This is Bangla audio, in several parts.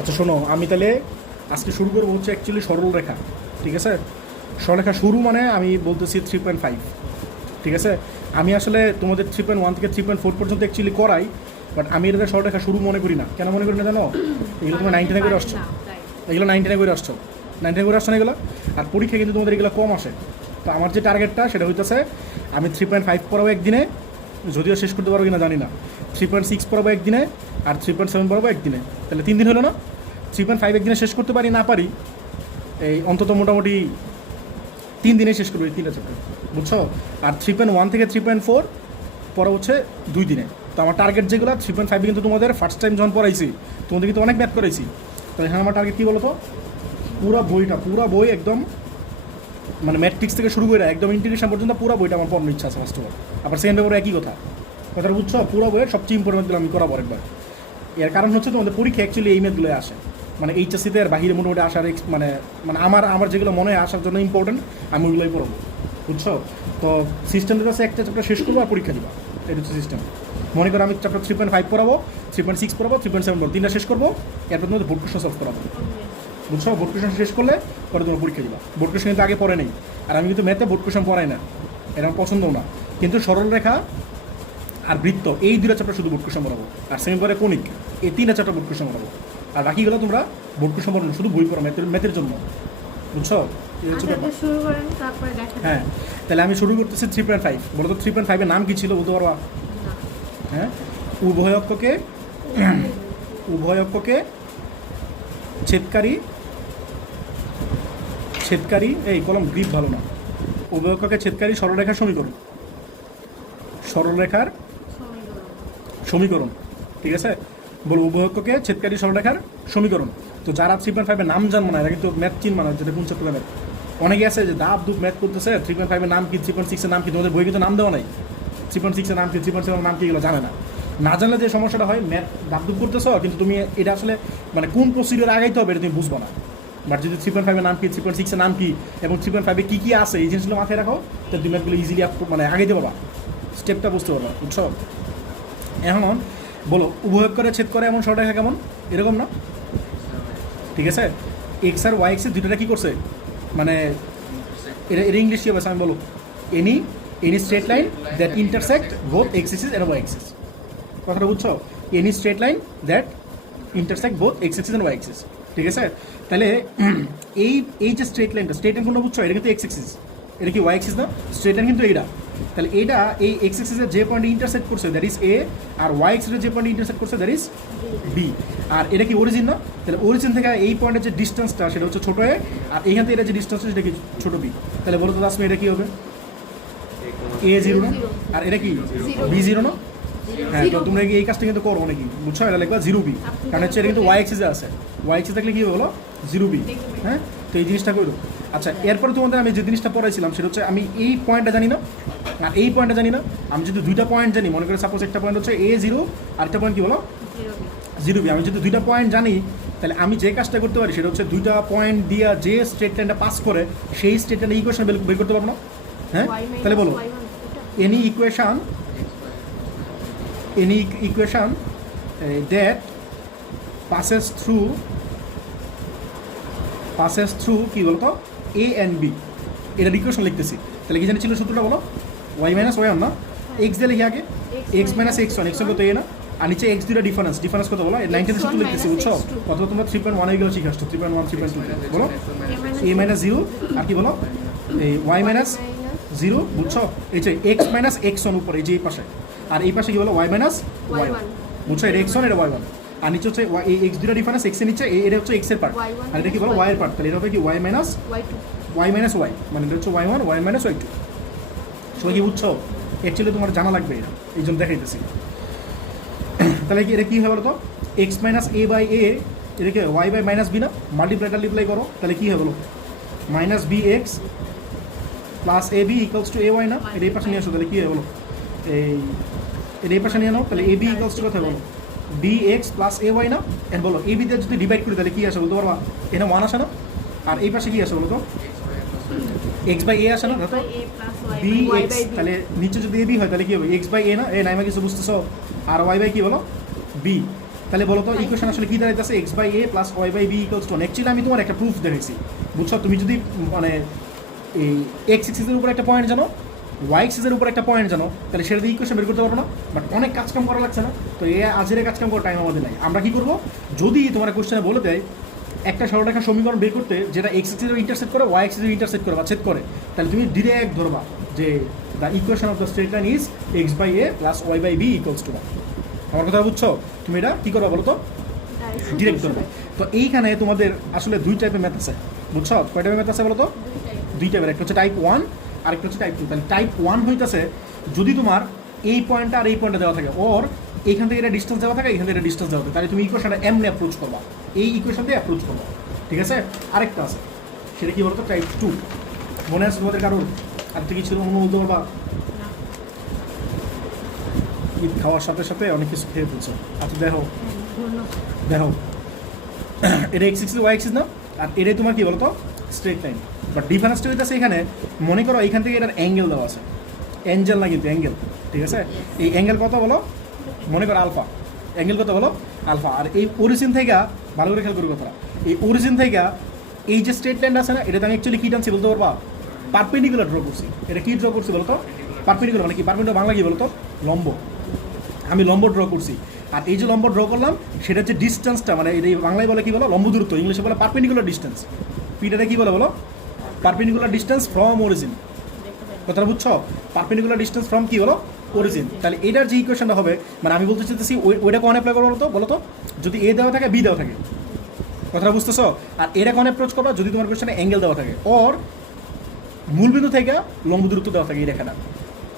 আচ্ছা শোনো, আমি তাহলে আজকে শুরু করবো হচ্ছে অ্যাকচুয়ালি সরলরেখা। ঠিক আছে, সরলরেখা শুরু মানে আমি বলতেছি 3.5। ঠিক আছে, আমি আসলে তোমাদের 3.1 থেকে 3.4 পর্যন্ত অ্যাকচুয়ালি করাই, বাট আমি এটা সরলরেখা শুরু মনে করি না। কেন মনে করি না জানো? এগুলো তোমার 99 করে আসছো, এগুলো 99 করে আসছো, 99 করে আসছো না এগুলো। আর পরীক্ষা কিন্তু তোমাদের এগুলো কম আসে। তো আমার যে টার্গেটটা সেটা হইতেছে আমি 3.5 পড়াবো একদিনে, যদিও শেষ করতে পারবো কিনা জানি না। 3.6 পড়াবো একদিনে, আর 3.7 পড়াবো একদিনে। তাহলে 3 দিন হলো না? 3.5 একদিনে শেষ করতে পারি না পারি, এই অন্তত মোটামুটি 3 দিনে শেষ করবো এই 3টা চ্যাপ্টার, বুঝছো? আর 3.1 থেকে 3.4 পড়া হচ্ছে 2 দিনে। তো আমার টার্গেট যেগুলো 3.5 কিন্তু তোমাদের ফার্স্ট টাইম যখন পড়াইছি তোমাদের কিন্তু অনেক ম্যাথ করাইছি। তাহলে এখানে আমার টার্গেট কী বলো তো? পুরো বই একদম, মানে ম্যাট্রিক্স থেকে শুরু করে একদম ইন্টিগ্রেশন পর্যন্ত পুরো বইটা আমার পড়ানোর ইচ্ছা আছে ফার্স্ট অফ অল। আবার সেকেন্ড পেপারে একই কথাটা বুঝছো? পুরো বইয়ের সবচেয়ে ইম্পর্টেন্টগুলো আমি করাবো একবার। এর কারণ হচ্ছে তোমাদের পরীক্ষা অ্যাকচুয়ালি এই ম্যাথগুলো আসে, মানে এইচএসসিতে আর বাহিরে মোটামুটি আসার মানে মানে আমার যেগুলো মনে হয় আসার জন্য ইম্পর্টেন্ট আমি ওইগুলোই পড়বো, বুঝছো? তো সিস্টেমটা হচ্ছে একটা চ্যাপ্টার শেষ করবো আর পরীক্ষা দিবা, এটা হচ্ছে সিস্টেম। মনে করো আমি চ্যাপ্টার 3.5 পড়াবো, 3.6 পড়াবো, 3.7 পড়বো, 3টা শেষ করবো, এরপর তোমাদের বোর্ড কোয়েশ্চন সলভ করাবো, বুঝছো? বোর্ড কোয়েশ্চন শেষ করলে পরে তোমার পরীক্ষা দিবা। বোর্ড কোয়েশ্চন কিন্তু আগে পড়ে নেই, আর আমি কিন্তু ম্যাথে বোর্ড কোয়েশ্চন পড়াই না, এটা আমার পছন্দও না। কিন্তু সরলরেখা আর বৃত্ত এই 2টা চ্যাপ্টার শুধু বোর্ড কোয়েশ্চন পড়াবো, আর সেমি পরে কনিক এই 3টা চ্যাপ্টার বোর্ড কোয়েশ্চন পড়াবো। আর বাকিগুলো তোমরা বোর্ড কোয়েশ্চন পড়ো না, শুধু বই পড়ো ম্যাথের জন্য, বুঝছো? হ্যাঁ, তাহলে আমি শুরু করতেছি 3.5। বলো তো 3.5 এর নাম কি ছিল, বলতে পারবা? হ্যাঁ, উভয়ক্ষকে ছেদকারী এই কলম গ্রিপ ভালো না। উভয়ক্ষকে ছেদকারী সরলরেখার সমীকরণ। ঠিক আছে, বলো উভয়ক্ষকে ছেদকারী সরলরেখার সমীকরণ। তো যারা 3.5 নাম জানবো না এরা কিন্তু ম্যাথ চিনবো না, যেটা কোন চ্যাপ্টার ম্যাথ। অনেকে আছে যে দাব দুপ ম্যাথ করতেছে, 3.5 নাম কি, 3.6 নাম কি, তোমাদের বই কিন্তু নাম দেওয়া নাই। 3.6 নাম কি, 3.7 নাম কি, এগুলো জানে না। না জানলে যে সমস্যাটা হয়, ম্যাথ দাব দুপ করতেছো কিন্তু তুমি এটা আসলে মানে কোন প্রসিডিওর আগাইতে হবে এটা তুমি বুঝবো না। বাট যদি 3.5 নাম কি, 3.6 নাম কি এবং 3.5 কী কী আছে এই জিনিসগুলো মাথায় রাখো, তাহলে তুমি ম্যাথগুলো ইজিলি মানে আগাইতে পারবা, স্টেপটা বুঝতে পারবা, বুঝছো? এখন বলো উভয়ক করে ছেদ করে এমন সরলরেখা কেমন? এরকম না? ঠিক আছে, এক্স আর ওয়াই এক্সের দুটোটা কী করছে, মানে এটা ইংলিশ কী হবে আমি বলো? Any straight line that intersect both x axis and y axis. কথাটা বুঝছো? Any straight line that intersect both x axis and y axis. ঠিক আছে, তাহলে এই যে স্ট্রেট লাইনটা কোনটা বুঝছো? এটা কিন্তু এক্স এক্সিস, এটা কি ওয়াই এক্সিস না? স্ট্রেট লাইন কিন্তু এইটা। তাহলে এইটা এই এক্স এক্সিসের যে পয়েন্টে ইন্টারসেক্ট করছে দ্যাট ইজ এ, আর ওয়াই এক্সিসের যে পয়েন্টে ইন্টারসেক্ট করছে দ্যাট ইজ বি। আর এটা কি অরিজিন না? তাহলে অরিজিন থেকে এই পয়েন্টের যে ডিস্টেন্সটা সেটা হচ্ছে ছোটো এ, আর এইখান থেকে এটা যে ডিস্টেন্স সেটা কি ছোটো বি। তাহলে বলো তো আসলে এটা কি হবে? A0 না? আর এটা কি B0 না? হ্যাঁ, তো তোমরা এই কাজটা কিন্তু করো নাকি, বুঝছো? এটা লিখবা 0B, কারণ হচ্ছে এটা কিন্তু ওয়াই এক্সিসে আছে। ওয়াই এক্সিস থাকলে কি হলো 0B। হ্যাঁ, তো এই জিনিসটা করো। আচ্ছা, এরপরে তোমাদের আমি যে জিনিসটা পড়াইছিলাম সেটা হচ্ছে আমি এই পয়েন্টটা জানি না আর এই পয়েন্টটা জানি না। আমি যদি 2টা পয়েন্ট জানি, মনে করে সাপোজ একটা পয়েন্ট হচ্ছে A0 আর একটা পয়েন্ট কি বলো 0B, আমি যদি 2টা পয়েন্ট জানি তাহলে আমি যে কাজটা করতে পারি সেটা হচ্ছে 2টা পয়েন্ট দিয়ে যে স্ট্রেট লাইনটা পাস করে সেই স্ট্রেট লাইনের ইকুয়েশন বের করতে পারবো না? হ্যাঁ, তাহলে বলো any equation that passes through কি বলতো A and B, এটা ইকুয়েশন লিখতেছি। তাহলে কি জানি ছিল সূত্রটা বলো? y মাইনাস ওয়াই না, এক্স দিয়ে লিখি আগে, এক্স মাইনাস এক্স1 কত এ না, আর নিচে এক্স দুটা ডিফারেন্স কত বলো? 19 সূত্র লিখতেছি, বুঝছো? অথবা তোমরা 3.1 এগুলো শিখে আসছো, 3.1 3.2 বলো a মাইনাস 0 আর কি বলো এই y মাইনাস 0, বুঝছো? এই যে এক্স মাইনাস এক্স1 উপরে এই যে এই পাশে, আর এই পাশে কি বলো y মাইনাস y1, বুঝছো? এটা x1 এটা y1, আর নিচে হচ্ছে এই এক্স দুটা ডিফারেন্স, এক্স এর নিচে এটা হচ্ছে এক্স এর পার্ট, আর এটা কি বলো y এর পার্ট। তাহলে এটা হবে কি y মাইনাস y, মানে এটা হচ্ছে y1 y মাইনাস y2। সবাই কি বুঝছো? অ্যাকচুয়ালি তোমার জানা লাগবে, এই জন্য দেখাইতেছি। তাহলে কি এটা কী হবে বলো তো? X minus a by a, এটাকে ওয়াই বাই মাইনাস বি না, মাল্টিপ্লাই করো, তাহলে কী হবে বলো? Minus b x plus a b equals to a y না? এটা এই পাশে নিয়ে আসো, তাহলে কী হবে বলো? এটা এই পাশে নিয়ে নাও, তাহলে এ বি ইকুয়ালস টু কথা বলো বি এক্স প্লাস এ ওয়াই না? এন্ড বলো এ বি দিয়ে যদি ডিভাইড করি তাহলে কী আসে বলতে পারবা? এখানে 1 আসে না? আর এই পাশে কী আসে বলো তো? এক্স বাই এ আসে না? দেখো বি এক্স, তাহলে নিচে যদি এ বি হয় তাহলে কী হবে? এক্স বাই এ না, এ নাইমা কিছু বুঝতেছো? আর ওয়াই বাই কী বলো? বি। তাহলে বলো তো ইকুয়েশন আসলে কি দাঁড়াইতেছে x by a plus y by b equals to actually আমি তোমার একটা প্রুফ দেখাইছি, বুঝছো? তুমি যদি মানে এই এক্স এক্সিসের উপর একটা পয়েন্ট জানো, ওয়াই এক্সিসের উপর একটা পয়েন্ট জানো, তাহলে সেটা দিয়ে ইকুয়েশন বের করতে পারবো না। বাট অনেক কাজকাম করা লাগছে না, তো এ আজের কাজকাম করার টাইম আমাদের নাই। আমরা কি করবো, যদি তোমার কোশ্চেনে বলে দেয় একটা সরলরেখার সমীকরণ বের করতে যেটা এক্স এক্সিসের ইন্টারসেক্ট করে ওয়াই এক্সিসের ইন্টারসেক্ট করে বা ছেদ করে, তাহলে তুমি ডিরেক্ট ধরবা যে the equation of the straight line is x by a plus y by b equals to 1। আমার কথা বুঝছো? তুমি এটা কী করবা বলো তো, ডিরেক্ট করবে। তো এইখানে তোমাদের আসলে দুই টাইপের ম্যাথ আছে, বুঝছো? কয় টাইপের ম্যাথ আছে বলো তো? দুই টাইপের, একটা হচ্ছে টাইপ 1 আর একটা হচ্ছে টাইপ 2। তাহলে টাইপ 1 হইতেছে যদি তোমার এই পয়েন্টটা আর এই পয়েন্টটা দেওয়া থাকে, ওর এইখান থেকে এটা ডিস্টেন্স দেওয়া থাকে, এখান থেকে এটা ডিস্টেন্স দেওয়া থাকে, তাহলে তুমি ইকুয়েশনটা এমনি অ্যাপ্রোচ করবা, এই ইকুয়েশন দিয়ে অ্যাপ্রোচ করবা, ঠিক আছে? আরেকটা আছে, সেটা কি বলতো, টাইপ 2। মনে আছে তোমাদের কারোর? আর কি ছিল মনে বলতে পারবা? ঈদ খাওয়ার সাথে সাথে অনেক কিছু খেয়ে ফেলছো। আচ্ছা দেখো দেখো, এটা এক্স এক্সিস ওয়াই এক্সিস না, আর এটাই তোমার কি বলতো স্ট্রেট লাইন। বাট ডিফারেন্সটা হইতেছে এখানে, মনে করো এখান থেকে এটার অ্যাঙ্গেল দেওয়া আছে, অ্যাঞ্জেল না কিন্তু অ্যাঙ্গেল, ঠিক আছে? এই অ্যাঙ্গেল কত বলো, মনে করো আলফা, অ্যাঙ্গেল কত বলো আলফা। আর এই অরিজিন থেকে, ভালো করে খেয়াল করি কথাটা, এই অরিজিন থেকে এই যে স্ট্রেট লাইন আছে না, এটাতে আমি অ্যাকচুয়ালি কী টানছি বলতে পারবা? পারপেন্ডিকুলার ড্র করছি। এটা কি ড্র করছি বলতো? পারপেন্ডিকুলার মানে কি? পারপেন্ডিকুলার বাংলা কি বলতো? লম্ব। আমি লম্ব ড্র করছি, আর এই যে লম্ব ড্র করলাম সেটা হচ্ছে ডিস্টেন্সটা, মানে এই বাংলায় বলে কি বলো, লম্ব দূরত্ব, ইংলিশে বলে পারপেন্ডিকুলার ডিস্টেন্স। পিটারে কি বলে বলো? Perpendicular distance from origin. কথাটা বুঝছো? পারপেন্ডিকুলার ডিস্টেন্স ফ্রম কি বলো? অরিজিন। তাহলে এটার যে ইকুয়েশনটা হবে, মানে আমি বলতে চাইতেছি ওইটা কোন অ্যাপ্লাই করবো বলো তো? যদি এ দেওয়া থাকে, বি দেওয়া থাকে, কথাটা বুঝতেছো? আর এটা কোন অ্যাপ্রোচ করবা যদি তোমার কোয়েশনে অ্যাঙ্গেল দেওয়া থাকে, ওর মূলবিন্দু থেকে লম্ব দূরত্ব দেওয়া থাকে, এই রেখাটা।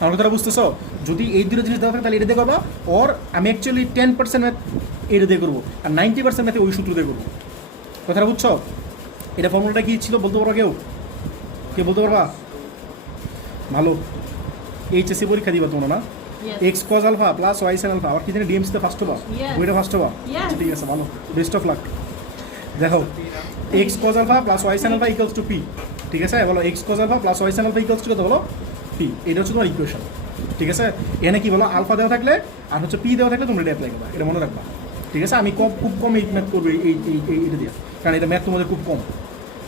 আমার কথাটা বুঝতেছো? যদি এই দুটো জিনিস দেওয়া থাকে তাহলে এটা দিয়ে করবা, ওর আমি অ্যাকচুয়ালি 10% ম্যাথ এটা দিয়ে করবো, আর 90% ম্যাথে ওই সূত্র দিয়ে করবো। কথাটা বুঝছো? এটা ফর্মুলাটা কি ছিল বলতে পারবা? কেউ বলতে পারবা? ভালো, এইচএসসি পরীক্ষা দিবা তোমরা না? X cos alpha plus y sine alpha, আবার কি জানি ডিএমসিতে ফার্স্ট হবা, বইটা ফার্স্ট হবা। ঠিক আছে, ভালো, বেস্ট অফ লাক। দেখো, x cos alpha plus y sine alpha equals to p, ঠিক আছে? বলো x cos alpha plus y sine alpha equals to কত বলো? পি। এটা হচ্ছে তোমার ইকুয়েশন, ঠিক আছে? এখানে কি বলো, আলফা দেওয়া থাকলে আর হচ্ছে পি দেওয়া থাকলে তোমরা এটা অ্যাপ্লাই করবা, এটা মনে রাখবা, ঠিক আছে? আমি খুব কম এই ম্যাথ করবো এইটা দিয়ে, কারণ এটা ম্যাথ তোমাদের খুব কম,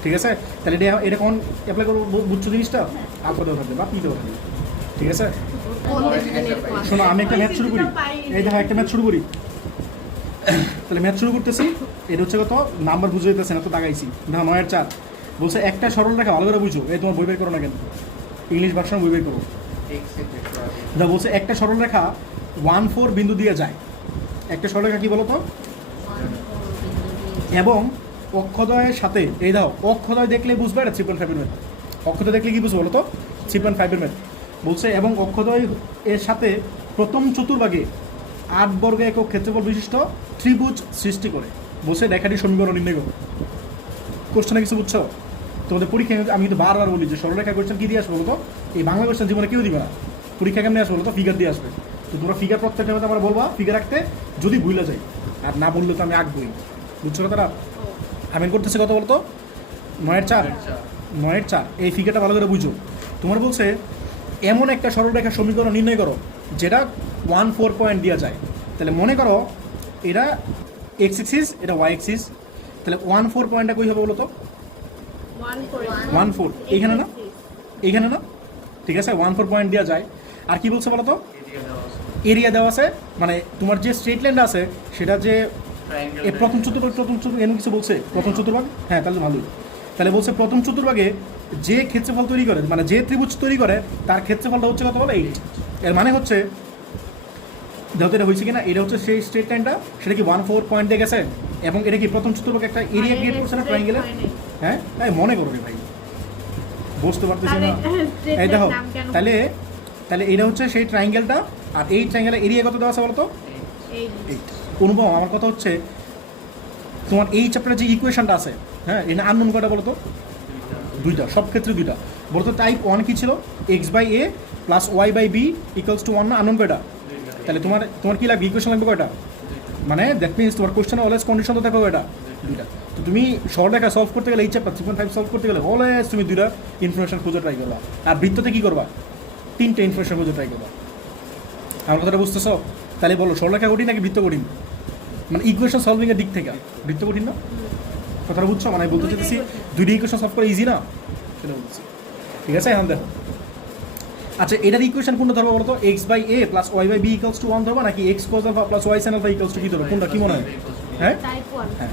ঠিক আছে? তাহলে এটা কোন অ্যাপ্লাই করবো বুঝছো জিনিসটা? আলফা দেওয়া থাকবে বা পি দেওয়া থাকবে, ঠিক আছে? শোনো, আমি একটা ম্যাথ শুরু করি, এই দেখো একটা ম্যাথ শুরু করি। তাহলে ম্যাথ শুরু করতেছি, এটা হচ্ছে কত নাম্বার বুঝে যেতেছে না, তো দাগাইছি। দেখো 9-4 বলছে একটা সরল রেখা, ভালো করে বুঝো, এই তোমার বই বের করো না কেন, ইংলিশ ভার্সন বই বের করো। যা বলছে একটা সরল রেখা 1-4 বিন্দু দিয়ে যায়, একটা সরল রেখা কি বলো তো? এবং অক্ষদয়ের সাথে, এই দাও অক্ষদয় দেখলে বুঝবে এটা 3.5 ম্যাথ। অক্ষদয় দেখলে কি বুঝবো বলো তো? 3.5 ম্যাথ বলছে। এবং অক্ষদয় এর সাথে প্রথম চতুর্ভাগে 8 বর্গ একক ক্ষেত্রফল বিশিষ্ট ত্রিভুজ সৃষ্টি করে বসে রেখাটি সমীকরণ নির্ণয় করো। কোশ্চেনে কিছু বুঝছো? তোমাদের পরীক্ষায় আমি কিন্তু বারবার বলি যে সরলরেখা কোশ্চেন কী দিয়ে আসবে বলো তো? এই বাংলা কোশ্চেন জীবনে কেউ দিবে না, পরীক্ষা কেমনি আসবে বলো তো? ফিগার দিয়ে আসবে। তো তোমরা ফিগার প্রত্যেকটা মধ্যে আমরা বলবা ফিগার রাখতে, যদি ভুলে যাই, আর না বললে তো আমি আঁকবই, বুঝছো কথাটা? আমি করতেছি কত বলতো? 9-4 এই ফিগারটা ভালো করে বুঝো। তোমার বলছে এমন একটা সরলরেখা সমীকরণ নির্ণয় করো যেটা 1-4 পয়েন্ট দেওয়া যায়। তাহলে মনে করো এটা এক্স এক্সিস, এটা ওয়াই এক্সিস, তাহলে 1-4 পয়েন্টটা কই হবে বলো তো? 1-4 এইখানে না, এইখানে না, ঠিক আছে? 1-4 পয়েন্ট দেওয়া যায়। আর কি বলছে বলো তো? এরিয়া দেওয়া আছে, মানে তোমার যে স্ট্রেট লাইনটা আছে সেটা যে প্রথম চতুর্ভাগ এমন কিছু বলছে, প্রথম চতুর্ভাগ, হ্যাঁ তাহলে ভালোই। তাহলে বলছে প্রথম চতুর্ভাগে যে ক্ষেত্রফল তৈরি করে, মানে যে ত্রিভুজ তৈরি করে তার ক্ষেত্রফলটা হচ্ছে কত বলো? 8। এর মানে হচ্ছে যেহেতু এটা হয়েছে কিনা, এটা হচ্ছে সেই স্ট্রেট লাইনটা, সেটা কি 1-4 পয়েন্ট দিয়ে গেছে, এবং এটা কি প্রথম চতুর্ভাগে একটা এরিয়া ক্রিয়েট করছে না ট্রায়াঙ্গেলে? হ্যাঁ তাই মনে করো রে ভাই, বুঝতে পারতেছি না। এই দেখো, তাহলে এটা হচ্ছে সেই ট্রায়াঙ্গেলটা, আর এই ট্রায়াঙ্গেলের এরিয়া কত দেওয়া আছে বলো তো? 8। অনুভব, আমার কথা হচ্ছে তোমার এই চ্যাপ্টারে যে ইকুয়েশনটা আছে, হ্যাঁ এটা আননোন কয়টা বলো তো? 2টা, সব ক্ষেত্রে 2টা। বলো তো টাইপ 1 কি ছিল? X by a plus y by b equals to 1 না? আননোন কয়টা? তাহলে তোমার কি লাগবে? ইকুয়েশন লাগবে কয়টা? মানে দ্যাট মিনস তোমার কোশ্চেনে অলওয়েজ কন্ডিশন তো দেখো এটা 2টা। তো তুমি সরলরেখা সলভ করতে গেলে, এই চ্যাপ্টার 3.5 সলভ করতে গেলে অলওয়েজ তুমি 2টা ইনফরমেশন খুঁজে ট্রাই করবা। আর বৃত্ততে কি করবা? 3টে ইনফরমেশন খুঁজে ট্রাই করবা। আমার কথাটা বুঝতেছো? তাহলে বলো সরলরেখা কঠিন নাকি বৃত্ত কঠিন? মানে ইকুয়েশন সলভিং এর দিক থেকে দেখতে কঠিন না কথাটা বুঝছো মানে আমি বলতে চাইতেছি দুইটা ইকুয়েশন সলভ করা ইজি না সেটা বলছি ঠিক আছে এখন দেখো আচ্ছা এটার ইকুয়েশন কোনটা ধরবো বলো তো x by a plus y by b equals to 1 ধরবো নাকি x cos alpha plus y sine alpha equals to কি ধরবো কোনটা কি মনে হয় হ্যাঁ হ্যাঁ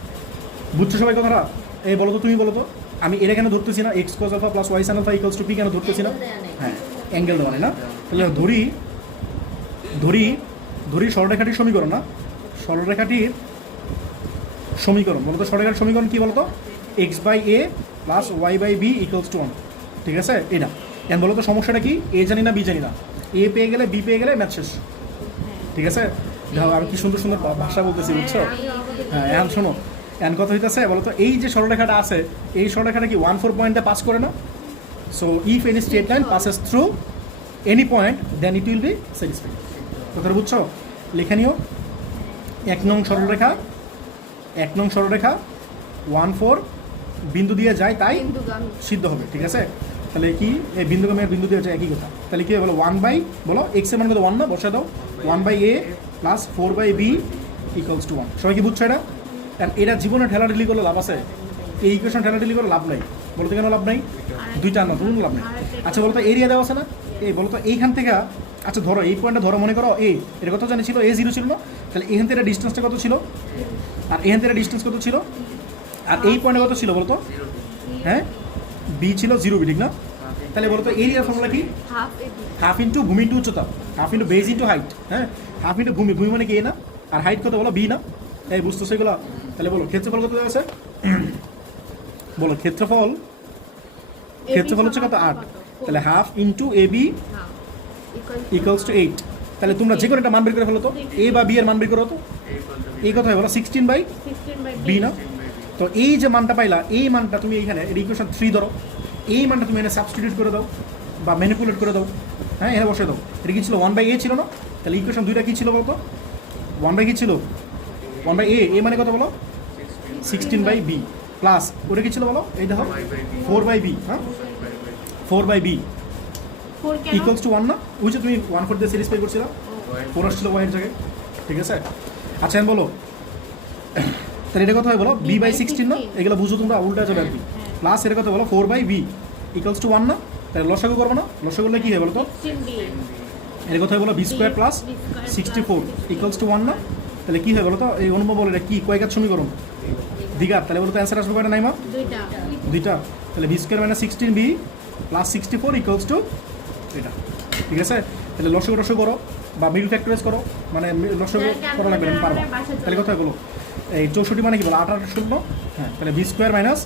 বুঝছো সবাই কথাটা এই বলো তো তুমি বলো তো আমি এটা কেন ধরতেছি না x cos alpha plus y sine alpha equals to p কেন ধরতেছি না হ্যাঁ অ্যাঙ্গেল দেওয়া নেই না তাহলে ধরি ধরি ধরি সরলরেখাটির সমীকরণ না সরলরেখাটির সমীকরণ বলতো সরলরেখার সমীকরণ কি বলতো x by a plus y by b equals to 1 ঠিক আছে এটা এখন বলো তো সমস্যাটা কি এ জানি না বি জানি না এ পেয়ে গেলে বি পেয়ে গেলে ম্যাথ শেষ ঠিক আছে দেখো আমি কি সুন্দর সুন্দর ভাষা বলতেছি বুঝছো হ্যাঁ এখন শোনো এখন কথা হইতেছে বলো তো এই যে সরলরেখাটা আছে এই সরলরেখাটা কি 1-4 পয়েন্টে পাস করে না so if any straight line passes through any point then it will be satisfied কথাটা বুঝছো লিখে নিও 1 নং সরলরেখা 1-4 বিন্দু দিয়ে যায় তাই সিদ্ধ হবে ঠিক আছে তাহলে কি এই বিন্দুগামী বিন্দু দিয়ে যায় একই কথা তাহলে কি বলো 1 বাই বলো এক্স এর মান কত 1 না বসা দাও 1 by a plus 4 by b equals to 1 সবাই কি বুঝছো এটা কারণ এটা জীবনে ঠেলাঠেলি করলে লাভ আছে এই ইকুয়েশন ঠেলাঠেলি করে লাভ নাই বলতে কেন লাভ নাই দুইটা না কোনো লাভ নাই আচ্ছা বলো তো এরিয়া দেওয়া আছে না এই বলো তো এইখান থেকে আচ্ছা ধরো এই পয়েন্টটা ধরো মনে করো এর কত জানি ছিল এ 0 ছিল না তাহলে এখান থেকে ডিস্টেন্সটা কত ছিল আর এখান থেকে ডিস্টেন্স কত ছিল আর এই পয়েন্টে কত ছিল বলতো হ্যাঁ বি ছিল 0 বি ঠিক না তাহলে বলতো এরিয়ার ফর্মুলা কি হাফ ইন্টু ভূমি ইন্টু উচ্চতা half into base into height হ্যাঁ হাফ ইন্টু ভূমি ভূমি মানে কি এ না আর হাইট কত বলো বি না এই বুঝতো সেগুলো তাহলে বলো ক্ষেত্রফল কত দেওয়া আছে বলো ক্ষেত্রফল হচ্ছে কত 8 তাহলে half into a b equals to 8 তাহলে তোমরা যে কোনো একটা মান বের করে ফেলো তো এ বা বি এর মান বের করো তো এই কথা বলো 16 বাই বি না তো এই যে মানটা পাইলা এই মানটা তুমি এইখানে ইকুয়েশন 3 ধরো এই মানটা তুমি এখানে সাবস্টিটিউট করে দাও বা ম্যানিপুলেট করে দাও হ্যাঁ এখানে বসে দাও এটা কি ছিল 1 বাই এ ছিল না তাহলে ইকুয়েশন 2টা কি ছিল বলতো 1 বাই কি ছিল 1 বাই এ মানে কত বলো 16 বাই বি প্লাস ওটা কি ছিল বলো এই দেখো 4 বাই বি হ্যাঁ 4 বাই বি ইকুয়ালস টু 1 না ওই যে তুমি 1/4 দিয়ে সিরিজ পে করছিলা 4 আসছিল y এর জায়গায় ঠিক আছে আচ্ছা আমি বলো তাহলে এটা কত হয় বলো বি বাই 16 না এগুলো বুঝো তোমরা উল্টা যাবে আর কি প্লাস এটা কত বলো 4 বাই বি ইকুয়ালস টু 1 না তাহলে লসাগু করবো না লসাগু করলে কি হয় বলো তো এটা কত হয় বলো b square plus 64 equals to 1 না তাহলে কি হয় বলো তো এই অনুভব বলো এটা কি কয়ঘাত সমীকরণ দ্বিঘাত তাহলে বলো তো অ্যান্সার আসবে কয়টা নাইমা দুইটা তাহলে b square minus 16 b plus 64 equals to এটা ঠিক আছে তাহলে লসাগু রসাগু করো বা মিডল ফ্যাক্টরাইজ করো মানে লসাগু করা লাগবে না পারবা তাহলে কথা বলো এই 64 মানে কি বলো 8 শূন্য হ্যাঁ তাহলে b square minus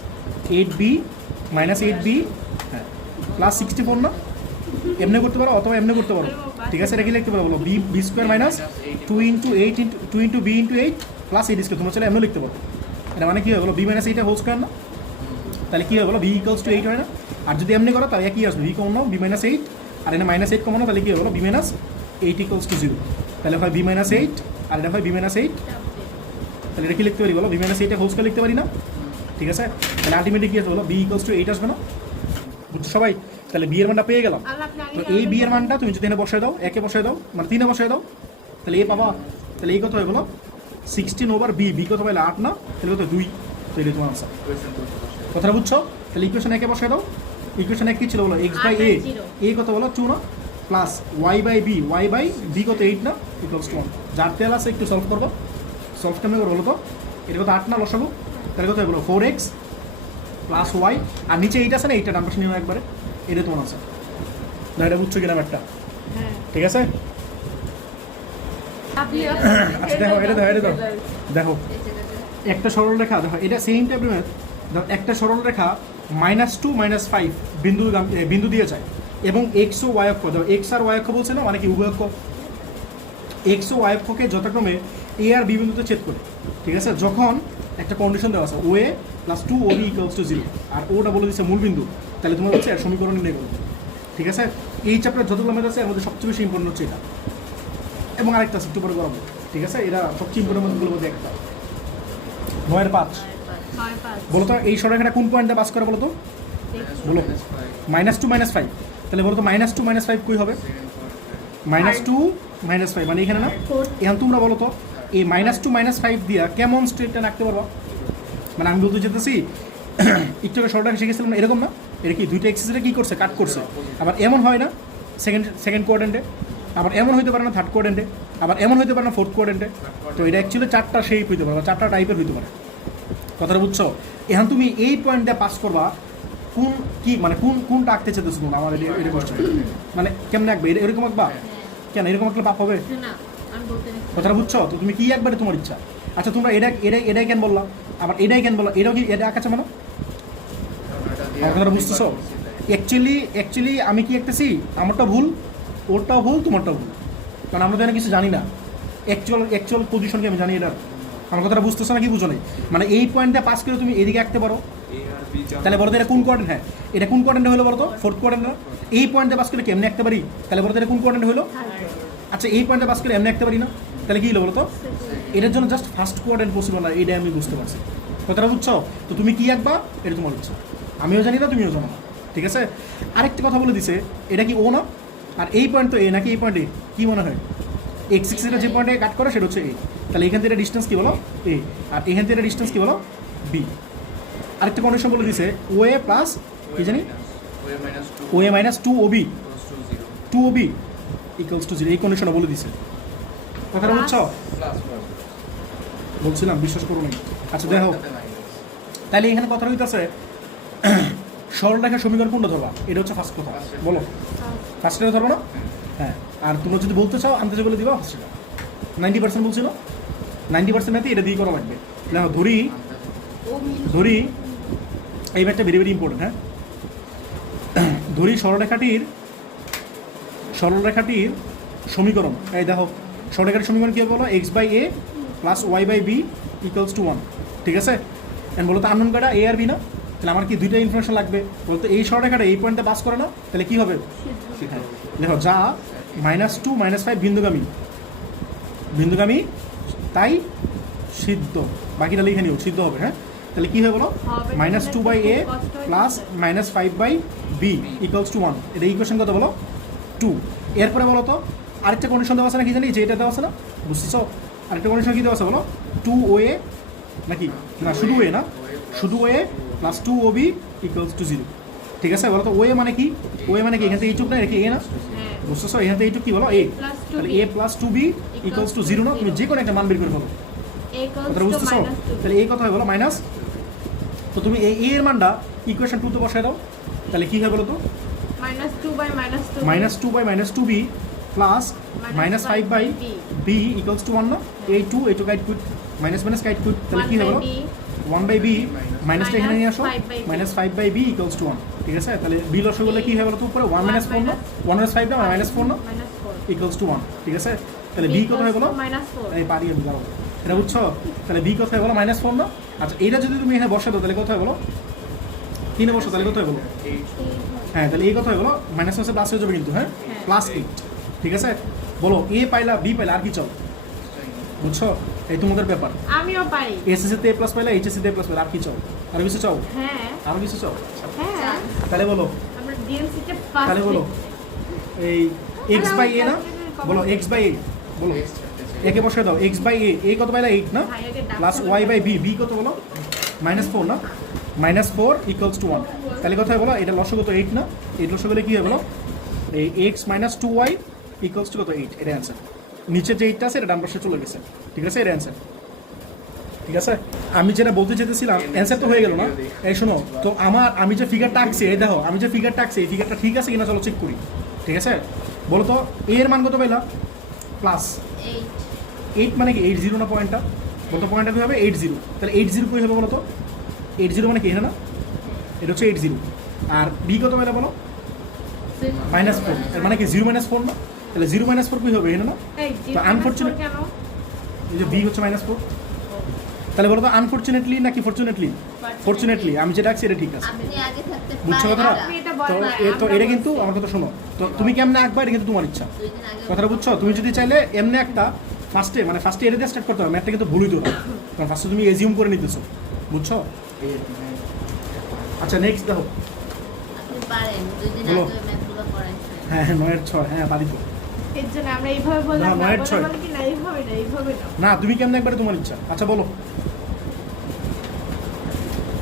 8b minus 8b হ্যাঁ প্লাস 64 না এমনি করতে পারো অথবা এমনি করতে পারো ঠিক আছে এটা কি লিখতে পারো বলো b square minus 2 into 8 into 2 into b into 8 plus 8 square তোমরা চলে এমনি লিখতে পারো এটা মানে কি হয় বলো বি মাইনাস 8 হোল স্কোয়ার না তাহলে কি হয় বলো বি ইকুয়ালস টু 8 হয় না আর যদি এমনি করো তাহলে কি আসবে বি কমন নাও বি মাইনাস 8 আর এটা মাইনাস 8 কমন নাও তাহলে কি হয় বলো বি মাইনাস 8 ইকুয়ালস টু 0 তাহলে হয় বি মাইনাস 8 আর এটা হয় বি মাইনাস 8 তাহলে এটা কি লিখতে পারি বলো বি মাইনাস 8 হোল স্কোয়ার লিখতে পারি না ঠিক আছে তাহলে আলটিমেটলি কি আসবে বলো বি ইকুয়ালস টু 8 আসবে না বুঝছো সবাই তাহলে বি এর মানটা পেয়ে গেলাম তো এই বি এর মানটা তুমি যদি এখানে বসায় দাও একে বসায় দাও মানে 3 এ বসায় দাও তাহলে এ পাবা তাহলে এই কত হয় বলো 16 ওভার বি কত পাইলে 8 না তাহলে কত 2 তো এটা তোমার আনসার কথাটা বুঝছো তাহলে ইকুয়েশন একে বসায় দাও ইকুয়েশন এক কি ছিল বলো এক্স বাই এ কত বলো 2 না প্লাস ওয়াই বাই বি কত 8 না ইকুয়ালস টু 1 যার তেল আছে একটু সলভ করবো সলভ কেমন করে বলো তো এটা কত 8 না লসাগু তাহলে কত বলো 4x প্লাস ওয়াই আর নিচে এইটা আছে না এইটা ডান পাশে নিয়ে একবারে এটা তোমার আছে না এটা বুঝছো কিনা একটা ঠিক আছে আচ্ছা দেখো এটা দেখো একটা সরল রেখা দেখো এটা সেম টাইপের ম্যাথ দেখো একটা সরল রেখা -2 -5 বিন্দু দিয়ে যায় এবং এক্স ও ওয়াই অক্ষ দেখো এক্স আর ওয়াই অক্ষ বলছে না মানে কি উভয় অক্ষ এক্স ও ওয়াই অক্ষকে যথাক্রমে এ আর বি বিন্দুতে ছেদ করে ঠিক আছে যখন একটা কন্ডিশন দেওয়া আছে OA plus 2 OB equals to 0 আর ওটা বলে দিচ্ছে মূল বিন্দু তাহলে তোমার হচ্ছে এর সমীকরণ নির্ণয় করবে ঠিক আছে এই চ্যাপ্টার যতগুলো ম্যাথ আছে এর মধ্যে সবচেয়ে বেশি ইম্পর্টেন্ট হচ্ছে এটা এবং আরেকটা আছে একটু পরে করাবো ঠিক আছে এটা সবচেয়ে ইম্পর্টেন্ট ম্যাথগুলোর মধ্যে একটা 9/5 বলো তো এই সরলরেখাটা কোন পয়েন্টে পাস করে বলো তো বলো -2 -5 তাহলে বলো তো -2 -5 কই হবে -2 -5 মানে এখানে না এখন তোমরা বলো তো এই -2 -5 দিয়া কেমন স্ট্রেটটা রাখতে পারবো? মানে আমি বলতে চাইতেছি একটু আগে সরলরেখা শিখেছিলাম না, এরকম না? এটা কি দুইটা এক্সিসে কি করছে, কাট করছে। আবার এমন হয় না সেকেন্ড কোয়াড্রেন্টে, আবার এমন হইতে পারে না থার্ড কোয়াড্রেন্টে, আবার এমন হইতে পারে না ফোর্থ কোয়াড্রেন্টে। তো এটা অ্যাকচুয়ালি 4টা শেপ হইতে পারে বা 4টা টাইপের হইতে পারে। কথাটা বুঝছো? এখন তুমি এই পয়েন্ট দিয়ে পাস করবা কোন কি মানে কোনটা আঁকতে চাইতেছো তোমরা আমার এটা কোশ্চেন। মানে কেমনে আঁকবে, এরকম আঁকবা? কেন এরকম আঁকলে পাপ হবে? কথাটা বুঝছো? তো তুমি কি একবারে তোমার ইচ্ছা। আচ্ছা তোমরা এটাই কেন বললা, আবার এটাই কেন বললা, এটাও কি এটা আঁকাচ্ছে মানে কথাটা বুঝতেছো? অ্যাকচুয়ালি আমি কি একতেছি, আমারটা ভুল, ওরটাও ভুল, তোমারটাও ভুল, কারণ আমরা তো এখানে কিছু জানি না। অ্যাকচুয়াল পজিশন কি আমি জানি এটা? আমার কথাটা বুঝতেছো না কি বুঝো নাই? মানে এই পয়েন্টটা পাস করে তুমি এদিকে আঁকতে পারো, তাহলে বলো তো এটা কোন কোয়াড্রেন্ট? হ্যাঁ এটা কোন কোয়াড্রেন্টে হলো বলো তো? ফোর্থ কোয়াড্রেন্ট না? এই পয়েন্টে পাস করে কেমনে আঁকতে পারি? তাহলে বলো তো এটা কোন কোয়াড্রেন্টে হলো? আচ্ছা এই পয়েন্টে পাস করে এমনি আঁকতে পারি না, তাহলে কি হলো বলো তো? এটার জন্য জাস্ট ফার্স্ট কোয়াড্রেন্ট পসিবল না, এইটা আমি বুঝতে পারছি। কথাটা বুঝছো? তো তুমি কি আঁকবা এটা তোমার ইচ্ছা, আমিও জানি না তুমিও জানো না, ঠিক আছে? আরেকটা কথা বলে দিছে, এটা কি ও না? আর এই পয়েন্ট তো এ নাকি? এই পয়েন্টে কি মনে হয়? এক্স সিক্সের যে পয়েন্টে কাট করে সেটা হচ্ছে এ, তাহলে এখান থেকে ডিস্টেন্স কি বলো? এ, আর এখান থেকে ডিস্টেন্স কি বলো? বি। আরেকটা কন্ডিশন বলে দিছে, ও এ প্লাস কি জানি, O A minus 2 O B equals to 0, এই কন্ডিশনটা বলে দিছে। কথাটা বুঝছো? বলছিলাম বিশ্বাস করো না। আচ্ছা দেখো, তাহলে এখানে কথা হইতেছে সরলরেখার সমীকরণ কোনটা ধরবা, এটা হচ্ছে ফার্স্ট কথা। বলো ফার্স্টটা ধরবো না? হ্যাঁ, আর তোমরা যদি বলতে চাও আনতে বলে দিবা ফার্স্টটা। 90% বলছিল, 90% ম্যাথে এটা দিয়ে করা লাগবে। দেখো ধরি এই ম্যাথটা ভেরি ভেরি ইম্পর্টেন্ট। হ্যাঁ ধরি সরলরেখাটির সমীকরণ, এই দেখো সরলরেখাটির সমীকরণ কী হবে বলো? x/a plus y/b equals to 1, ঠিক আছে? এন্ড বলো তো আননোন কয়টা, a আর b না? তাহলে আমার কি দুইটা ইনফরমেশন লাগবে? বলতো এই সরলরেখাটা এই পয়েন্টে পাস করে না, তাহলে কী হবে? দেখো যা -2 -5 বিন্দুগামী তাই সিদ্ধ, বাকিটা লিখে নিও, সিদ্ধ হবে। হ্যাঁ তাহলে কী হবে বলো? -2/a plus -5/b equals to 1, এটা ইকুয়েশন কত বলো? 2। এরপরে বলো তো আরেকটা কন্ডিশন দেওয়া আছে না, কি জানি, যে এটা দেওয়া আছে না, বুঝতেছো? আরেকটা কন্ডিশন কি দেওয়া আছে বলো? 2OA নাকি না, শুধু ওয়ে না, শুধু way plus 2OB equals to 0, ঠিক আছে? বলো তো ওয়ে মানে কি? ওয়ে মানে কি এখান থেকে এইটুক না, এটা কি এ না? বুঝতেছো? এখান থেকে এইটুক কি বলো? এ। তাহলে a plus 2b equals to 0 না? তুমি যে কোনো একটা মান বের করে ফেলো, কথাটা বুঝতেছো? তাহলে এই কথা হয় বলো মাইনাস, তো তুমি এই এর মানটা ইকুয়েশন 2 তে বসায় দাও, তাহলে কি হয় বলো তো? -2/-2b plus -5/b equals to 1 না? এই 2 এই 2 কাইট কুইট, মাইনাস কাইট কুইট, তাহলে কি হবে বলো? 1/b মাইনাসটা এখানে নিয়ে আসো, -5/b ইকুয়ালস টু 1, ঠিক আছে? তাহলে b লসাগু করলে কি হবে বলো তো? উপরে 1 - 4 না, 1 - 5 না, -4 না, ইকুয়ালস টু 1, ঠিক আছে? তাহলে b কত হয় বলো? এই পারি আমি, দাঁড়াও, এটা বুঝছো? তাহলে b কত হয় বলো? -4 না? আচ্ছা এইটা যদি তুমি এখানে বসাও তাহলে কত হয় বলো? 3 এ বসো, তাহলে কত হয় বলো? হ্যাঁ তাহলে এই কথা হয় বলো? মাইনাস মাসে প্লাস হয়ে যাবে কিন্তু, হ্যাঁ +8, ঠিক আছে? বলো এ পাইলা, বি পাইলা, আর কি চাও? বুঝছো? এই তোমাদের ব্যাপার। আমিও পারি। এসএসসি তে প্লাস পাইলা, এইচএসসি তে প্লাস পাইলা, আর কি চাও? আর কিছু চাও? হ্যাঁ আর কিছু চাও? হ্যাঁ, তাহলে বলো, আমরা ডিএনসি তে ফার্স্ট, তাহলে বলো এই x/a না, বলো x/a, বলো একে বসায় দাও, x/a, a কত পাইলা? 8 না, প্লাস y/b, b কত বলো? -4 না, -4 ইকুয়ালস টু 1, তাহলে কথা হয় বলো? এটা লসাগু তো 8 না, এই লসাগু হলে কি হয় বলো? এই x - 2y ইকুয়ালস টু কত? 8, এটা অ্যান্সার। নিচের যে 8টা আছে এটা ডান পাশে চলে গেছে, ঠিক আছে? এটা অ্যান্সার, ঠিক আছে? আমি যেটা বলতে চেয়েছিলাম অ্যান্সার তো হয়ে গেল না? এই শোনো তো, আমি যে ফিগারটা আঁকছি, এই দেখো আমি যে ফিগারটা আঁকছি, এই ফিগারটা ঠিক আছে কিনা চলো চেক করি, ঠিক আছে? বলো তো a এর মান কত পাইলা? +8 মানে কি 80 না পয়েন্টটা? বলতো পয়েন্টটা কী হবে? 80, তাহলে 80 কী হবে বলো তো? 80 মানে কি এখানে না, এটা হচ্ছে 80, আর b কত পাইলা বলো? -4, এর মানে কি 0 - 4 না? তাহলে 0 - 4 কী হবে এখানে না? তো আনফরচুনেট, এই যে b হচ্ছে -4, তাহলে বলো তো আনফরচুনেটলি নাকি ফরচুনেটলি? ফরচুনেটলি, আমি যেটা আঁকছি এটা ঠিক আছে, বুঝছো কথাটা? তো এটা কিন্তু আমার কথা শোনো, তো তুমি কেমনে আঁকবা এটা কিন্তু তোমার ইচ্ছা, কথাটা বুঝছো? তুমি যদি চাইলে এমনি একটা ফার্স্টে এটা দিয়ে স্টার্ট করতে হবে, ম্যাথটা কিন্তু ভুল হইতো না, কারণ ফার্স্টে তুমি এজিউম করে নিতেছো, বুঝছো? আচ্ছা নেক্সট দেখো, আপনি পারেন, দুই দিন বলো। আগে ম্যাথগুলো করাইছেন। হ্যাঁ 9 এর 6, হ্যাঁ পারি তো। এর জন্য আমরা এইভাবে বললাম না, না, নয়ের বলা ছয়। বলে কি না এইভাবে না, এইভাবে না। না তুমি কেমন একবারে তোমার ইচ্ছা। আচ্ছা বলো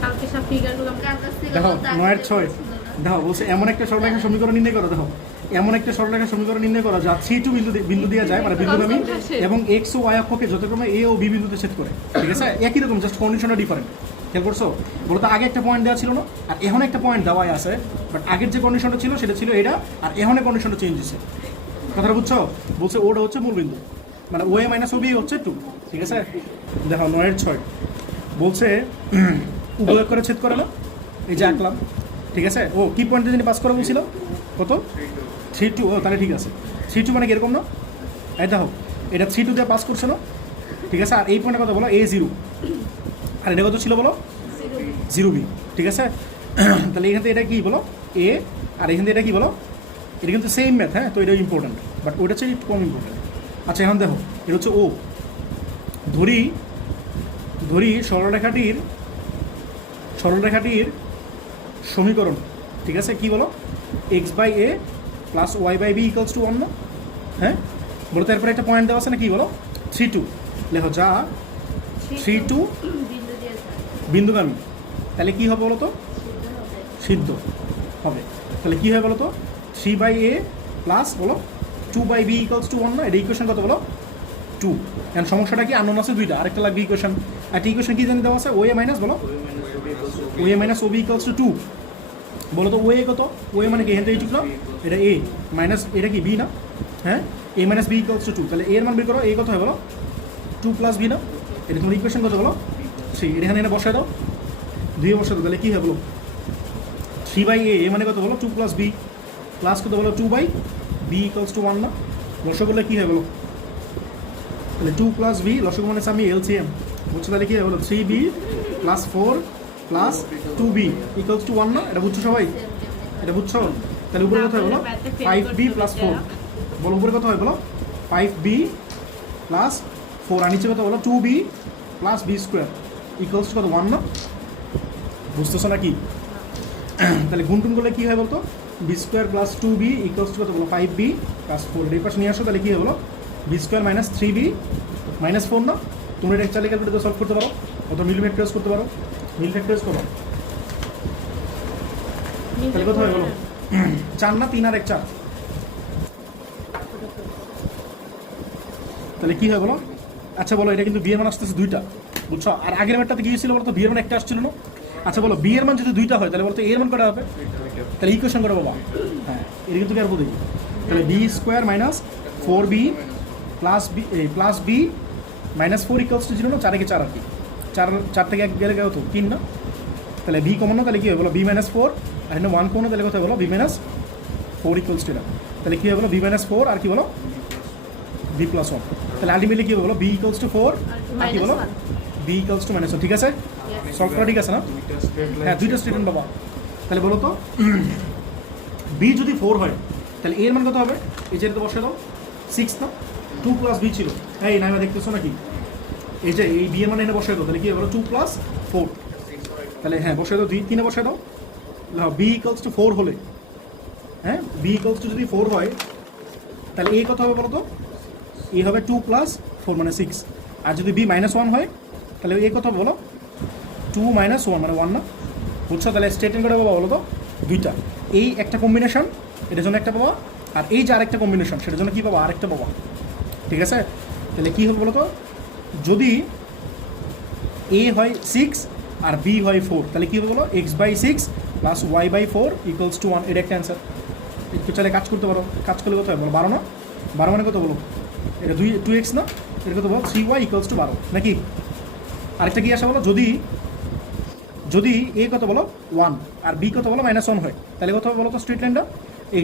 কালকে সব ফিগারগুলো আমরা দেখো 9/6 দেখো বলছে এমন একটা সরলরেখা সমীকরণ নির্ণয় করো। দেখো এমন একটা সরলরেখা সমীকরণ নির্ণয় করো যা 3 টু বিন্দু দিয়ে যায়, মানে বিন্দুগামী এবং x ও y অক্ষকে যথাক্রমে a ও b বিন্দুতে ছেদ করে। ঠিক আছে, একই রকম, জাস্ট কন্ডিশনটা ডিফারেন্ট। খেয়াল করছো? বলতো আগে একটা পয়েন্ট দেওয়া ছিল না, আর এখন একটা পয়েন্ট দেওয়াই আছে, বাট আগের যে কন্ডিশনটা ছিল সেটা ছিল এটা, আর এখন কন্ডিশনটা চেঞ্জ হয়েছে। কথাটা বুঝছো? বলছে ওটা হচ্ছে মূল বিন্দু, মানে ও এ মাইনাস ও বি হচ্ছে 2। ঠিক আছে, দেখো 9/6 বলছে উভয় করে ছেদ করে না, এই যে আঁকলাম। ঠিক আছে, ও কি পয়েন্টে যিনি পাস করে বলছিল কত 3-2। ও তাহলে ঠিক আছে, 3-2 মানে কি এরকম না? এই দেখো এটা 3-2 দিয়ে পাস করছে না? ঠিক আছে, আর এই পয়েন্টে কত বলো A0, আর এটা কত ছিল বলো 0B। ঠিক আছে, তাহলে এখান থেকে এটা কি বলো A, আর এখান থেকে এটা কি বলো, এটা কিন্তু সেম ম্যাথ। হ্যাঁ, তো এটা ইম্পর্টেন্ট, বাট ওইটা হচ্ছে একটু কম ইম্পর্টেন্ট। আচ্ছা এখন দেখো এটা হচ্ছে ও, ধরি সরলরেখাটির সমীকরণ। ঠিক আছে, কি বলো x/a plus y/b equals to 1 না? হ্যাঁ বলো, তারপরে একটা পয়েন্ট দেওয়া আছে না, কি বলো 3-2 লেখো, যা 3-2 বিন্দু দিয়ে যায়। বিন্দুগামী। তাহলে কি হবে বলো তো? সিদ্ধ হবে। তাহলে কি হবে বলো তো? 3/a প্লাস বলো 2/b ইকুয়ালস টু 1 না? এটা ইকুয়েশন কত বলো 2। এখন সমস্যাটা কি, আননোন আছে দুইটা, আরেকটা লাগবে ইকুয়েশন। একটা ইকুয়েশন কি জানি দেওয়া আছে, ওএ মাইনাস বলো OA minus Obi equals two 2। বলো তো ওএ কত? ওএ মানে কি, এখান থেকে এইটুকু না, এটা এ মাইনাস এটা কি বি না? হ্যাঁ, এ মাইনাস বি ইকুয়ালস টু 2। তাহলে এর মান বের করো, এ কত হয় বলো 2 প্লাস বি না? এটা তোমার ইকুয়েশন কত বলো 3। এখানে এনে বসায় দাও, 2 বসায় দাও, তাহলে কি হয় বলো 3/a, এ মানে কত বলো 2 প্লাস বি, প্লাস কত বলো 2/b ইকুয়ালস টু 1 না? লসগু করলে কি হয় বলো, তাহলে 2 প্লাস বি, লসগু মানে আমি এলসিএম বুঝছো, তাহলে কি হয় বলো 3b plus 4 plus 2b equals to 1 না? এটা বুঝছো সবাই? এটা বুঝছো? তাহলে উপরে কত হয় বলো 5b প্লাস 4। বলো উপরে কত হয় বলো 5b প্লাস 4, আর নিচে কত বলো 2b plus b square equals to কত 1 না? বুঝতেছো নাকি? তাহলে গুণ করলে কি হয় বলতো, b square plus 2b equals to কত বলো 5b প্লাস 4। এই পাশে নিয়ে আসো, তাহলে কি হয় বলো b square minus 3b minus 4 না? তোমরা এটা চাইলে ক্যালকুলেটর সলভ করতে পারো, অথবা মিল ফ্যাক্টরাইজ করতে পারো, মিল ফ্যাক্টরাইজ করো। তাহলে কত হয় বলো 4 না? 3 আর 1 4। তাহলে কি হয় বলো? আচ্ছা বলো, এটা কিন্তু বিয়ের মান আসতেছে 2টা, বুঝছো? আর আগের বারটাতে কি হয়েছিল বলো তো, বিয়ের মান একটা আসছিল না? আচ্ছা বলো, বিয়ের মান যদি 2টা হয় তাহলে বলতো এর মান কটা হবে? তাহলে ইকুয়েশন করো বাবা। হ্যাঁ, এটা কিন্তু কি আর বলি, তাহলে b square minus 4b plus b minus 4 equals to 0 না? 4 কে 4 আর কি, 4 থেকে 1 গেলে কত 3 না? তাহলে বি কমন না? তাহলে কি হবে বলো b মাইনাস 4, আর এখানে 1 কমন, তাহলে কত বলো b মাইনাস 4 ইকুয়ালস টু না? তাহলে কি হবে বলো b মাইনাস 4 আর কি বলো b প্লাস 1। তাহলে আলটিমেটলি কি হবে বলো b ইকুয়ালস টু 4 আর কি বলো b ইকুয়ালস টু মাইনাস 1। ঠিক আছে, সলভ করা ঠিক আছে না? হ্যাঁ, দুইটা স্টেটমেন্ট বাবা। তাহলে বলো তো বি যদি 4 হয় তাহলে এর মান কত হবে? এই যে এটা তো বসে দাও 6 না? 2 প্লাস বি ছিল, এই না দেখতেছো নাকি? এই যে এই বি এর মান এনে বসে দাও, তাহলে কি হবে বলো 2 প্লাস 4। তাহলে হ্যাঁ বসে দাও, 2-3 বসে দাও। বি ইকুয়ালস টু 4 হলে, হ্যাঁ বি ইকুয়ালস টু যদি 4 হয় তাহলে এ কত হবে বলো তো? এ হবে 2 প্লাস 4 মানে 6। আর যদি বি মাইনাস 1 হয় তাহলে এ কত হবে বলো 2 মাইনাস 1 মানে 1 না? বুঝছো? তাহলে স্টেটমেন্ট করে পাবা বলো তো 2টা, এই একটা কম্বিনেশন এটার জন্য একটা পাবা, আর এই যে আরেকটা কম্বিনেশন সেটার জন্য কি পাবা, আরেকটা পাবা। ঠিক আছে, তাহলে কী হবে বলো তো, যদি এ হয় 6 আর বি হয় 4 তাহলে কী হবে বলো x/6 plus y/4 equals to 1। এটা একটা অ্যান্সার। একটু চাইলে কাজ করতে পারো, কাজ করলে কত হয় বলো 12 না? 12 মানে কত বলো, এটা 2x না? এটা কত বলো 3y ইকুয়ালস টু 12 নাকি? আরেকটা কি আসে বলো, যদি এ কত বলো 1 আর বি কত বলো -1 হয় তাহলে কত হবে বলো তো স্ট্রেট লাইনটা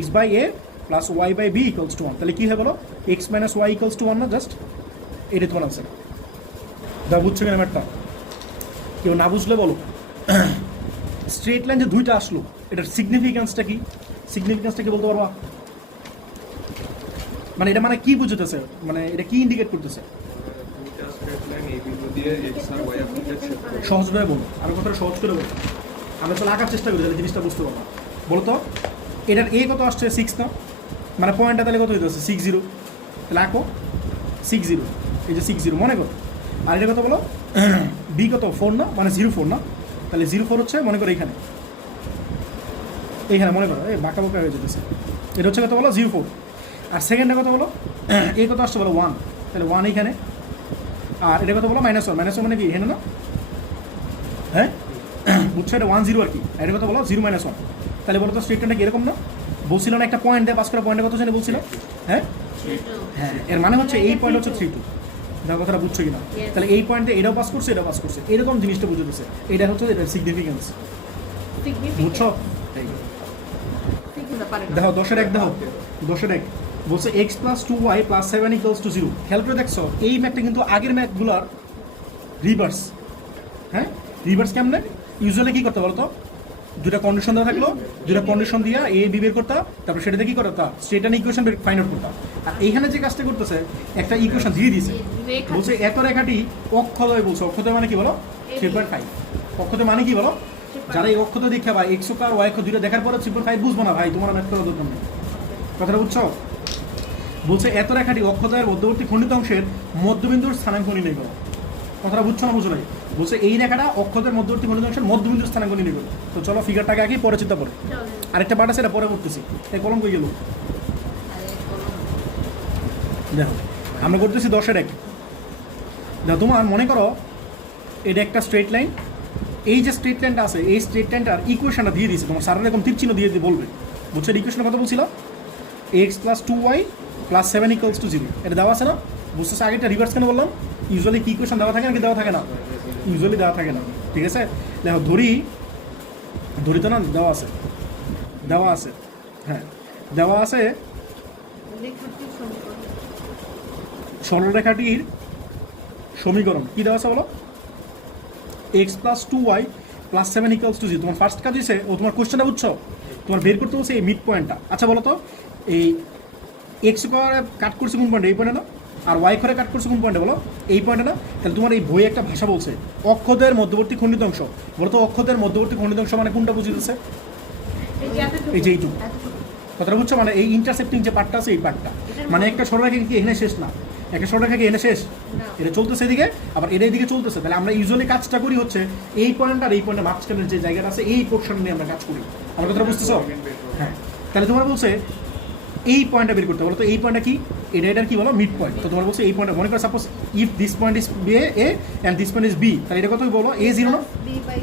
x/a plus y/b equals to 1। তাহলে কী হয় বলো x minus y equals to 1 না? জাস্ট এটা তোমার আনসার। দা বুঝছো কেন ম্যাটটা? কেউ না বুঝলে বলো। স্ট্রেট লাইন যে 2টা আসলো এটার সিগনিফিকেন্সটা কি? সিগনিফিকেন্সটা কি বলতে পারবা? মানে এটা মানে কি বুঝতেছে, মানে এটা কি ইন্ডিকেট করতেছে? সহজভাবে বলো, আর কথাটা সহজ করে বলো, আমরা তো আঁকার চেষ্টা করি তাহলে জিনিসটা বুঝতে পারবো। বলো তো এটার এ কত আসছে 6 না? মানে পয়েন্টটা তাহলে কত হইতেছে 60, তাহলে আঁকো 60, এই যে 60 মনে করো। আর এটা কত বলো বি কত 4 না, মানে 04 না, তাহলে 04 হচ্ছে মনে করো এইখানে মনে করো এই বাঁকা বাঁকা হয়ে যেতেছে, এটা হচ্ছে কত বলো 04। আর সেকেন্ডে কত বলো এই কত আসছে বলো 1, তাহলে 1 এইখানে। আর এটা কত বলো -1, -1 মানে কি এখানে না, হ্যাঁ বুঝছো, এটা 10 আর কি, এটা কত বলো 0 -1। তাহলে বলো তো স্টেটমেন্টটা কি এরকম না, বলছিল না একটা পয়েন্ট দেয় পাস করা, পয়েন্টে কত জানি বলছিল, হ্যাঁ হ্যাঁ, এর মানে হচ্ছে এই পয়েন্ট হচ্ছে 32, দেখো কথাটা বুঝছো কিনা। তাহলে এই পয়েন্টে এটাও পাস করছে, এটাও পাস করছে, এরকম জিনিসটা বুঝতেছে, এটা হচ্ছে এটা সিগনিফিকেন্স, বুঝছো। দেখো 10-1 দেখো 10-1 বলছে x + 2y + 7 = 0। খেয়াল করে দেখছো এই ম্যাথটা কিন্তু আগের ম্যাথগুলোর রিভার্স, হ্যাঁ রিভার্স কেমনে, ইউজুয়ালি কি করতে বলো তো, দুটা কন্ডিশন দেওয়া থাকলো, দুটা কন্ডিশন দিয়ে এ বি বের করতা, তারপর সেটাতে কি করতা state and equation find out করতা। আর এইখানে যে কাজটা করতেছে একটা ইকুয়েশন দিয়ে দিয়েছে, বলছে এত রেখাটি অক্ষদ্বয়, বলছে অক্ষদ্বয় মানে কি বলো 3.5, অক্ষদ্বয় মানে কি বলো, যারা এই অক্ষদ্বয় দীক্ষা বা x অক্ষ আর y অক্ষ দুটো দেখার পরে 3.5 বুঝবো না ভাই, তোমার ম্যাথ করার দরকার নেই, কথাটা বুঝছো। বলছে এত রেখাটি অক্ষদ্বয়ের মধ্যবর্তী খণ্ডিত অংশের মধ্যবিন্দুর স্থানাঙ্ক নির্ণয় করো, কথাটা বুঝছো না বুঝো নাই। বলছে এই রেখাটা অক্ষদের মধ্যবর্তী খণ্ডিত অংশের মধ্যবিন্দুর স্থানাঙ্ক নির্ণয় করো। তো চলো ফিগারটাকে আগে পরে চিন্তা করো, আরেকটা পার্ট আছে এটা পরে করতেছি। এই কলম কই গেল, দেখো আমরা করতেছি 10-1। দেখো তোমার মনে করো এটা একটা স্ট্রেট লাইন, এই যে স্ট্রেট লাইনটা আছে এই স্ট্রেট লাইনটার ইকুয়েশনটা দিয়ে দিয়েছে, তোমার স্যার এরকম তীর চিহ্ন দিয়ে দিয়ে বলবে, বুঝছো ইকুয়েশনের কথা বলছিল x + 2y + 7 = 0, এটা দেওয়া আছে না, বুঝতেছে। আগেটা রিভার্স কেন বললাম, ইউজুয়ালি কি ইকুয়েশন দেওয়া থাকে না কি দেওয়া থাকে না, ইউজুয়ালি দেওয়া থাকে না, ঠিক আছে। দেখো ধরি তো না দেওয়া আছে, হ্যাঁ দেওয়া আছে সরলরেখাটির সমীকরণ কি দেওয়া আছে বলো, x + 2y + 7 = 0। তোমার ফার্স্ট কাজ হয়েছে ও তোমার কোশ্চেনটা বুঝছো, তোমার বের করতে বলছে এই মিড পয়েন্টটা। আচ্ছা বলো তো এই এক্স করে কাট করছে কোন পয়েন্টে, এই পয়েন্টে না, আর ওয়াই করে কাট করছে কোন পয়েন্টে বলো, এই পয়েন্টে না। তাহলে তোমার এই বইয়ে একটা ভাষা বলছে অক্ষদের মধ্যবর্তী খণ্ডিত অংশ, বলো তো অক্ষদের মধ্যবর্তী খণ্ডিত অংশ মানে কোনটা বুঝিতেছে, এই যে এইটুকু, কথাটা বুঝছো, মানে এই ইন্টারসেক্টিং যে পার্টটা আছে এই পার্টটা, মানে একটা সরলরেখা কি এখানে শেষ না, একটা সরলরেখা কি এখানে শেষ, এটা চলতেছে এদিকে আবার এটা এদিকে চলতেছে। তাহলে আমরা ইউজুয়ালি কাজটা করি হচ্ছে এই পয়েন্ট আর এই পয়েন্টের মাঝখানের যে জায়গাটা আছে এই পোর্শন নিয়ে আমরা কাজ করি, আমার কথাটা বুঝতেছো, হ্যাঁ। তাহলে তোমার বলছে এই পয়েন্টটা বের করতে বলো, তো এই পয়েন্টটা কি, এটার কি বলো মিড পয়েন্ট। তো তোমার বলছে এই পয়েন্টটা মনে করো suppose if this point is A and this point is B, তাহলে এটা কত বলো a0 না,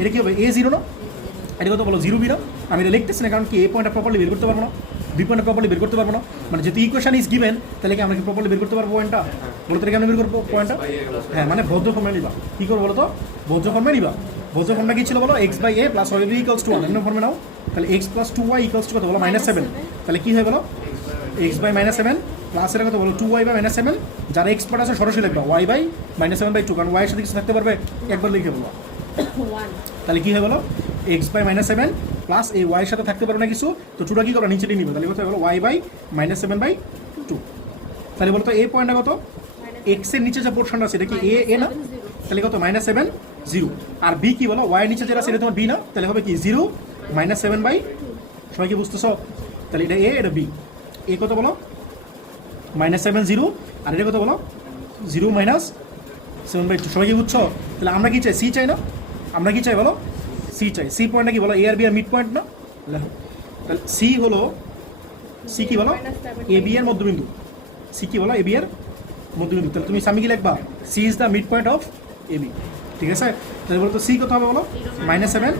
এটা কি হবে a0 না, এটা কত বলো 0 বি না। আমি এটা লিখতেছি না কারণ কি এই পয়েন্টটা প্রপারলি বের করতে পারবো না, বি পয়েন্টটা প্রপারলি বের করতে পারবো না, মানে যেহেতু ইকুয়েশন ইজ গিভেন তাহলে কি আমরা কি প্রপারলি বের করতে পারবো পয়েন্টটা, বলো তাহলে কেমন বের করবো পয়েন্টটা, হ্যাঁ মানে ভৌত ফর্মে নিবা, কি করবো বলো তো ভৌত ফর্মে নিবা। ভৌত ফর্মটা কি ছিল বলো x/a + y = 1 এমন ফর্মে নাও। তাহলে x + 2y = কত বলো -7, তাহলে কি হয় বলো x/-7 প্লাস এটা কত বলো 2y/-7, যারা এক্সপার্ট আছে সরাসরি লিখবা y/-7/2, কারণ y এর সাথে কিছু থাকতে পারবে একবার লিখে বলো, তাহলে কি হয় বলো x/-7 প্লাস এই y এর সাথে থাকতে পারবে না কিছু, তো টুটা কি করো নিচে নিবে, তাহলে কত বলো y/-7/2। তাহলে বলো তো এই পয়েন্টটা কত, x এর নিচে যে পোর্শনটা আছে এটা কি a না, তাহলে কত -7 0, আর b কি বলো y এর নিচে যেটা আছে এটা তোমার b না, তাহলে হবে কি 0 -7/, সবাই কি বুঝতেছো। তাহলে এটা a এটা b, a কত বলো -7 0, আর এটা কত বলো 0 -7/2, সবাই কি বুঝছো। তাহলে আমরা কি চাই, সি চাই না, আমরা কি চাই বলো সি চাই, সি পয়েন্টটা কি বলো এ আর বি আর মিড পয়েন্ট না, তাহলে সি হলো সি কি বলো এ বি এর মধ্যবিন্দু, সি কি বলো এ বি এর মধ্যবিন্দু। তাহলে তুমি সামি কি লিখবা C is the mid point of A B, ঠিক আছে। তাহলে বলো তো সি কত হবে বলো -7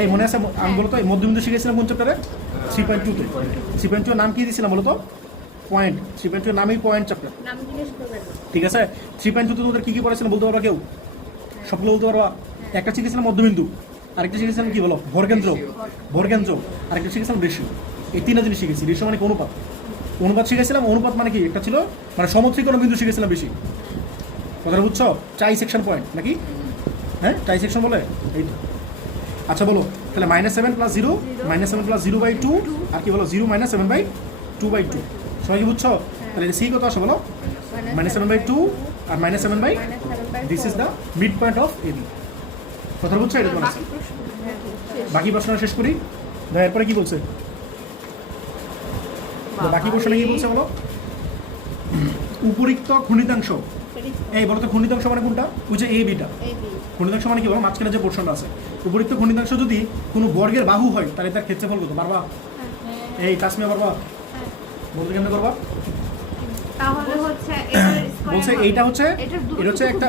এই মনে আছে আমি বলো তো এই মধ্যবিন্দু শিখেছিলাম কোন চ্যাপ্টারে 3.2-তে, 3.2 নাম কি দিয়েছিলাম বলো তো পয়েন্ট, 3.2 নামই পয়েন্ট চ্যাপ্টার, ঠিক আছে। 3.2 তে তোমাদের কী কী পড়েছিলাম বলতে পারবা কেউ, সবগুলো বলতে পারবা। একটা শিখেছিলাম মধ্যবিন্দু, আরেকটা শিখেছিলাম কি বলো ভরকেন্দ্র, আরেকটা শিখেছিলাম রেশিও, এই তিনটা জিনিস শিখেছি। রেশিও মানে কি অনুপাত শিখেছিলাম, অনুপাত মানে কি একটা ছিল মানে সমত্রিকোণ বিন্দু শিখেছিলাম বেশি, কথাটা বুঝছো, ট্রাই সেকশন পয়েন্ট নাকি, হ্যাঁ ট্রাই সেকশন বলে এই তো। আচ্ছা বলো তাহলে -7 + 0 -7 + 0/2, আর কি বলো 0 -7/2/2, সবাই কি বুঝছো। তাহলে সি কত আসে বলো -7/2 আর -7/, this is the mid point of A B, কথা বুঝছো। এটা তোমার বাকি প্রশ্ন শেষ করি, এরপরে কি বলছে বাকি প্রশ্নে কি বলছে বলো, উপরিক্ত খণ্ডিতাংশ, এই বলো তো খণ্ডিতাংশ মানে কোনটা? ওই যে এ বিটা। এই বি খণ্ডিতাংশ মানে কি বলো? মাঝখানে যে পোর্শনটা আছে। উপরিক্ত খণ্ডিতাংশ যদি কোনো বর্গের বাহু হয় তাহলে তার ক্ষেত্রফল কত? পারবা? এই তাসমিয়া পারবা? বলতে কেমনে করবা? তাহলে হচ্ছে এটার স্কয়ার বলছে এইটা হচ্ছে এটার এটা হচ্ছে একটা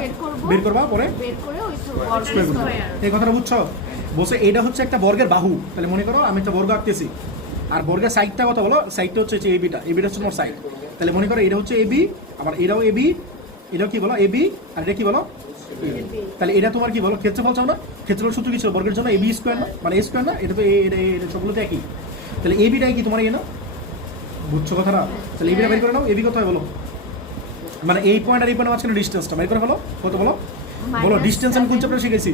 বের বের করবা, পরে করে ওই স্কয়ার করবা। এই কথাটা বুঝছো? বলছে এইটা হচ্ছে একটা বর্গের বাহু, তাহলে মনে করো আমি একটা বর্গ আঁকতেছি, আর বর্গের সাইডটা কত বলো? সাইডটা হচ্ছে এই বিটা, এই বিটা হচ্ছে তোমার সাইড। তাহলে মনে করো এটা হচ্ছে এবি, আবার এটাও এবি, এটাও কি বলো? এবি, আর এটা কি বলো? তাহলে এটা তোমার কি বলো? ক্ষেত্রফল চাও না? ক্ষেত্রফল সূত্র কি ছিল? বর্গের জন্য এবি স্কয়ার না, মানে এ স্কয়ার না? এটা তো এটা সবগুলোতে একই। তাহলে এবিটাই কি তোমার এ না? বুঝছো কথাটা? তাহলে এবিটা বের করে নাও। এবি কত হয় বলো? মানে এই পয়েন্ট আর এই পয়েন্টের মাঝখানে ডিস্টেন্সটা বের করে ফেলো। কত বলো? বলো ডিস্টেন্স আমি কোন চ্যাপ্টারে শিখেছি?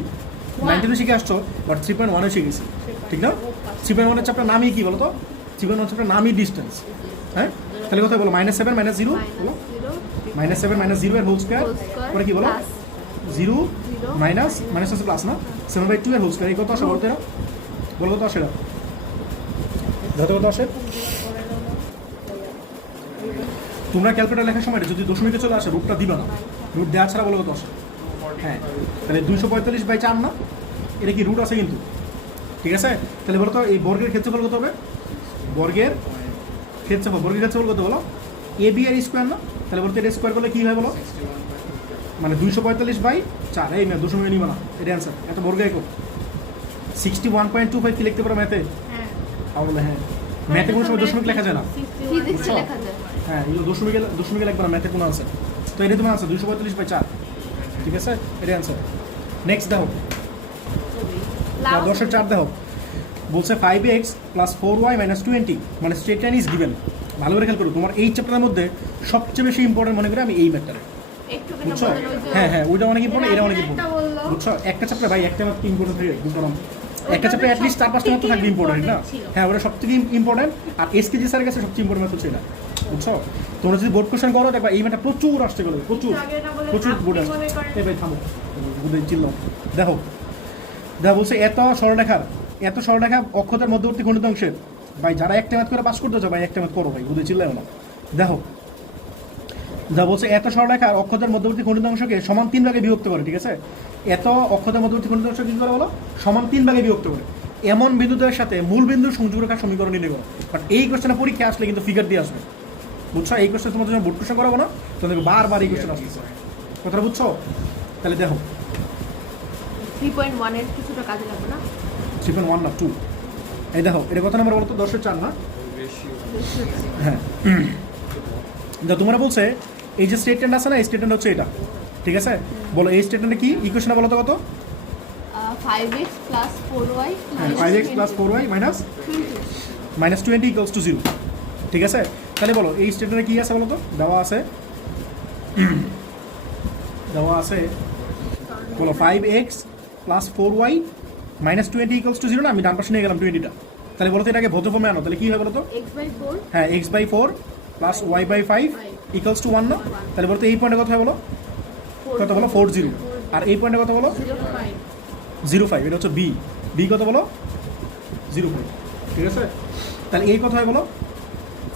19 শিখে আসছো, বাট 3.1 শিখেছি, ঠিক না? 3.1 চ্যাপ্টার নামই কি বলো তো? 3.1 চ্যাপ্টার নামই ডিস্টেন্স। হ্যাঁ, তাহলে কথা বলো -7 -0 বলো, -7 -0 এর হোল স্কয়ার, পরে কি বলো? 0 মাইনাস মাইনাস আছে প্লাস না, 7/2 এর হোল স্কয়ার। এই কত আসে বলতে? বলো কত আসে? যত কত আসে? তোমরা ক্যালকুলেটর লেখার সময় যদি দশমিকে চলে আসে রুটটা দিবা না, রুট দেওয়া ছাড়া বলো কত আসে? হ্যাঁ, তাহলে 245/4 না, এটা কি রুট আছে কিন্তু, ঠিক আছে? তাহলে বলো তো এই বর্গের ক্ষেত্রফল কত হবে? বর্গের ক্ষেত্রফল কত বলো? এ বি এর স্কোয়ার না, তাহলে বলতে এটা স্কোয়ার করলে কী হয় বলো? মানে 245/4। এই না দশমিকে নিবা না, এটা অ্যান্সার। এত বর্গ একক 61.25 কি লিখতে পারো ম্যাথে? হ্যাঁ আমার বলে হ্যাঁ, ম্যাথে কোনো সময় দশমিক লেখা যায় না। ফিজিক্সে লেখা যায়। হ্যাঁ, এগুলো দশমিকে লাগবে না, ম্যাথে কোনো আছে। তো এটা তোমার আনসার 245/4, ঠিক আছে? এটা অ্যান্সার। নেক্সট দেখো, 10-4 দেখো। বলছে 5x + 4y - 20, মানে স্ট্রেট লাইন ইজ গিভেন। ভালো করে খেয়াল করো, তোমার এই চ্যাপ্টারের মধ্যে সবচেয়ে বেশি ইম্পর্টেন্ট মনে করি আমি এই ম্যাটারে, একটু কেন বুঝছো? বলেন ওই যে হ্যাঁ হ্যাঁ, ওইটা অনেক ইম্পর্টেন্ট, এটা অনেক একটা ইম্পর্টেন্ট, বললো। বুঝছো? একটা চ্যাপ্টার ভাই একটা মাত্র ইম্পর্টেন্ট থাকে, বুঝলাম একটা ওইটা চ্যাপ্টার তো অ্যাটলিস্ট 4-5টা মাত্র থাকবে ইম্পর্টেন্ট, না? ছিল। হ্যাঁ, ওটা সব থেকে ইম্পর্টেন্ট। আর এসকেজি স্যারের কাছে সবচেয়ে ইম্পর্টেন্ট ম্যাথ হচ্ছে এটা, বুঝছো? তোমরা যদি বোর্ড কোশ্চেন করো দেখবা এই ম্যাথটা প্রচুর আসতে গেলে, প্রচুর আগে না বলে প্রচুর আপনি বোর্ড মনে আসছে। করেন- এই ভাই থামো, বুঝে চিল্লাও। দেখো বলছে এত সরলরেখা অক্ষদের মধ্যবর্তী খণ্ডিত অংশের, ভাই যারা একটা ম্যাথ করে পাস করতে চাও ভাই একটা ম্যাথ করো ভাই, বুঝে চিল্লাও না। দেখো বলছে এত সরলরেখার অক্ষদের মধ্যবর্তী খণ্ডিত অংশকে সমান 3 ভাগে বিভক্ত করে, ঠিক আছে? এত অক্ষদের মধ্যবর্তী খণ্ডিত অংশ কি করে বলো? সমান 3 ভাগে বিভক্ত করে এমন বিন্দুদের সাথে মূল বিন্দুর সংযোগ রেখার সমীকরণ নির্ণয় করো। বাট এই কোশ্চেনে পরীক্ষা আসলে কিন্তু ফিগার দিয়ে আসবে, বুঝছো? এই কোশ্চেন তোমাদের যখন বোর্ড কোশ্চেন করাবো না, তোমাদের বারবার এই কোশ্চেন আসবে, কথাটা বুঝছো? তাহলে দেখো 3.1 এর কিছুটা কাজে লাগবে না? 3.1 না 2। এই দেখো এটা কত নাম্বার বলো তো? 10-4 না? হ্যাঁ, তোমরা বলছে এই যে স্টেটমেন্ট আছে না, এই স্টেটমেন্ট হচ্ছে এটা, ঠিক আছে? বলো এই স্টেটমেন্টে কি ইকুয়েশন বলো তো কত? 5x + 4y হ্যাঁ, 5x + 4y - -20 = 0, ঠিক আছে? তাহলে বলো এই স্টেটমেন্টে কি আছে বলো তো? দেওয়া আছে বলো 5x + 4y - 20 = 0 না? আমি ডান পাশে নিয়ে গেলাম 20টা। তাহলে বলো তো এটাকে ভৌত ফর্মে আনো, তাহলে কি হয় বলো তো? x/4 হ্যাঁ, x/4 + y/5 = 1 না? তাহলে বলো তো এই পয়েন্টে কত হয় বলো? কত বলো? 40। আর এই পয়েন্টে কত বলো? 0.5 05। এটা হচ্ছে বি কত বলো? 05, ঠিক আছে? তাহলে এই কত হয় বলো?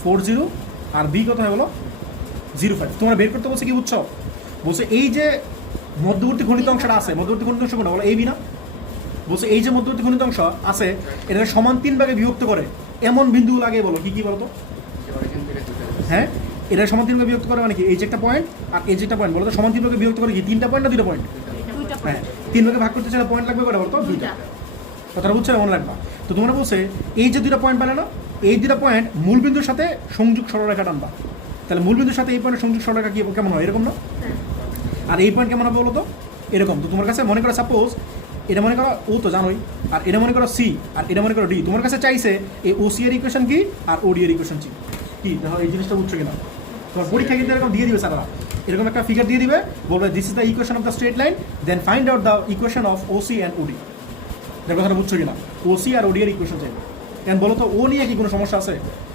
40। আর বি কত হয় বলো? 05। তোমরা বের করতে বলছে কি, বুঝছো? বলছে এই যে মধ্যবর্তী খণ্ডিত অংশটা আছে, মধ্যবর্তী খণ্ডিত অংশ কোনটা বলো? এই বি না? বলছে এই যে মধ্যবর্তী খণ্ডিত অংশ আছে এটা সমান 3 ভাগে বিভক্ত করে এমন বিন্দু লাগে বলো, কি কি বলো তো? হ্যাঁ, এটা সমান 3 ভাগে বিভক্ত করে মানে কি? এই যে একটা পয়েন্ট আর এই যে একটা পয়েন্ট, বলো তো সমান 3 ভাগে বিভক্ত করে কি 3টা পয়েন্ট না 2টা পয়েন্ট? দুইটা হ্যাঁ, 3 ভাগে ভাগ করতে চাইলে পয়েন্ট লাগবে কয়টা বলো তো? 2টা। কথাটা বুঝছো? মনে রাখবা। তো তোমরা বলছে এই যে 2টা পয়েন্ট পেলে না, এই 2টা পয়েন্ট মূল বিন্দুর সাথে সংযোগ সরলরেখা টানবা। তাহলে মূল বিন্দুর সাথে এই পয়েন্টের সংযোগ সরলরেখা কি কেমন হয়? এরকম না? আর এই পয়েন্ট কেমন হবে বলো তো? এরকম। তো তোমার কাছে মনে করো সাপোজ এটা মনে করো ও, তো জানোই, আর এটা মনে করো সি, আর এটা মনে করো ডি। তোমার কাছে চাইছে এই ও সি এর ইকুয়েশন কি আর ও ডি এর ইকুয়েশন কি? দেখো এই জিনিসটা বুঝছো কিনা? তোমার পরীক্ষা কিন্তু এরকম দিয়ে দিবে স্যাররা, এরকম একটা ফিগার দিয়ে দিবে, বলবে this is the equation of the straight line, then find out the equation of O C and OD. দেখো কথাটা বুঝছো কিনা? ও সি আর ওডি এর ইকুয়েশন চাইবে। কেন বলো তো? ও নিয়ে কি কোনো সমস্যা আছে?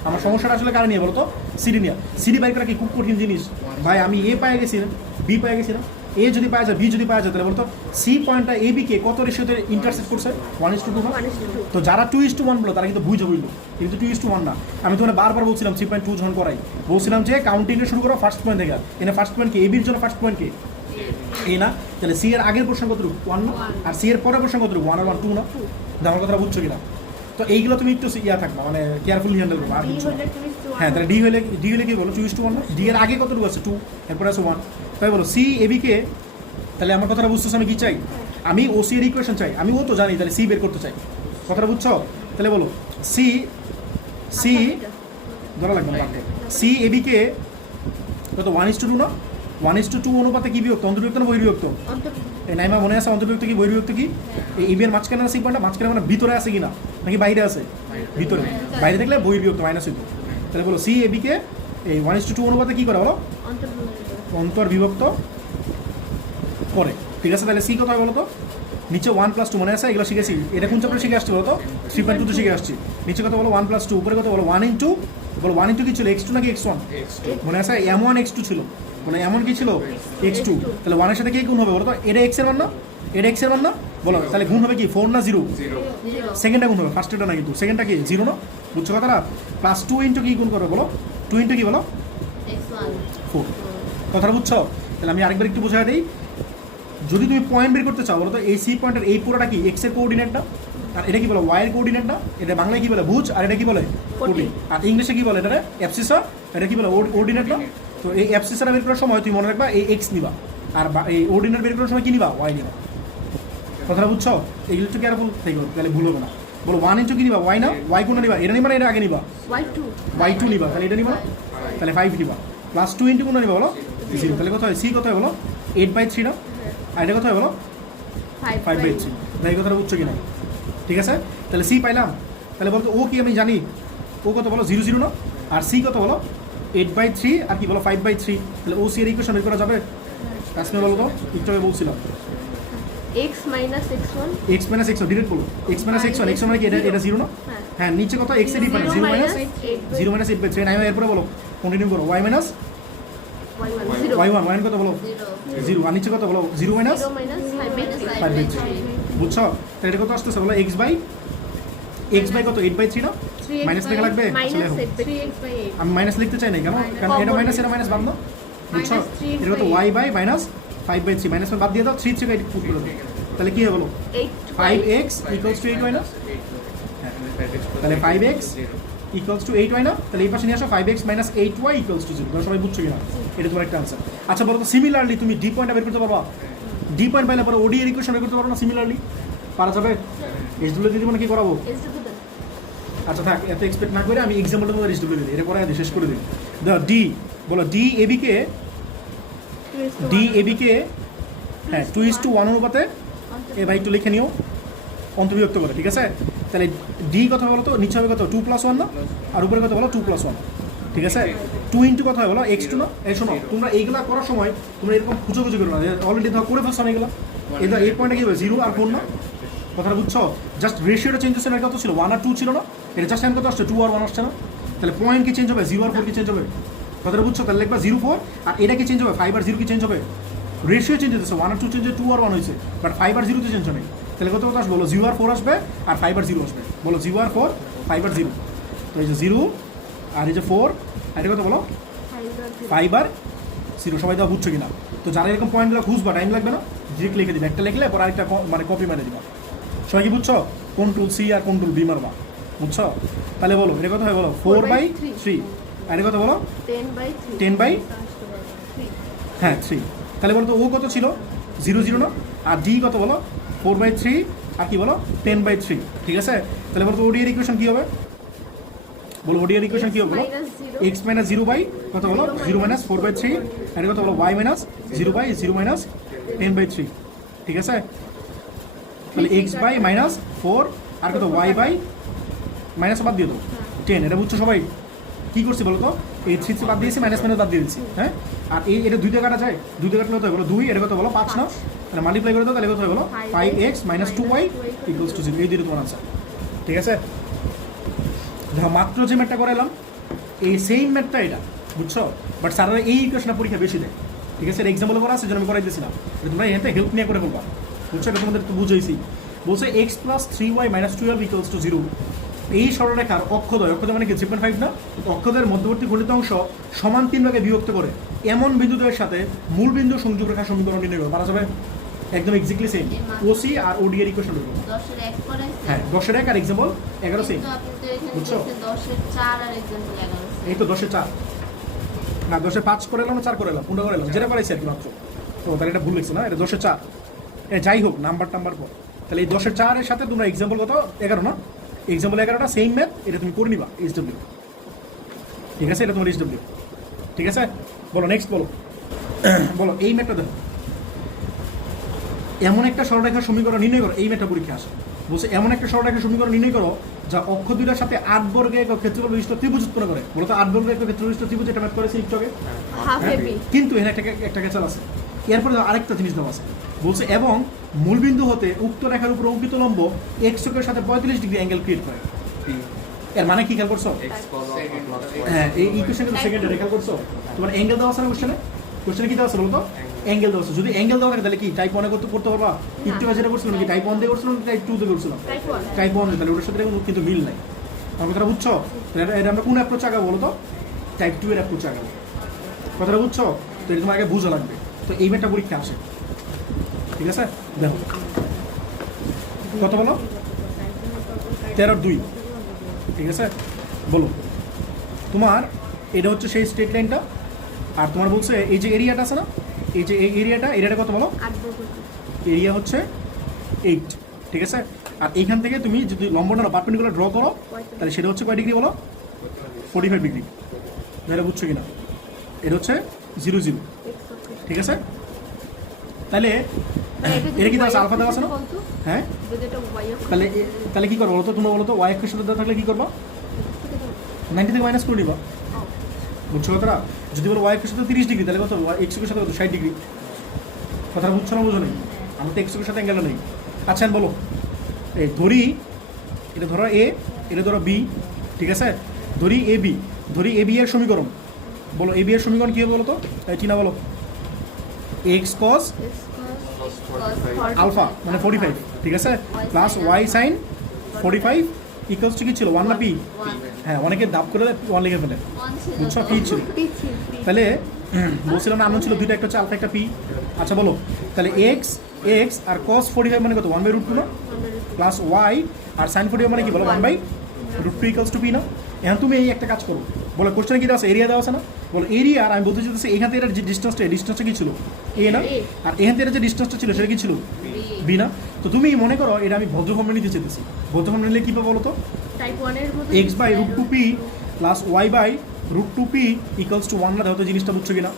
আমার সমস্যাটা আসলে কারণ নিয়ে বলো তো? সিডি নিয়ে। সিডি বাই করা কি খুব কঠিন জিনিস ভাই? আমি এ পায়ে গেছি না, বি পায়ে গেছি না, এ যদি পাওয়া যায় বি যদি পাওয়া যায় তাহলে বলতো সি পয়েন্টটা এ বি কে কত রেশিওতে ইন্টারসেক্ট করছে 1:2 না? 1:2 তো যারা 2:1 বলো তারা কিন্তু বুঝে বললো কিন্তু 2:1 না। আমি তোমাকে বারবার বলছিলাম 3.2 যখন করাই বলছিলাম যে কাউন্টিংটা শুরু করো ফার্স্ট পয়েন্ট থেকে। এনে ফার্স্ট পয়েন্ট কি, এ বির জন্য ফার্স্ট পয়েন্ট কি এই না? তাহলে সি এর আগের পোর্শন কতটুকু 1 না, আর সি এর পরের পোর্শন কতটুকু 1 আর 1 2 না? আমার কথাটা বুঝছো কিনা? তো এইগুলো তুমি একটু ইয়া থাকবা, মানে কেয়ারফুলি হ্যান্ডেল করবে। আর ডি বুঝছো হলে 2:1 হ্যাঁ, তাহলে ডি হলে কি বলো 2:1 না? ডি এর আগে কতটুকু আছে 2, এরপরে আছে 1। তাই বলো সি এ বি কে, তাহলে আমার কথাটা বুঝতেছো আমি কি চাই? আমি ও সি এর ইকুয়েশন চাই। আমি ও তো জানি, তাহলে সি বের করতে চাই। কথাটা বুঝছো? তাহলে বলো সি সি ধরা লাগবে না, সি এ বি কে কত 1:2 না? 1:2 অনুপাতে কি বিভক্ত, অন্তর্বিভক্ত না বহির্বিভক্ত? অন্তর্ভুক্ত। এই নাইমা মনে আছে অন্তর্বিভক্ত কি বহির্বিভক্ত কি? এই ইবিএর মাঝখানে আছে সিগমাটা, মাঝখানে মানে ভিতরে আছে কিনা নাকি বাইরে আছে? ভিতরে। বাইরে থাকলে বহির্বিভক্ত মাইনাস হইতো। তাহলে বলো সি এ বি কে এই 1:2 অনুপাতে কি করে বলো? অন্তর্ভুক্ত। অন্তর্বিভক্ত করে। ঠিক আছে, তাহলে সি কত হয় বলো তো? নিচে 1+2 মনে আছে, এগুলো শিখেছি। এটা কোন চ্যাপ্টারে শিখে আসছি বলো তো? 3.2 শিখে আসছি। নিচে কত বলো 1+2, উপরে কত বলো 1 ইন্টু বলো 1 ইন্টু কি ছিল x2 নাকি x1? মনে আছে m1 x2 ছিল, মানে এমন কি ছিল x2। তাহলে 1 এর সাথে কি গুণ হবে বলো তো? এটা x এর মান না, এটা x এর মান না বলো? তাহলে গুণ হবে কি 4 না 0? সেকেন্ডটা গুণ হবে, ফার্স্টটা না কিন্তু। সেকেন্ডটা কি 0 না? বুঝছো কথাটা? +2 ইন্টু কি গুণ করবে বলো? 2 ইন্টু কি বলো? x1 4। কথাটা বুঝছো? তাহলে আমি আরেকবার একটু বোঝাই দিই। যদি তুমি পয়েন্ট বের করতে চাও বলো তো এই সি পয়েন্টের এই পুরোটা কি এক্স এর কোঅর্ডিনেটটা, আর এটা কি বলে ওয়াই এর কোঅর্ডিনেটটা। এটা বাংলায় কি বলে ভুজ, আর এটা কি বলে কোঅর্ডিনেট। আর ইংলিশে কি বলে এটা অ্যাবসিসা, এটা কি বলে অর্ডিনেট না? তো এই অ্যাবসিসাটা বের করার সময় তুমি মনে রাখবা এই এক্স নিবা, আর এই অর্ডিনেট বের করার সময় কি নিবা? ওয়াই নিবা। কথাটা বুঝছো? এইগুলো একটু কেয়ারফুল থেকে তাহলে ভুল হবে না। বলো 1 ইন্টু কি নিবা? ওয়াই না? ওয়াই কোনটা নিবা? এটা নিবা না এটা আগে নিবা? y2 y2 নিবা, তাহলে এটা নিবা না? তাহলে 5 নিবা। +2 ইন্টু কোনটা নিবা বলো? 0। তাহলে কত হয়? সি কত হয় বলো? 8/3 না? আর এটা কত হয় বলো? 5/3। তাই এই কথাটা বুঝছো কিনা? ঠিক আছে, তাহলে সি পাইলাম। তাহলে বলতো ও কি আমি জানি, ও কত বলো 0 0 না? আর সি কত বলো 8/3, আর কি বলো 5/3। তাহলে ও সি এর ইকুয়েশন বের করা যাবে? কাশ্মীর বলো তো, একটু আগে বলছিলাম x minus x1 x minus x1 direct বলো x minus x1, x1 মানে কি এটা 0 না? হ্যাঁ, নিচে কত x এর ডিফারেন্স 0 minus 8/3। নাই এরপরে বলো কন্টিনিউ করো y minus y1, y1 কত বলো 0, আর নিচে কত বলো 0 minus 5/3। বুঝছো? তাহলে এটা কত আসতেছে বলো x বাই কত 8/3 না? মাইনাস লেখা লাগবে? আসলে হোক। আমি মাইনাস লিখতে চাই না কেন, কারণ এটা মাইনাস এটা মাইনাস বাদ না। বুঝছো? এটা কত y বাই মাইনাস 5/3, মাইনাস বাদ দিয়ে দাও, 3 থেকে 8 পুট করে দাও। তাহলে কি হবে বলো 5x ইকুয়ালস টু 8y না? তাহলে 5x ইকুয়ালস টু 8y না? তাহলে এই পাশে নিয়ে আসো 5x minus 8y equals to 0। তোমরা সবাই বুঝছো কিনা? এটা তোমার একটা আনসার। আচ্ছা বলো তো সিমিলারলি তুমি ডি পয়েন্টটা বের করতে পারবা? ডি পয়েন্ট পাইলে পরে ওডি এর ইকুয়েশন বের করতে পারো না সিমিলারলি? পারা যাবে? এসডব্লিউ দিদি মানে কি করাবো? আচ্ছা থাক, এত এক্সপেক্ট না করে আমি এক্সাম্পলটা তোমাদের এসডব্লিউ দিই, এটা পরে শেষ করে দিই। ডি বলো ডি এবি কে হ্যাঁ 2:1 অনুপাতে এ ভাই একটু লিখে নিও অন্তর্বিভক্ত করে। ঠিক আছে, তাহলে ডি কথা বলো তো? নিচে হবে কত 2+1 না? আর উপরে কত বলো 2+1। ঠিক আছে, 2 ইন্টু কথা হয় বলো x2 না? এই শোনো, তোমরা এইগুলা করার সময় তোমরা এরকম খুঁজো করো না, অলরেডি ধর করে ফেলছো না এগুলো। এটা এই পয়েন্টে কি হবে 0 আর 4 না? কথাটা বুঝছো? জাস্ট রেশিওটা চেঞ্জ হচ্ছে না, কত ছিল 1 আর 2 ছিল না? এটা জাস্ট কত আসছে 2 আর 1 আসছে না? তাহলে পয়েন্ট কি চেঞ্জ হবে? 0 আর 4 কি চেঞ্জ হবে? কথাটা বুঝছো? তাহলে লিখবা 0 4, আর এটা কি চেঞ্জ হবে? 5 আর 0 কি চেঞ্জ হবে? রেশিও চেঞ্জ হচ্ছে, 1 আর 2 চেঞ্জ হয়ে 2 আর 1 হয়েছে, বাট 5 আর 0 তো চেঞ্জ হয়। তাহলে কত আসবে বলো? 0 আর 4 আসবে, আর 5 আর 0 আসবে। বলো 0 আর 4, 5 আর 0। তো এই যে 0 আর এই যে 4, আর এটা কত বলো 5 আর 0। সবাই তো বুঝছো কিনা? তো যারা এরকম পয়েন্টগুলো খুঁজবা টাইম লাগবে না, ডিরেক্ট লিখে দিবে, একটা লিখলে পরে আরেকটা মানে কপি মেরে দিবা। সবাই কি বুঝছো? কন্ট্রোল সি আর কন্ট্রোল বি মারবা। বুঝছো? তাহলে বলো এটা কত হয় বলো 4/3, আর এটা কত বলো 10/3 হ্যাঁ 3। তাহলে বলো তো ও কত ছিল 0 0 না? আর ডি কত বলো 4/3, আর কি বলো 10/3। ঠিক আছে, তাহলে বলো তো ওডি এর ইকুয়েশন কি হবে? বলো ওডি এর ইকুয়েশন কি হবে বলো? x মাইনাস 0 বাই কত বলো 0 মাইনাস 4/3, আর কত বলো y মাইনাস 0 বাই 0 মাইনাস 10/3। ঠিক আছে, তাহলে x বাই মাইনাস 4, আর কত y বাই মাইনাস বাদ দিয়ে দাও 10। এটা বুঝছো সবাই? কি করছি বলো তো? এই 3 বাদ দিয়েছি, মাইনাস মাইনাস বাদ দিয়ে দিচ্ছি। হ্যাঁ, আর এটা 2 দিয়ে কাটা যায়? 2 দিয়ে কাটলে কত হয় বলো 2, এটা কত বলো 5 না? তাহলে মাল্টিপ্লাই করে দাও, তাহলে কত হয় বলো 5x minus 2y equals to 0। এই দুটো তোমার আনসার। ঠিক আছে, দেখো মাত্র যে ম্যাথটা করালাম এই সেম ম্যাথটা এটা, বুঝছো? বাট স্যাররা এই ইকুয়েশনটা পরীক্ষা বেশি দেয়। ঠিক আছে, এক্সাম্পল করা আছে যেন আমি করাই দিয়েছিলাম, তোমরা এখানে হেল্প নিয়ে করে বলবা, বুঝছো? এটা তোমাদের তো বুঝেছি। বলছে x plus 3y minus 12 equals to 0। এই সরলরেখার অক্ষদ্বয় মানে কি 3.5 না, অক্ষদ্বয়ের মধ্যবর্তী গণিত অংশ সমান 3 ভাগে বিভক্ত করে এমন বিন্দুদ্বয়ের সাথে মূল বিন্দু সংযোগ রেখা সমীকরণ নির্ণয় করো। পারা যাবে? একদম এক্স্যাক্টলি সেম, ওসি আর ওডি এর ইকুয়েশন করবো। 10 এর 1 করাইছে। হ্যাঁ 10 এর 1 আর এক্সাম্পল 11 সেম। কিন্তু আপনি তো এখানে বুঝছো? দিয়েছেন 10 এর 4 আর এক্সাম্পল 11 এই তো 10 এর 4 না 10 এর 5 করে এলাম না 4 করে এলাম, কোনটা করে এলাম যেটা পারাইছি আর কি মাত্র। তো তাহলে এটা ভুল লিখছো না, এটা 10 এর 4। যাই হোক নাম্বার পর, তাহলে এই 10 এর 4 এর সাথে তোমরা এক্সাম্পল কত 11 না, এক্সাম্পল 11টা সেম ম্যাথ, এটা তুমি করে নিবা এইচডব্লিউ। ঠিক আছে, এটা তোমার এইচডব্লিউ। ঠিক আছে, বলো নেক্সট বলো। বলো এই ম্যাথটা দেখো, এমন একটা সরলরেখার সমীকরণ নির্ণয় করো। এই ম্যাথটা পরীক্ষা আসে, বলছে এমন একটা সরলরেখার সমীকরণ নির্ণয় করো যা অক্ষ দুইটার সাথে 8 বর্গের একক ক্ষেত্রফল বিশিষ্ট ত্রিভুজ উৎপন্ন করে। বলো তো 8 বর্গের একক ক্ষেত্রফল বিশিষ্ট ত্রিভুজ, এটা ম্যাথ করেছি একটু আগে। হাফ হ্যাঁ? এবি। কিন্তু এখানে একটা ক্যাচাল আছে, এরপরে আরেকটা জিনিস দেওয়া আছে, বলছে এবং মূলবিন্দু হতে উক্ত রেখার উপর অঙ্কিত লম্ব এক্স অক্ষের সাথে 45 ডিগ্রি অ্যাঙ্গেল ক্রিয়েট করে। এর মানে কি খেয়াল করছো? হ্যাঁ এই ইকুয়েশন কিন্তু সেকেন্ডে খেয়াল করছো। তোমার অ্যাঙ্গেল দেওয়া আছে না কোশ্চেনে? কোশ্চেনে কি দেওয়া আছে বলো তো? অ্যাঙ্গেল দেওয়া আছে। যদি অ্যাঙ্গেল দেওয়া থাকে তাহলে কি টাইপ 1 করতে পারবা? একটু যেটা করছিলাম কি টাইপ 1 দিয়ে করছিলাম, টাইপ 2 দিয়ে করছিলাম? টাইপ 1। টাইপ 1 তাহলে ওটার সাথে কিন্তু মিল নাই। আমার কথাটা বুঝছো? এটা আমরা কোন অ্যাপ্রোচ আগাবো বলো তো? টাইপ 2 এর অ্যাপ্রোচ আগাবো। কথাটা বুঝছো? তো এটা তোমার আগে বুঝা লাগবে। তো এই ম্যাথটা পরীক্ষা আসে। ঠিক আছে, দেখো কত বলো? 13/2। ঠিক আছে, বলো তোমার এটা হচ্ছে সেই স্ট্রেট লাইনটা, আর তোমার বলছে এই যে এরিয়াটা আছে না, এই যে এই এরিয়াটা কত বলো? 8 বর্গ। এরিয়া হচ্ছে 8। ঠিক আছে, আর এইখান থেকে তুমি যদি লম্বটা পারপেন্ডিকুলার ড্র করো তাহলে সেটা হচ্ছে কয় ডিগ্রি বলো? 45 ডিগ্রি। এটা বুঝছো কিনা? এটা হচ্ছে 0 0। ঠিক আছে, তাহলে এটা কি দেওয়া আছে? আলফা দেওয়া আছে না? হ্যাঁ, যদি এটা y অক্ষ তাহলে কি করবো বলো তো? তোমরা বলো তো ওয়াই অক্ষের সাথে দেওয়া থাকলে কি করবা? 90 থেকে মাইনাস করে নিবা। বুঝছো কথাটা? যদি বলো ওয়াই অক্ষের সাথে 30 ডিগ্রি তাহলে কত? এক্স অক্ষের সাথে কত? 60 ডিগ্রি। কথাটা বুঝছো না বুঝো নেই? আমার তো এক্স অক্ষের সাথে অ্যাঙ্গেলটা নেই। আচ্ছা বলো, এই ধরি এটা ধরো এ, এটা ধরো বি। ঠিক আছে, ধরি এ বি এর সমীকরণ। বলো এ বি এর সমীকরণ কি হবে বলো তো? চিনা বলো। এক্স কস আলফা মানে 45। ঠিক আছে, plus y sine 45 equals to কি ছিল? 1 না পি? হ্যাঁ, অনেকে দাব করে 1 লিখে ফেলে। বুঝছো? পি ছিল। তাহলে বলছিলাম না আননোন ছিল দুইটা, একটা হচ্ছে আলফা একটা পি। আচ্ছা বলো তাহলে এক্স আর cos 45 মানে কত? 1/√2 না, প্লাস ওয়াই আর sin 45 মানে কি বলো? 1/√2 ইকুয়ালস টু পি না। এখন তুমি এই একটা কাজ করো, বলো কোশ্চেন কি দেওয়া আছে? এরিয়া দেওয়া আছে না? বলো এরিয়া, আর আমি বলতে চাইতেছি এখান থেকে যে ডিস্টেন্সটা কি ছিল? এ না, আর এখান থেকে যে ডিস্টেন্সটা ছিল সেটা কি ছিল? বি না। তো তুমি মনে করো এটা আমি ভদ্র ফর্মে নিতে চাইতেছি। ভদ্র ফর্মে নিলে কি পাবো বলো তো? টাইপ 1 এর মতো x/√2p plus y/√2p equals to 1 না। দেখো তো জিনিসটা বুঝছো কিনা?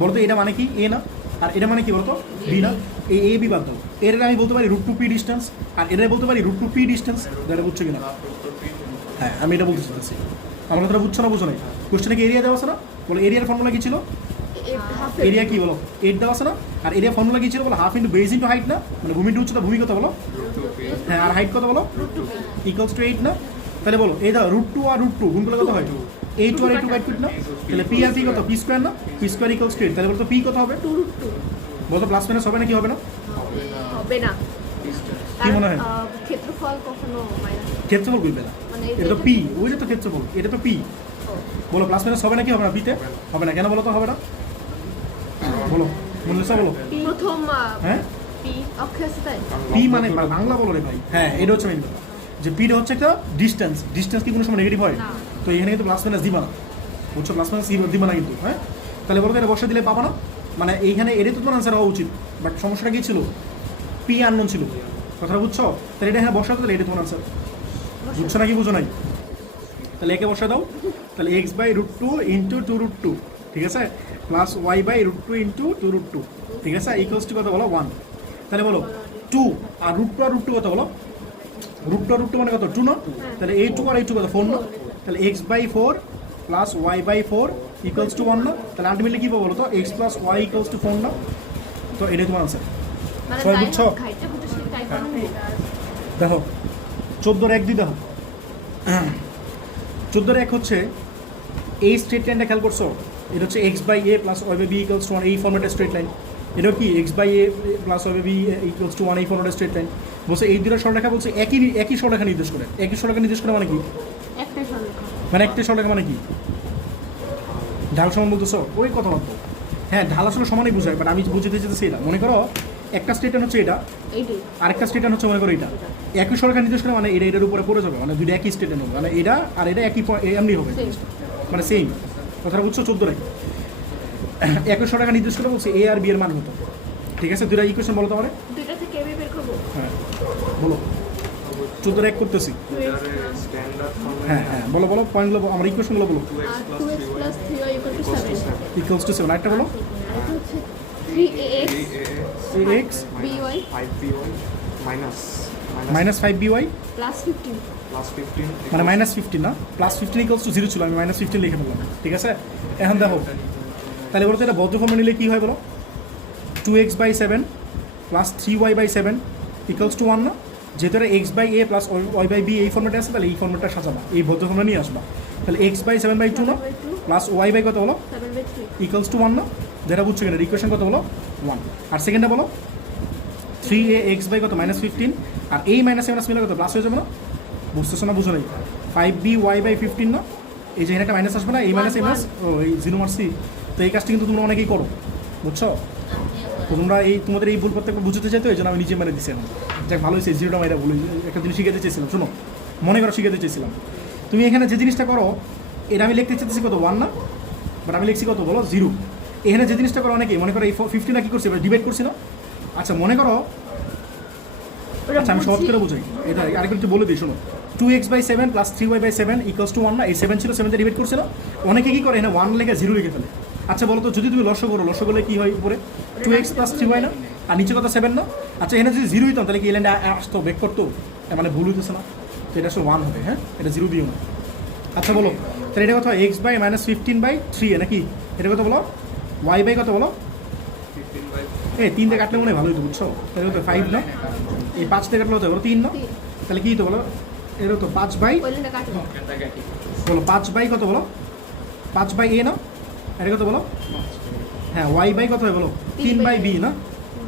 বলো তো এটা মানে কি? এ না, আর এটা মানে কি বলো তো? বি না। এ বি বাদ দাও, এর আমি বলতে পারি √2p ডিস্টেন্স, আর এর বলতে পারি √2p ডিস্টেন্স। এটা বুঝছো কিনা? হ্যাঁ আমি এটা বলতে চাইছি। আমার কথাটা বুঝছো না বুঝো নাই? কোশ্চেনে কি এরিয়া দেওয়া আছে না? বলো এরিয়ার ফর্মুলা কি ছিল? হাফ এরিয়া কি বলো? 8 দেওয়া আছে না, আর এরিয়া ফর্মুলা কি ছিল বলো? Half into base into height না, মানে ভূমি ইন্টু উচ্চতা, ভূমি কত বলো? হ্যাঁ, আর হাইট কত বলো? ইকুয়ালস টু 8 না। তাহলে বলো এই দাও √2 আর √2 গুণ করলে কত হয়? 8 আর 8 কাট না, তাহলে পি আর পি কত? পি স্কয়ার না, পি স্কয়ার ইকুয়ালস টু 8। তাহলে বলো তো পি কত হবে? 2√2 বলো প্লাস মাইনাস হবে না কি হবে না? হবে না। কি মনে হয়? ক্ষেত্রফল কখনো মাইনাস ক্ষেত্রফল কইবে না, মানে এটা তো পি, ওই যে তো ক্ষেত্রফল, এটা তো পি। বলো প্লাস মাইনাস হবে না কি হবে না? পিতে হবে না, কেন বলো তো হবে না? বলো মনীষা বলো। প্রথম হ্যাঁ পি অক্ষে আছে তাই পি মানে বাংলা বলো রে ভাই। হ্যাঁ এটা হচ্ছে মেইন কথা, যে পিটা হচ্ছে একটা ডিস্টেন্স কি কোনো সময় নেগেটিভ হয়? না। তো এখানে কিন্তু প্লাস মাইনাস দিবা না, বুঝছো? প্লাস মাইনাস দিবা না কিন্তু। হ্যাঁ, তাহলে বলো তো এটা বসে দিলে পাবা না, মানে এইখানে এটাই তো তোমার আনসার হওয়া উচিত, বাট সমস্যাটা কি ছিল? পি আননোন ছিল। কথাটা বুঝছো? তাহলে এটা হ্যাঁ বসাতে, তাহলে এটা তোমার আনসার। বুঝছো নাকি বুঝো নাই? তাহলে একে বসা দাও, তাহলে x/√2 ইন্টু 2√2। ঠিক আছে, প্লাস y/√2 ইন্টু 2√2। ঠিক আছে, ইকুয়ালস টু কত বলো? 1। তাহলে বলো 2 আর √2 কত বলো? √2 মানে কত? 2 না, তাহলে এই 2 আর এই 2 কত? 4 না, তাহলে x/4 plus y/4 equals to 1 না। তাহলে আলটিমেটলি কি পাবো বলো তো? x plus y equals two 4 না। তো এটাই তোমার আনসার। মানে সবাই যাই বুঝছো? হোক ঘাইটা ফুটে সেই টাইপ 1 দেখো 14/1 দিয়ে দেখো, 14/1 হচ্ছে এই স্টেট লাইনটা খেয়াল করছো? এটা হচ্ছে x by a plus y by b equals to one, এই ফর্মেটের স্ট্রেট লাইন। এটা কি x by a plus y by b equals to one, এই ফর্মেটের স্ট্রেট লাইন। বলছে এই দুটো সরলরেখা বলছে একই সরলরেখা নির্দেশ করে। একই সরলরেখা নির্দেশ করে মানে কি? একটাই সরলরেখা। মানে একটা সরলরেখা মানে কি? ঢাল সমান বলতেছো ওই কথা বলতো। হ্যাঁ, ঢাল আসলে সমানই বোঝায়, বাট আমি বুঝতে চাইতেছি এটা। মনে করো একটা স্টেট হচ্ছে এটা, এইটাই। আরেকটা স্টেট হচ্ছে মনে করো এটা। একই সরলরেখা নির্দেশ করে মানে এটা এটার উপরে পড়ে যাবে, মানে দুইটা একই স্টেটের হবে, মানে এটা আর এটা একই এমনি হবে, Same. মানে সেম। কথাটা বুঝছো? 14 রে একই সরলরেখা নির্দেশ করে বলছে এ আর বি এর মান হতো। ঠিক আছে, দুইটা ইকুয়েশন বলো তো আমারে। দুইটা থেকে আমি বের করবো। হ্যাঁ বলো, 14 এক করতেছি। স্ট্যান্ডার্ড হ্যাঁ হ্যাঁ বলো বলো, পয়েন্টগুলো আমার ইকুয়েশনগুলো বলো। 2x আর plus 2x 3y plus 3y equal to 7. Equals to 7, আরেকটা বলো। এটা হচ্ছে 3ax ax by 5by minus minus 5by plus 15. plus 15 মানে মাইনাস 15 না, প্লাস 15 ইকুয়ালস টু 0 ছিল, আমি মাইনাস 15 লিখে ফেললাম। ঠিক আছে, এখন দেখো তাহলে বলো তো এটা বদ্ধ ফর্মে নিলে কী হয় বলো? 2x by 7 plus 3y by 7 equals to 1 না? যেহেতু এটা x by a plus y by b এই ফর্মেটে আছে, তাহলে এই ফর্মেটটা সাজাবা, এই বদ্ধ ফর্মে নিয়ে আসবা। তাহলে এক্স বাই 7 বাই 2 না, প্লাস ওয়াই বাই কত বলো? 7 by 3. ইকুয়ালস টু 1 না? যেটা বুঝছো কিনা, ইকুয়েশন কত বলো? 1। আর সেকেন্ডটা বলো 3ax বাই কত? মাইনাস 15। আর এই মাইনাস মাইনাস মিলে কত? প্লাস হয়ে যাবে না? বুঝতেছো না? বুঝো নাই? 5by বাই 15 না? এই যে এখানে একটা মাইনাস আসবে না, এই মাইনাস এই মাইনাস, ও এই 0 মারছি। তো এই কাজটা কিন্তু তোমরা অনেকেই করো, বুঝছো? তো তোমরা এই তোমাদের এই ভুল প্রত্যেকটা বুঝতে চাইতো, এই জন্য আমি নিজে মেরে দিচ্ছি এখন। যাক ভালো হয়েছে, 0টা মাইরা ভুল হয়েছে। একটা জিনিস শিখাতে চেয়েছিলাম, শোনো, মনে করো শিখাতে চেয়েছিলাম। তুমি এখানে যে জিনিসটা করো, এটা আমি লিখতে চাইতেছি কত? 1 না? বাট আমি লিখছি কত বলো? 0। এখানে যে জিনিসটা করো অনেকেই মনে করো এই 15 না কি করছি, এবার ডিবেট করছি না? আচ্ছা মনে করো, আচ্ছা আমি সহজ করে বুঝাই, এটা আরেকবার একটু বলে দিই, শোনো। 2x by 7 plus 3y by 7 equals to 1 না? এই 7 ছিল, 7 তে ডিবেট করছিল। অনেকে কি করে এখানে 1 লেখে 0 লিখে ফেলে। আচ্ছা বলো তো, যদি তুমি লসগু করো, লসগু করলে কি হয় উপরে? 2x প্লাস 3y না? আর নিচে কত? 7 না? আচ্ছা এখানে যদি 0 হইতাম তাহলে কি এলেন্ডে আসতো, বেক করতো? মানে ভুল হইতেছে না? তো এটা আসলে 1 হবে। হ্যাঁ, এটা 0 দিও না। আচ্ছা বলো তাহলে এটা কত? x বাই মাইনাস 15 বাই 3 নাকি? এটা কত বলো? y বাই কত বলো? 15 by এই 3 দিয়ে কাটলে মনে হয় ভালো হতো, বুঝছো? তাহলে হতো 5 না? এই 5 দিয়ে কাটলে হতো 3 না? তাহলে কি হতো বলো? এর হতো 5 বাই, ওই লাইনটা কাটবো। বলো 5 বাই কত বলো? 5 বাই a না? এটা কত বলো? হ্যাঁ, y বাই কত হয় বলো? 3 বাই b না?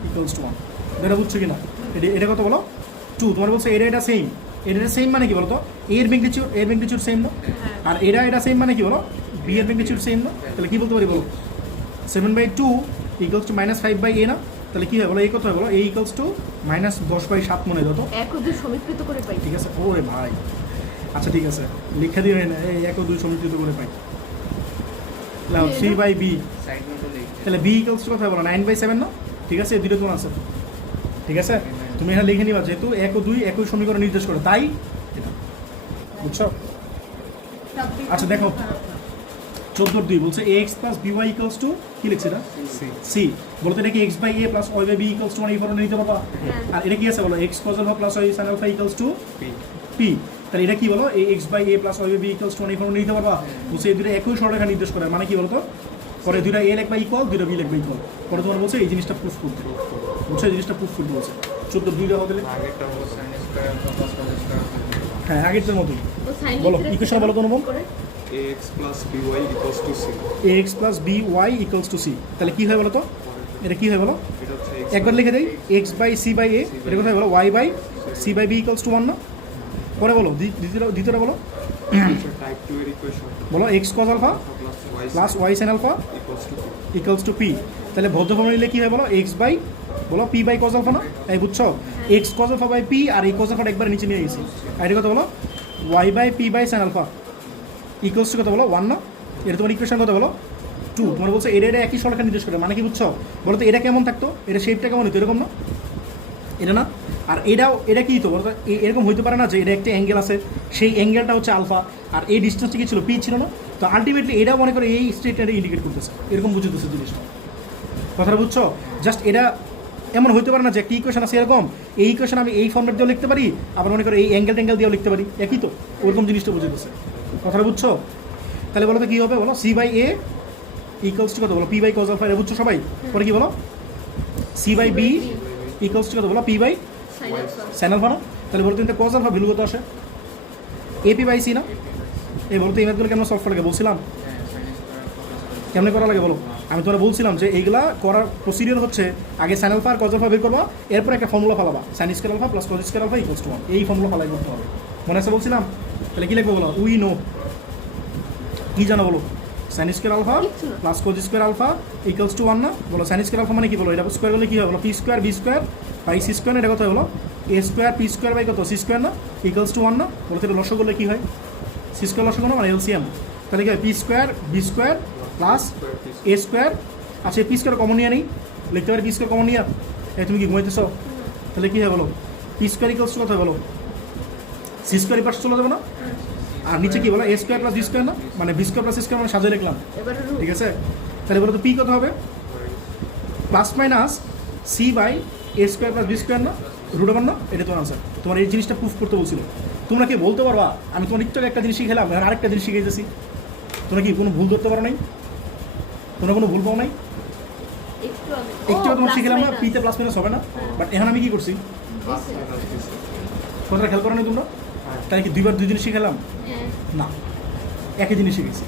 Equals to 1। এটা বুঝছো কি না? এটা কত বলো? 2। তোমার বলছে এটা সেম। এটা সেম মানে কি বলো তো? a এর ম্যাগনিটিউড সেম না? আর এটা সেম মানে কি বলো? b এর ম্যাগনিটিউড সেম না? তাহলে কি বলতে পারি বলো? 7 by 2 equals to minus 5 by a না? তাহলে কি হয় বলো? a কত হয় বলো? a equals to minus 10 by 7 মনে যত। এক ও দুই সমীকৃত করে পাই। ঠিক আছে, ওরে ভাই, আচ্ছা ঠিক আছে, লিখে দিও না, এই 1 ও 2 সমীকৃত করে পাই। তাহলে 3 বাই b, তাহলে b ইকুয়ালস টু কত হয় বলো? 9 বাই 7 না? ঠিক আছে, এই দুটো তোমার আছে। ঠিক আছে, তুমি এখানে লিখে নিবা, যেহেতু 1 ও 2 একই সমীকরণ নির্দেশ করে, তাই এটা, বুঝছো? আচ্ছা দেখো 14-2 বলছে ax plus by equals to কি লিখছে এটা? c। বলতে এটা কি x by a plus y by b equals to 1 এই ফর্মুলা নিতে পারবা? আর এটা কি আছে বলো? x cos alpha plus y sin alpha equals to p। তাহলে এটা কি বলো? x by a plus y by b equals to 1 এই ফর্মুলা নিতে পারবা? বলছে এই দুটো একই সরলরেখা নির্দেশ করে, মানে কি বলতো? পরে দুইটা a লিখবা ইকুয়াল, দুইটা b লিখবা ইকুয়াল। পরে তোমার বলছে এই জিনিসটা প্রুফ করতে, বুঝছো? এই জিনিসটা প্রুফ করতে বলছে। 14-2 হবে। আগেরটা হলো sin square alpha plus cos square alpha. হ্যাঁ, আগেরটার মতোই। ও সাইন বলো, ইকুয়েশন বলো তো Anupam. ax plus by equals to c ax plus by equals to c। তাহলে কি হয় বলো তো? এটা কি হয় বলো? এটা হচ্ছে x একবার লিখে দেই, x by c by a। এটা কোথায় বলো? y by c by b equals to 1 না? পরে বলো দ্বিতীয়টা বলো, টাইপ 2 এর ইকুয়েশন বলো x cos alpha plus y sin alpha equals to p equals to p। তাহলে বদ্ধ ফর্মুলা নিলে কি হয় বলো? x বাই বলো p বাই cos আলফা না? তাই বুঝছো? x cos alpha by p, আর এই cos আলফাটা একবার নিচে নিয়ে গেছি। আর এটা কত বলো? y by p by sin alpha equals to কত বলো? 1 না? এটা তোমার ইকুয়েশন কত বলো? 2। তোমার বলছে এটা একই সরলরেখা নির্দেশ করে, মানে কি বুঝছো? বলো তো এটা কেমন থাকতো? এটা শেপটা কেমন হতো? এরকম না? এটা না? আর এটা কি তো বলো তো? এরকম হইতে পারে না যে এটা একটা অ্যাঙ্গেল আছে, সেই অ্যাঙ্গেলটা হচ্ছে আলফা, আর এই ডিস্টেন্সটা কি ছিল? পি ছিল না? তো আলটিমেটলি এটা মনে করে এই স্টেটটা ইন্ডিকেট করতেছে, এরকম বুঝতেছে জিনিসটা। কথাটা বুঝছো? জাস্ট এটা এমন হইতে পারে না যে একটা ইকুয়েশন আছে এরকম, এই ইকুয়েশন আমি এই ফর্মেট দিয়েও লিখতে পারি, আবার মনে করো এই অ্যাঙ্গেল দিয়েও লিখতে পারি, একই তো, ওরকম জিনিসটা বুঝতেছে। কথাটা বুঝছো? তাহলে বলো তো কী হবে বলো? C by a equals to কত বলো? P by cos alpha. এটা বুঝছো সবাই? পরে কি বলো? C by b equals to কত বলো? P by sine alpha. Sine alpha না? তাহলে বলতে কিন্তু কজ আলফা ভ্যালু কত আসে? এপি বাই সি না? এই বলতে এই ম্যাথগুলো কেমন সলভ করে বলছিলাম? কেমনে করা লাগে বলো? আমি তোরা বলছিলাম যে এইগুলা করার প্রসিডিওর হচ্ছে আগে সাইন আলফা আর কজ আলফা বের করবা, এরপর একটা ফর্মুলা ফালাবা, sine square alpha plus cos square alpha equals to 1। এই ফর্মুলা ফালাই করতে হবে। মনে আছে বলছিলাম? তাহলে কি লিখবো বলো? উই নো, কি জানো বলো? সাইন স্কয়ার আলফা কিচ্ছু না। Plus cos square alpha equals to 1 না? বলো সাইন স্কয়ার আলফা মানে কি বলো? এটা স্কয়ার করলে কি হবে বলো? P square B square by c square, এটা কত হয় বলো? A square p square by কত সি স্কয়ার না? ইকুয়ালস টু 1 না? বলো তাহলে লসাগু করলে কি হয়? সি স্কয়ার লসাগু না মানে এলসিএম, তাহলে কি হয়? P square B square plus A square. আচ্ছা পি স্কয়ার কমন নিয়ে নেই, লিখতে পারি পি স্কয়ার কমন নিয়ে। এই তুমি কি ঘুমাইতেছ? তাহলে কি হয় বলো? পি স্কয়ার ইকুয়ালস টু কত হয় বলো? সি স্কয়ার পাশে চলে যাবে না? আর নিচে কি বলো? A square plus b square না? মানে b square plus c square মানে সাজিয়ে লিখলাম, এবারে রুট। ঠিক আছে? তাহলে বলো তো পি কত হবে? Plus minus c by a square plus b square না? রুট ওভার না? এটা তোমার আনসার। তোমার এই জিনিসটা প্রুফ করতে বলছিল। তোমরা কি বলতে পারবা আমি তোমার একটু আগে একটা জিনিস শিখেলাম আর আরেকটা জিনিস শিখেছি? তোমরা কি কোনো ভুল ধরতে পারো নাই? তোমরা কোনো ভুল পাও নাই? একটু আগে একটু আগে তোমার plus শিখেলাম না minus। পিতে প্লাস মাইনাস হবে না? হ্যাঁ। বাট এখন আমি কি করছি? প্লাস মাইনাস দিছে। কথাটা খেয়াল করো নাই তোমরা? তাই কি দুইবার দুই জিনিস শিখেলাম? হ্যাঁ। না, একই জিনিস শিখেছি।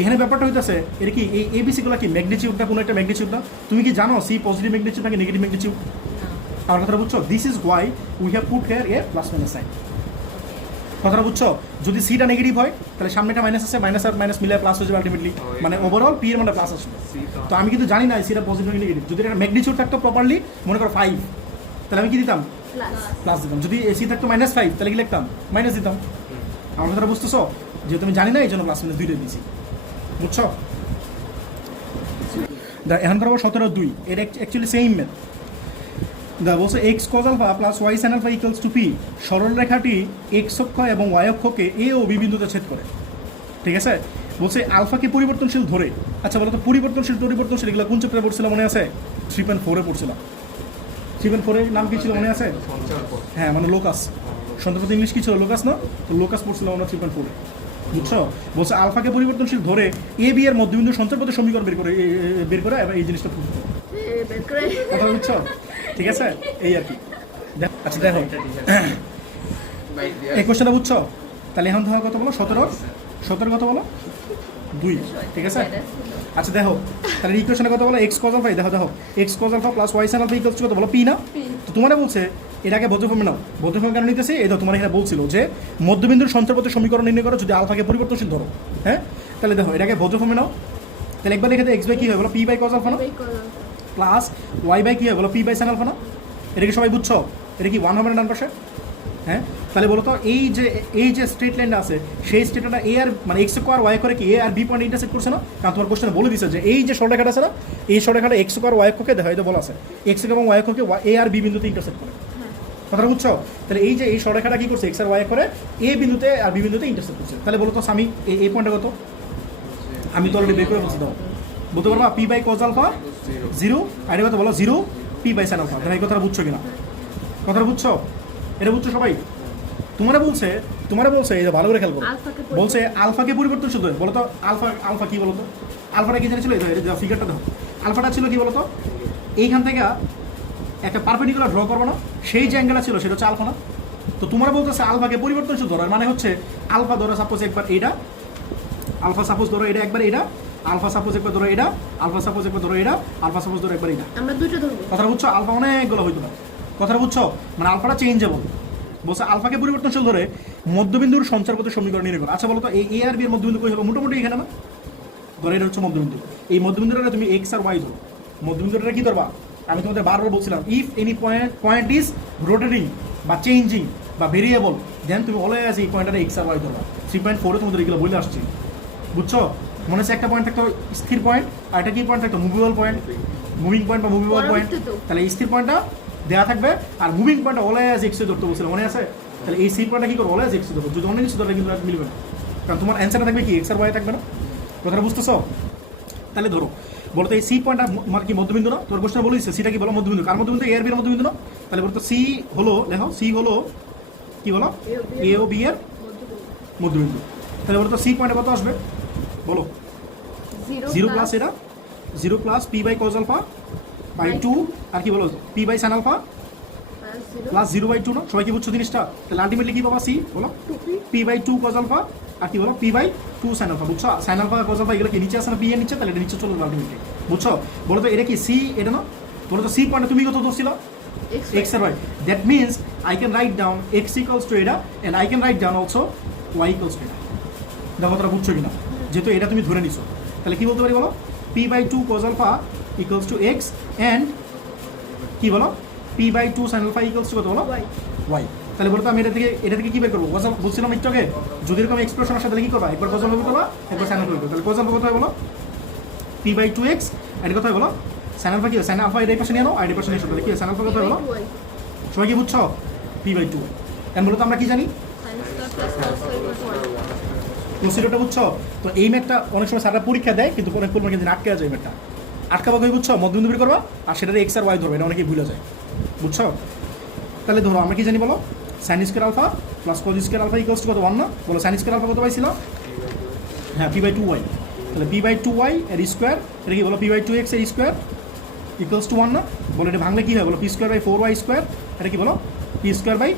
এখানে ব্যাপারটা হইতেছে এটা কি এই এবিসিগুলো কি ম্যাগনিটিউড না? কোনো একটা ম্যাগনিটিউড না? তুমি কি জানো সি পজিটিভ ম্যাগনিটিউড নাকি নেগেটিভ ম্যাগনিটিউড? আমার কথাটা বুঝছো? This is why we have put here a plus minus sign. কথাটা বুঝছো? যদি সিটা নেগেটিভ হয় তাহলে সামনেটা মাইনাস আছে, মাইনাস আর মাইনাস মিলে প্লাস হয়ে যাবে আলটিমেটলি, মানে ওভারঅল পি এর মানে প্লাস আসবে। সি তো আমি কিন্তু জানি না সিটা পজিটিভ নাকি নেগেটিভ। যদি এটা ম্যাগনিটিউড থাকতো প্রপারলি, মনে করো 5, তাহলে আমি কি দিতাম? প্লাস প্লাস দিতাম। যদি এসি থাকতো -5 তাহলে কি লিখতাম? মাইনাস দিতাম। আমার কথাটা বুঝতেছো? যেহেতু আমি জানি না এই জন্য প্লাস মাইনাস দুইটাই দিয়েছি, বুঝছো? এখন করবো 17-2, এটা অ্যাকচুয়ালি সেম ম্যাথ। বলছে x cos alpha plus y sine alpha equals to p. সরল রেখাটি এক্স অক্ষ এবং ওয়াই অক্ষকে এ ও বি বিন্দুতে ছেদ করে, ঠিক আছে? বলছে আলফাকে পরিবর্তনশীল ধরে। আচ্ছা বলো তো পরিবর্তনশীল এগুলো কোন চ্যাপ্টারে পড়ছিলাম মনে আছে? 3.4-এ পড়ছিলাম। 3.4-এর নাম কি ছিল মনে আছে? সঞ্চার পর হ্যাঁ মানে লোকাস। সন্ধ্যাপতি ইংলিশ কি ছিল? লোকাস না? তো লোকাস পড়ছিলাম আমরা 3.4-এ, বুঝছো? বলছে আলফাকে পরিবর্তনশীল ধরে এ বি এর মধ্যবিন্দু সঞ্চার পথে সমীকরণ বের করে এবার এই জিনিসটা প্রুফ করো। বের করে কথা বুঝছো? ঠিক আছে, এই আর কি। আচ্ছা দেখো এই কোশ্চেনটা বুঝছো? তাহলে এখন ধরো কত বলো? 17 কত বলো? 2, ঠিক আছে? আচ্ছা দেখো তাহলে ইকুয়েশনে কত বলো? এক্স কজ আলফা, দেখো x cos alpha plus y sine alpha equals to কত বলো? পি না? তো তোমার বলছে এটাকে বদ্ধফর্মে নাও। বদ্ধফর্মে কেন নিতেছে? এই তো তোমার এখানে বলছিল যে মধ্যবিন্দুর সঞ্চারপথের সমীকরণ নির্ণয় করো যদি আলফাকে পরিবর্তনশীল ধরো। হ্যাঁ, তাহলে দেখো এটাকে বদ্ধফর্মে নাও। তাহলে একবার লিখে এক্স বাই কি হয় বলো? পি বাই কজ আলফা না? বের করো। প্লাস ওয়াই বাই কি হয় বলো? পি বাই সাইন আলফা না? এটা কি সবাই বুঝছো? এটা কি 1 হবে না ডান পাশে? হ্যাঁ, তাহলে বলো তো এই যে স্ট্রেট লাইনটা আছে সেই স্ট্রেট লাইনটা এ আর মানে এক্স স্কোয়ার ওয়াই করে কি এ আর বি পয়েন্ট ইন্টারসেক্ট করছে না? কারণ তোমার কোশ্চেনে বলে দিচ্ছে যে এই যে সরলরেখাটা আছে না, এই সরলরেখাটা এক্স স্কোয়ার ওয়াই অক্ষকে দেখা বলা আছে এক্স এবং ওয়াই অক্ষকে এ আর বি বিন্দুতে ইন্টারসেক্ট করে। কথাটা বুঝছো? তাহলে এই যে এই সরলরেখাটা কি করছে? এক্স আর ওয়াই করে এ বিন্দুতে আর বি বিন্দুতে ইন্টারসেক্ট করছে। তাহলে বলো তো আমি এই পয়েন্টটা কত? আমি তো অলরেডি বের করে বলছি, দাও বলতে পারবা? পি বাই কজ আলফা 0, আর এটা কত বলো? 0 পি বাই সাইন আলফা। তাহলে এই কথাটা বুঝছো কিনা? কথাটা বুঝছো? এটা বুঝছো সবাই? তোমার বলছে এই যে ভালো করে খেয়াল করো। আলফাকে বলছে আলফাকে পরিবর্তনশীল ধরে। বলো তো আলফা কি বলো তো? আলফাটা কি জানিছিল? এই ফিগারটা দেখো, আলফাটা ছিল কি বলো তো? এইখান থেকে একটা পারপেন্ডিকুলার ড্র করবো না, সেই যে অ্যাঙ্গেলটা ছিল সেটা হচ্ছে আলফা না? তো তোমার বলতেছে আলফাকে পরিবর্তনশীল ধরার মানে হচ্ছে আলফা ধরো সাপোজ একবার এটা, আলফা সাপোজ ধরো এটা একবার এটা, আলফা সাপোজ একবার ধরো এটা, আলফা সাপোজ একবার ধরো এটা, আলফা সাপোজ ধরো একবার এটা। আমরা দুটো ধরবো। কথাটা বুঝছো? আলফা অনেকগুলো হইতে পারে। কথাটা বুঝছো? মানে আলফাটা চেঞ্জেবল। বলছে আলফাকে পরিবর্তনশীল ধরে মধ্যবিন্দুর সঞ্চারপথের সমীকরণ নির্ণয় করো। আচ্ছা বলো তো এই এ আর বি এর মধ্যবিন্দু কই হবে? মোটামুটি এখানে না? ধরে এটা হচ্ছে মধ্যবিন্দু। এই মধ্যবিন্দুটা তুমি এক্স আর ওয়াই ধরো। মধ্যবিন্দুটা কি ধরবা? আমি তোমাদের বারবার বলছিলাম if any point is rotating বা চেঞ্জিং বা ভেরিয়েবল দেন তুমি অলওয়েজ এই পয়েন্টটা এক্স আর ওয়াই ধরবা। 3.4-এ তোমাদের এগুলো বলে আসছি, বুঝছো? মনে হচ্ছে একটা পয়েন্ট থাকতো স্থির পয়েন্ট, আর একটা কি পয়েন্ট থাকতো? মুভিবল পয়েন্ট, মুভিং পয়েন্ট বা মুভিবল পয়েন্ট। পরবর্তীতে তো। তাহলে এই স্থির পয়েন্টটা দেওয়া থাকবে আর মুভিং পয়েন্টটা অলওয়েজ এক্সে ধরতে বলছিল, মনে আছে? তাহলে এই স্থির পয়েন্টটা কি করবো? অলওয়েজ এক্সে ধরবো। যদি অন্য কিছু ধরলে কিন্তু মিলবে না, কারণ তোমার অ্যান্সারটা থাকবে কি এক্স আর ওয়াই থাকবে না। কথাটা বুঝতেছো? তাহলে ধরো বলো তো এই সি পয়েন্টটা মানে কি মধ্যবিন্দু না? তোর কোশ্চেন বলে দিচ্ছে সিটা কি বলো? মধ্যবিন্দু। কার মধ্যবিন্দু? এ আর বি এর মধ্যবিন্দু না? তাহলে বলো তো সি হলো, দেখো সি হলো কি বলো? এ ও বি এর মধ্যবিন্দু। তাহলে বলো তো সি পয়েন্টে কত আসবে বলো? 0 প্লাস এটা 0 plus p by cos alpha by 2 আর কি বলো? P by sine alpha plus 0/2 না? সবাই কি বুঝছো জিনিসটা? তাহলে আলটিমেটলি কি পাবা? সি বলো? পি বাই 2 কজ আলফা আর কি বলো P by two sine alpha, বুঝছো? সাইন আলফা কজ আলফা এগুলো কি নিচে আছে না পি এর নিচে, তাহলে এটা নিচে চলে যাবে আলটিমেটলি, বুঝছো? বলো তো এটা কি সি, এটা না বলো তো সি পয়েন্টে তুমি কত ধরছিল x and y. That means I can write down x equals to এটা and I can write down also y equals to এটা। দেখো তোরা বুঝছো কিনা, যেহেতু এটা তুমি ধরে নিছো তাহলে কি বলতে পারি বলো p by 2 cos alpha equals to x and কি বলো p by 2 sin alpha equals to কত বলো y। তাহলে বলো তো আমি এটা থেকে কি বের করবো? বলছিলাম একটু আগে যদি এরকম এক্সপ্রেশন আসে তাহলে কি করবা? একবার cos alpha বের করবা, একবার sin alpha বের করবা। তাহলে cos alpha কত হয় বলো p by 2x আর কত হয় বলো sin alpha কি? sin alpha এই পাশে নিয়ে নাও আর এই পাশে নিয়ে এসো, তাহলে কি sin alpha কত হয় বলো? সবাই কি বুঝছো? p by 2 এখন বলো তো আমরা কি জানি প্রসিডিউরটা, বুঝছো? তো এই ম্যাথটা অনেক সময় স্যাররা পরীক্ষা দেয় কিন্তু অনেক পরিমাণে কিন্তু আটকে যায় ম্যাথটা। আটকাবা কই বুঝছো? মধ্যবিন্দু বের করবা আর সেটার এক্স আর ওয়াই ধরবে, এটা অনেকেই ভুলে যায়, বুঝছো? তাহলে ধরো আমরা কি জানি বলো sine square alpha plus cos square alpha equals to কত 1 না? বলো সাইন স্কয়ার আলফা কত পাইছিল? হ্যাঁ p by 2y। তাহলে p by 2y এর স্কয়ার এটা কি বলো p by 2x এর স্কয়ার ইকুয়ালস টু 1 না? বলো এটা ভাঙলে কি হয় বলো p square by 4y square, এটা কি বলো p square by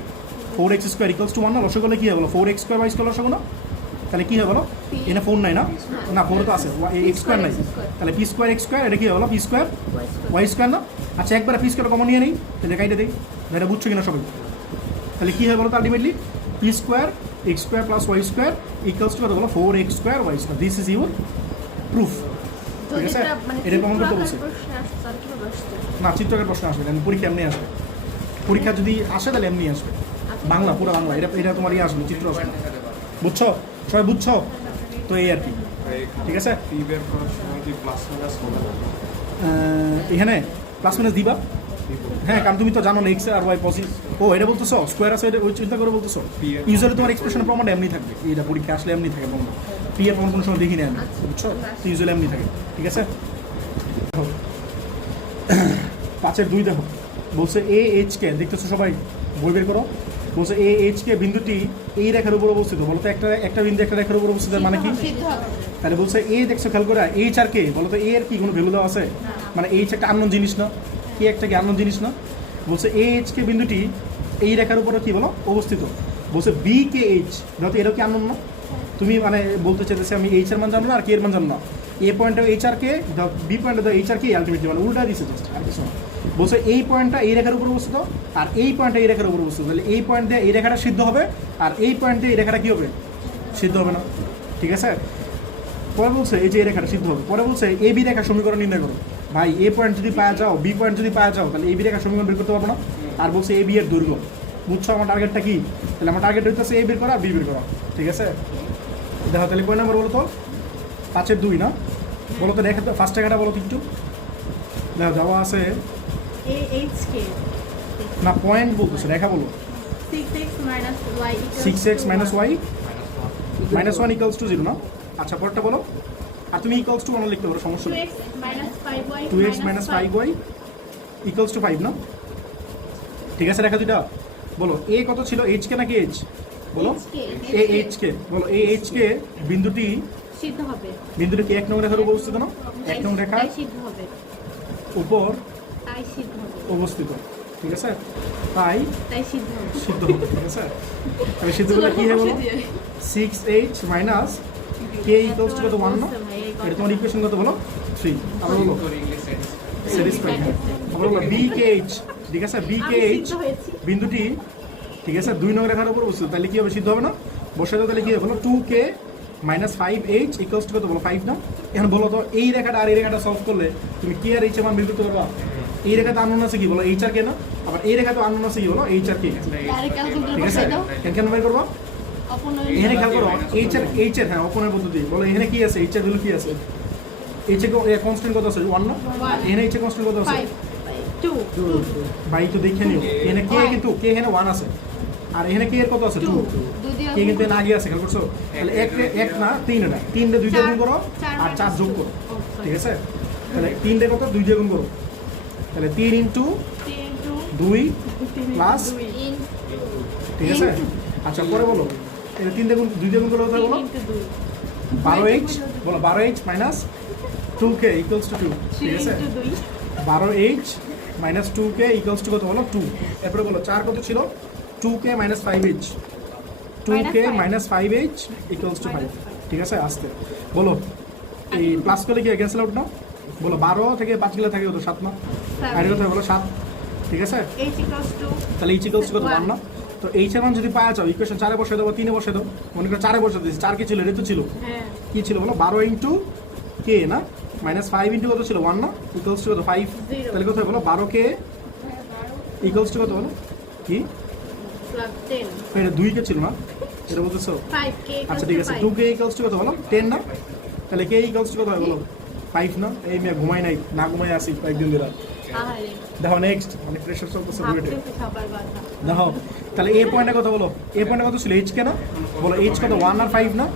4x square equals to 1 না? লসাগু করলে কি হয় বলো 4x স্কয়ার y স্কয়ার লসাগু না? তাহলে কি হয় বলো এখানে 4 নাই না? না 4 তো আছে, x স্কয়ার নাই, তাহলে p স্কয়ার x স্কয়ার এটা কি হয় বলো p স্কয়ার y স্কয়ার না? আচ্ছা একবার p স্কয়ার কমন নিয়ে নেই, তাহলে কাইটা দেই, এটা বুঝছো কিনা সবাই? তাহলে কি হয় বলো তো ultimately p square x square plus y square equals to কত বলো 4x square y square. This is your proof, ঠিক আছে? এটা প্রমাণ করতে বলছে না, চিত্রকের প্রশ্ন আসবে না, পরীক্ষা এমনি আসবে, পরীক্ষা যদি আসে তাহলে এমনি আসবে, বাংলা পুরো বাংলা, এটা তোমার ইয়ে আসবে, চিত্র আসবে না, বুঝছো? সবাই বুঝছো তো? এই আর কি, ঠিক আছে? p বের করার সময় কি প্লাস মাইনাস হবে না? এখানে প্লাস মাইনাস দিবা, হ্যাঁ, কারণ তুমি তো জানো না এক্স আর ওয়াই পসিবল। ও এটা বলতেছো স্কোয়ার আছে, এটা ওই চিন্তা করে বলতেছো। ইউজুয়ালি তোমার এক্সপ্রেশনের প্রমাণটা এমনি থাকবে, এটা পরীক্ষা আসলে এমনি থাকে প্রমাণ, পি এর প্রমাণ কোনো সময় দেখিনি আমি, বুঝছো? ইউজুয়ালি এমনি থাকে, ঠিক আছে? 5-2 দেখো বলছে এ এইচ কে, দেখতেছো সবাই বই বের করো, বলছে এ এইচ কে বিন্দুটি এই রেখার উপর অবস্থিত, বলতো একটা বিন্দু একটা রেখার উপর অবস্থিত মানে কি? তাহলে বলছে এ দেখছো খেয়াল করে এইচ আর কে, বলতো এ এর কি কোনো ভ্যালু দেওয়া আছে? মানে এইচ একটা আননোন জিনিস না, কে একটা কি আননোন জিনিস না? বলছে এ এইচ কে বিন্দুটি এই রেখার উপরে কি বলো অবস্থিত, বলছে বি কে এইচ, ধরো এরও কি আননোন না? তুমি মানে বলতে চাইতেছে আমি এইচ এর মান জানো না আর কে এর মান জানো না, এ পয়েন্টে এইচ আর কে, বি পয়েন্টে এইচ আর কে, আলটিমেটলি মানে উল্টা দিচ্ছে জাস্ট, আর কিছু না। বলছে এই পয়েন্টটা এই রেখার উপর অবস্থিত আর এই পয়েন্টটা এই রেখার উপর অবস্থিত, তাহলে এই পয়েন্ট দিয়ে এই রেখাটা সিদ্ধ হবে আর এই পয়েন্ট দিয়ে এই রেখাটা কি হবে? সিদ্ধ হবে না, ঠিক আছে? পরে বলছে এই যে এই রেখাটা সিদ্ধ হবে, পরে বলছে এ বি রেখার সমীকরণ নির্ণয় করো। ভাই এ পয়েন্ট যদি পাওয়া যাও, বি পয়েন্ট যদি পাওয়া যাও, তাহলে এ বি রেখার সমীকরণ বের করতে পারবো না। আর বলছে এ বি এর দৈর্ঘ্য, বুঝছো আমার টার্গেটটা কি? তাহলে আমার টার্গেট হইতেছে এ বের করা, বি বের করা, ঠিক আছে? দেখো তাহলে কয় নাম্বার বলো তো? 5-2 না? বলো তো রেখা, ফার্স্ট রেখাটা বলো তো একটু। দেখো যাওয়া আছে না, পয়েন্ট বলতেছে, রেখা বলো 6x minus y minus 1 equals to 0 না? আচ্ছা পরেরটা বলো, আর তুমি equals to 1 লিখতে পারো, সমস্যা নেই। 2x minus 5y equals to 5 না? ঠিক আছে, রেখা দুইটা বলো a কত ছিল, h কে নাকি h? বলো a h কে, বলো a h কে বিন্দুটি সিদ্ধ হবে, বিন্দুটি কি 1 নং রেখার উপর অবস্থিত না? 1 নং রেখার সিদ্ধ হবে, উপর তাই সিদ্ধ হবে, অবস্থিত, ঠিক আছে? তাই সিদ্ধ হবে, সিদ্ধ হবে, ঠিক আছে? আমি সিদ্ধ হলে কি হয় বলো 6h minus k equals to কত 1 না? এটা তোমার ইকুয়েশন কত বলো 3। আবার বলো স্যাটিসফাইড, আবার বলো bkh, ঠিক আছে? bkh বিন্দুটি, ঠিক আছে 2 নং রেখার উপর অবস্থিত, তাহলে কি হবে? সিদ্ধ হবে না? বসে দাও, তাহলে কি হবে বলো 2k minus 5h equals to কত বলো 5 না? এখন বলো তো এই রেখাটা আর এই রেখাটা সলভ করলে তুমি k আর h এর মান বের করতে পারবা? এই রেখাতে আননোন আছে কি বলো h আর k না? আবার এই রেখাতে আননোন আছে কি বলো h আর k, ঠিক আছে? কেন বের করবো? এখানে খেয়াল করো h এর হ্যাঁ অপনের পদ্ধতি, বলো এখানে কি আছে, h এর ভ্যালু কি আছে? h এর কনস্ট্যান্ট কত আছে 1 না? এখানে h এর কনস্ট্যান্ট কত আছে 2। ভাই তো দেখে নিও, এখানে k কিন্তু k এখানে 1 আছে আর এখানে k এর কত আছে 2, k কিন্তু এখানে আগে আছে, খেয়াল করছো? তাহলে 1 না 3 না, 3 রে 2 দিয়ে গুণ করো আর 4 যোগ করো, ঠিক আছে? তাহলে 3 রে কত 2 দিয়ে গুণ করো, তাহলে 3 ইনটু 2 প্লাস, ঠিক আছে? আচ্ছা পরে বলো এটা 3 দিয়ে গুণ 2 দিয়ে গুণ করলে কত বলো 12h, বলো 12h minus 2k equals to 2, ঠিক আছে? 12h minus 2k equals to কত বলো 2। এরপরে বলো 4 কত ছিল 2k minus 5h, 2k minus 5h equals to 5 ঠিক আছে আসতে বলো এই প্লাস করলে কি ক্যান্সেল আউট না বলো 12 থেকে 5 গেলে থাকে কত 7 না আর কত বলো 7 ঠিক আছে h equals to তাহলে h ইকুয়ালস কত 1 না তো h এর মান যদি পাওয়া যাও ইকুয়েশন 4 এ বসে দাও 3 এ বসে দাও মনে করো 4 এ বসে দিয়েছি 4 কি ছিল এটা তো ছিল হ্যাঁ কি ছিল বলো 12 ইনটু k না মাইনাস 5 ইনটু কত ছিল 1 না ইকুয়ালস টু কত 5 Zero. তাহলে কত হয় বলো 12k ইকুয়ালস টু কত বলো কি plus 10 এটা 2k ছিল না এটা বলতেছো 5k equals আচ্ছা to ঠিক আছে 5 2k ইকুয়ালস টু কত বলো 10 না তাহলে k ইকুয়ালস টু কত হয় বলো 5 না এই মেয়ে ঘুমাই নাই না ঘুমাই আসি কয়েকদিন ধরে আহারে দেখো নেক্সট অনেক প্রেশার চলতেছে বুয়েটে ভাবতেছি সবার কথা দেখো তাহলে এ পয়েন্টে কত বলো এ পয়েন্টে কত ছিল এইচ কেন বলো এইচ কত 1 আর 5 না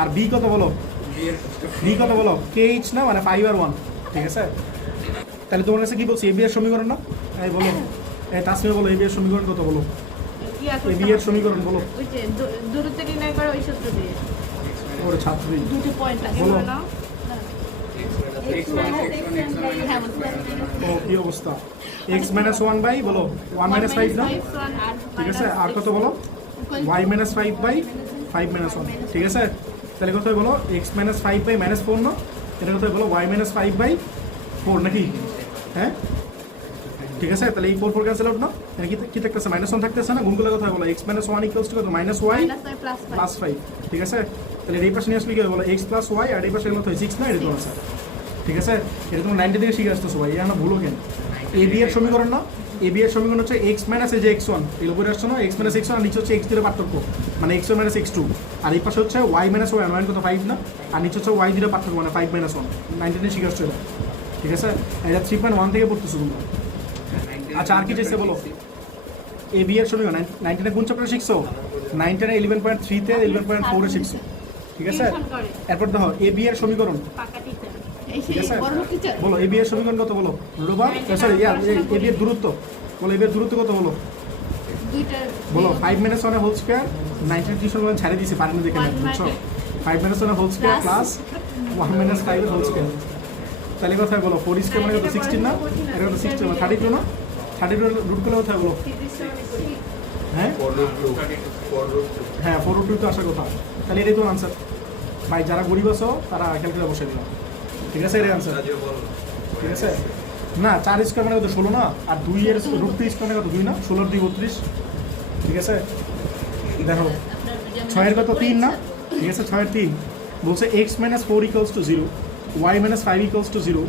আর বি কত বলো বি কত বলো কে এইচ না মানে 5 আর 1 ঠিক আছে তাহলে তোমার কাছে কি বলছি এ বি এর সমীকরণ না এই বলো এই তাসমিয়া বলো এ বি এর সমীকরণ কত বলো কি আছে এ বি এর সমীকরণ বলো ওই যে দূরত্ব নির্ণয় করে ওই সূত্র দিয়ে ওরে ছাত্রী দুটো পয়েন্ট আছে বলো। না হ্যাঁ বুঝলাম ও কি অবস্থা x - 1 বাই বলো 1 - 5 না ঠিক আছে আর কত বলো y - 5 বাই 5 - 1 ঠিক আছে তাহলে কত হয় বলো x - 5 বাই -4 না এটা কত হয় বলো y - 5 বাই 4 নাকি হ্যাঁ ঠিক আছে তাহলে এই 4 4 ক্যান্সেল আউট না এটা কি থাকতেছে -1 থাকতেছে না গুণগুলো কত হয় বলো x - 1 ইকুয়ালস টু কত -y প্লাস 5 +5 ঠিক আছে তাহলে এই পাশে নিয়ে আসলে কি হবে বলো x + y আর এই পাশে গেলে তো 6 না এটা তো আছে ঠিক আছে এটা তুমি 90 থেকে শিখে আসতেছো ভাই এটা ভুলো কেন এ বি এর সমীকরণ না এ বি এর সমীকরণ হচ্ছে x - এই যে x1 এর উপরে আসছে না x - x1 আর নিচে হচ্ছে x0 পার্থক্য মানে x1 - x2 আর এই পাশে হচ্ছে y - 1 কত 5 না আর নিচে হচ্ছে y0 পার্থক্য মানে 5 - 1 90 থেকে শিখে আসছো এটা ঠিক আছে এটা 3.1 থেকে পড়তেছো তোমরা আচ্ছা আর কি চাইছে বলো এ বি এর সমীকরণ 19 কোন চ্যাপ্টারে শিখছো 19 11.3 তে 11.4 এ শিখছো ঠিক আছে টিউশন করে এরপর দেখো এ বি এর সমীকরণ পাকা টিচার এই ঠিক আছে সেই বড় টিচার বলো এ বি এর সমীকরণ কত বলো রুবা সরি এ বি এর দূরত্ব বলো এ বি এর দূরত্ব কত বলো দুইটা বলো 5 - 1 হোল স্কয়ার 90 টিউশন মানে ছাড়ে দিয়েছে পারেন দেখে না বুঝছো 5 - 1 whole square plus 1 - 5 whole square তাহলে কথা বলো 4 স্কয়ার মানে কত 16 না এটা কত 16 মানে 32 না 32 রুট করলে কথা বলো হ্যাঁ হ্যাঁ 4√2 তো আসার কথা তাহলে এটাই তো আনসার ভাই যারা গরিব আছো তারা ক্যালকুলেটর বসে দিলাম ঠিক আছে এটাই আনসার ঠিক আছে না 4 স্কয়ার মানে কত 16 না আর 2 এর √3 স্কয়ার মানে কত 2 না 16 2 32 ঠিক আছে দেখো 6 এর কত 3 না ঠিক আছে 6 এর 3 বলছে x - 4 = 0 y - 5 = 0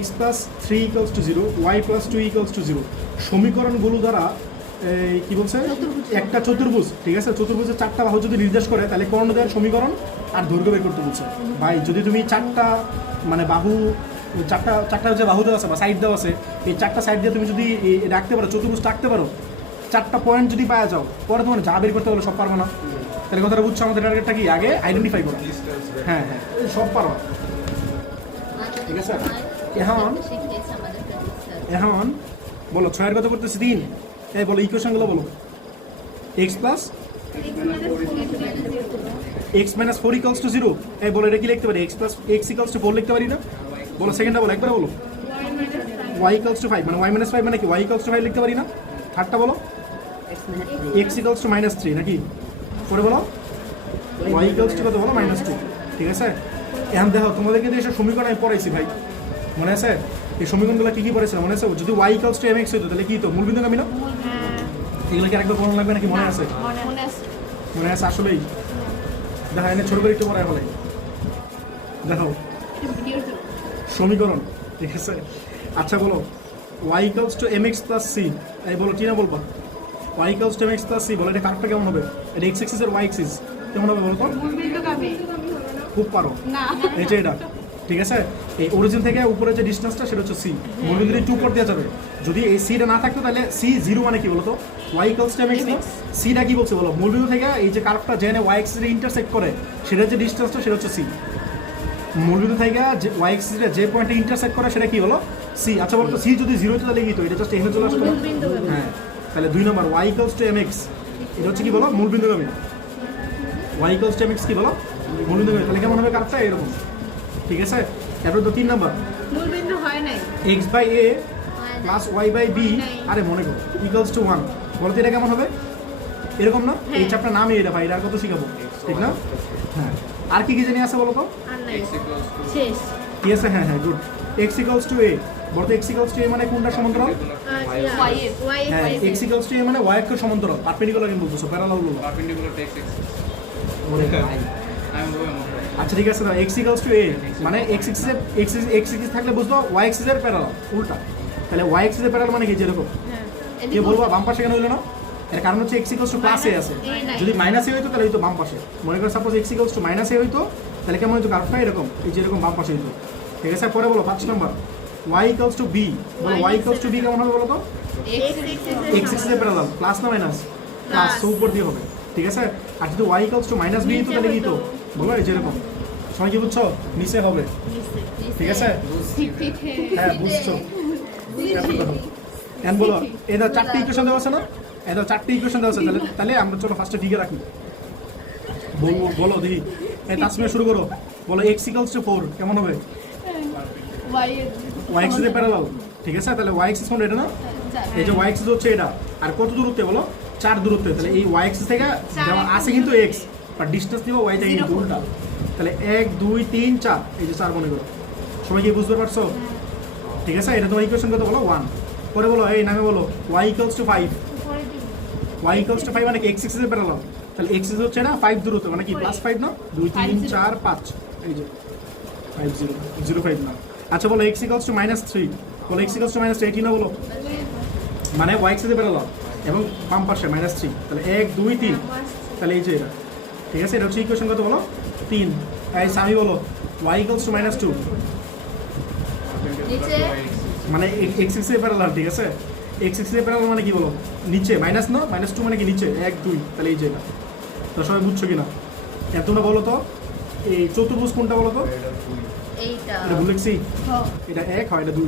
x + 3 = 0 y + 2 = 0 সমীকরণগুলো দ্বারা এই কি বলছে একটা চতুর্ভুজ ঠিক আছে চতুর্ভুজের চারটা বাহু যদি নির্দেশ করে তাহলে কর্ণদ্বয়ের সমীকরণ আর দৈর্ঘ্য বের করতে বলছে ভাই যদি তুমি চারটা মানে বাহু চারটা যে বাহু দেওয়া আছে বা সাইড দেওয়া আছে এই চারটা সাইড দিয়ে তুমি যদি রাখতে পারো চতুর্ভুজ রাখতে পারো চারটা পয়েন্ট যদি পাওয়া যাও পরে তোমার যা বের করতে বলো সব পারবো না তাহলে কথাটা বুঝছো আমাদের টার্গেটটা কি আগে আইডেন্টিফাই করা হ্যাঁ হ্যাঁ সব পারো ঠিক আছে এখন বলো 6 এর কত করতেছি 3 এই বলো ইকুয়েশনগুলো বলো x প্লাস x - 4 = 0 এই বলো এটা কি লিখতে পারি x প্লাস x = 4 লিখতে পারি না বলো সেকেন্ডটা বলো একবার বলো y = 5 মানে y - 5 মানে কি y = 5 লিখতে পারি না থার্ডটা বলো x = -3 নাকি পরে বলো y = কত বলো -2 ঠিক আছে এখন দেখো তোমাদেরকে যে এসব সমীকরণ আমি পড়াইছি ভাই মনে আছে এই সমীকরণগুলো কি কি পড়েছিল মনে আছে যদি y = mx হতো তাহলে কি হতো মূলবিন্দুগামী না এগুলো কি আরেকবার পড়ানো লাগবে নাকি মনে আছে মনে আছে মনে আছে আসলেই দেখা এনে ছোট করে একটু পড়ায় বলে দেখো ভিডিও সমীকরণ ঠিক আছে আচ্ছা বলো y = mx + c এই বলো কি না বলবো y = mx + c বলো এটা কারেক্টটা কেমন হবে এটা x অ্যাক্সিস আর y অ্যাক্সিস কেমন হবে বলো তো মূলবিন্দুগামী খুব পারো না এই যে এটা ঠিক আছে এই অরিজিন থেকে উপরে যে ডিসটেন্সটা সেটা হচ্ছে c মূলবিন্দুর একটু উপর দেওয়া যাবে যদি এই সিটা না থাকতো তাহলে c 0 মানে কি বলো তো y = mx না সিটা কি বলছে বলো মূলবিন্দু থেকে এই যে কার্ভটা জেনে y অ্যাক্সিসে ইন্টারসেক্ট করে সেটা যে ডিসটেন্সটা সেটা হচ্ছে c মূলবিন্দু থেকে যে y অ্যাক্সিসে যে পয়েন্টে ইন্টারসেক্ট করে সেটা কি হলো c আচ্ছা বলো তো c যদি 0 হতো তাহলে কি হতো এটা জাস্ট এখানে চলে আসতো হ্যাঁ তাহলে 2 নম্বর y = mx এটা হচ্ছে কি বলো মূলবিন্দুগামী y = mx কি বলো মূলবিন্দুগামী তাহলে কেমন হবে কার্ভটা এরকম ঠিক আছে এরপর তো 3 নাম্বার মূলবিন্দু হয় নাই x/a + y/b আরে মনে করো = 1 বলতে এটা কেমন হবে এরকম না এই হ্যাঁ। চ্যাপ্টার নামই এটা ভাই, এটা আর কত শিখাবো, ঠিক না? হ্যাঁ, আর কি কি জানি আছে বলো তো? আর নাই X equals to শেষ কি আছে? হ্যাঁ হ্যাঁ, গুড। এক্স ইকুয়ালস টু এ, বলো তো এক্স ইকুয়ালস টু এ মানে কোনটা সমান্তরাল? ওয়াই হ্যাঁ, এক্স ইকুয়ালস টু এ মানে ওয়াই অক্ষের সমান্তরাল, পারপেন্ডিকুলার কিন্তু বলতেছো, প্যারালাল বলো। perpendicular to x axis. I'm going on. আচ্ছা ঠিক আছে না, এক্স ইকুয়ালস টু এ মানে এক্স এক্সিস থাকলে বুঝতো ওয়াই এক্সিসের প্যারালাল, উল্টা। তাহলে ওয়াই এক্সিসের প্যারালাল মানে কি? যেরকম হ্যাঁ কে বলবো বাম পাশে কেন হইলো না? এর কারণ হচ্ছে এক্স ইকুয়ালস টু প্লাস এ আছে, এই নাই। যদি মাইনাস এ হইতো তাহলে হইতো বাম পাশে। মনে করো suppose X equals to minus A হইতো, তাহলে কেমন হইতো গ্রাফটা? এরকম, এই যে এরকম বাম পাশে হইতো, ঠিক আছে? পরে বলো 5 number, y equals to b, বলো ওয়াই ইকুয়ালস টু বি কেমন হবে বলো তো? এক্স এক্সিসের প্যারালাল, প্লাস না মাইনাস? প্লাস, তো উপর দিয়ে হবে, ঠিক আছে? আর যদি y equals to minus b হইতো তাহলে কি হতো বলো? এই যে এরকম, সবাই কি বুঝছো? নিচে হবে, ঠিক আছে? হ্যাঁ বুঝছো। এখন বলো, এটা 4টি ইকুয়েশন দেওয়া আছে না? এটা 4টি ইকুয়েশন দেওয়া আছে, তাহলে তাহলে আমরা চলো ফার্স্টে দিকে রাখি। বলো দেখি, এই তাসমিয়া শুরু করো, বলো এক্স ইকুয়ালস টু 4 কেমন হবে? ওয়াই এক্সিসের প্যারালাল, ঠিক আছে? তাহলে ওয়াই এক্সিস কোনটা? এটা না? এই যে ওয়াই এক্সিস হচ্ছে এটা, আর কত দূরত্বে বলো? 4 দূরত্বে। তাহলে এই ওয়াই এক্সিস থেকে যেমন আছে কিন্তু এক্স, বাট ডিসটেন্স নিব ওয়াই থেকে কিন্তু উল্টা। তাহলে 1 2 3 4, এই যে 4 মনে করো। সবাই কি বুঝতে পারছো? ঠিক আছে, এটা তোমার ইকুয়েশন কত বলো? 1। পরে বলো এই নামে বলো Y equals to 5, Y equals to 5 মানে কি? এক্স এক্সিসের প্যারালাল। তাহলে এক্স এক্সিস হচ্ছে না 5 দূরত্ব, মানে কি প্লাস 5 না? 2 3 4 5, এই যে 5 0 0 5 না। আচ্ছা বলো এক্স ইকুয়ালস টু -3, বলো এক্স ইকুয়ালস টু -8 না বলো? মানে ওয়াই এক্সিসের প্যারালাল এবং বাম পাশে -3, তাহলে 1 2 3, তাহলে এই যে এটা, ঠিক আছে? এটা হচ্ছে ইকুয়েশন কত বলো? 3। এই সামি বলো ওয়াই ইকুয়ালস টু -2, নিচে মানে এক্স এক্সিসের প্যারালাল, ঠিক আছে? এক্স এক্সিসের প্যারালাল মানে কি বলো? নিচে মাইনাস না, -2 মানে কি নিচে 1 2, তাহলে এই যে এটা। তো সবাই বুঝছো কিনা? এখন তোমরা বলো তো এই চতুর্ভুজ কোনটা বলো তো? এইটা এটা ভুল লিখছি, এটা 1 হয়, এটা 2।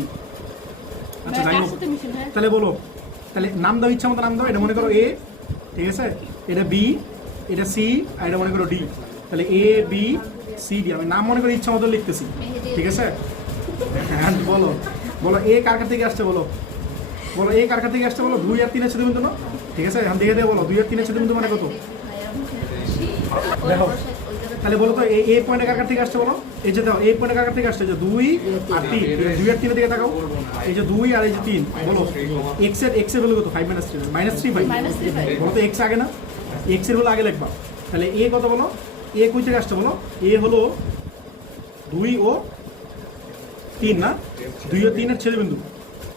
আচ্ছা যাই হোক, তাহলে বলো, তাহলে নাম দাও, ইচ্ছা মতো নাম দাও। এটা মনে করো এ, ঠিক আছে? এটা বি, এটা সি, আর এটা মনে করো ডি। তাহলে এ বি সি ডি, আমি নাম মনে করে ইচ্ছা মতো লিখতেছি, ঠিক আছে? হ্যাঁ বলো, বলো এ কার কাছ থেকে আসছে বলো? বলো এ কার কাছ থেকে আসছে বলো? 2 আর 3 এর ছেদবিন্দু না, ঠিক আছে? এখন দেখে দেবো বলো 2 আর 3 এর ছেদবিন্দু মানে কত? দেখো, তাহলে বলো তো এ পয়েন্টে কার কাছ থেকে আসছে বলো? এই যে দাও, এ পয়েন্টে কার কাছ থেকে আসছে? যে 2 আর 3, 2 আর 3 এর দিকে তাকাও, এই যে 2 আর এই যে 3, বলো এক্স এর ভ্যালু কত? 5 -3 -3 ভাই, বলো তো এক্স আগে না? এক্স এর ভ্যালু আগে লিখবা। তাহলে এ কত বলো? এ কই থেকে আসছে বলো? এ হলো 2 ও 3 না? 2 ও 3 এর ছেদবিন্দু,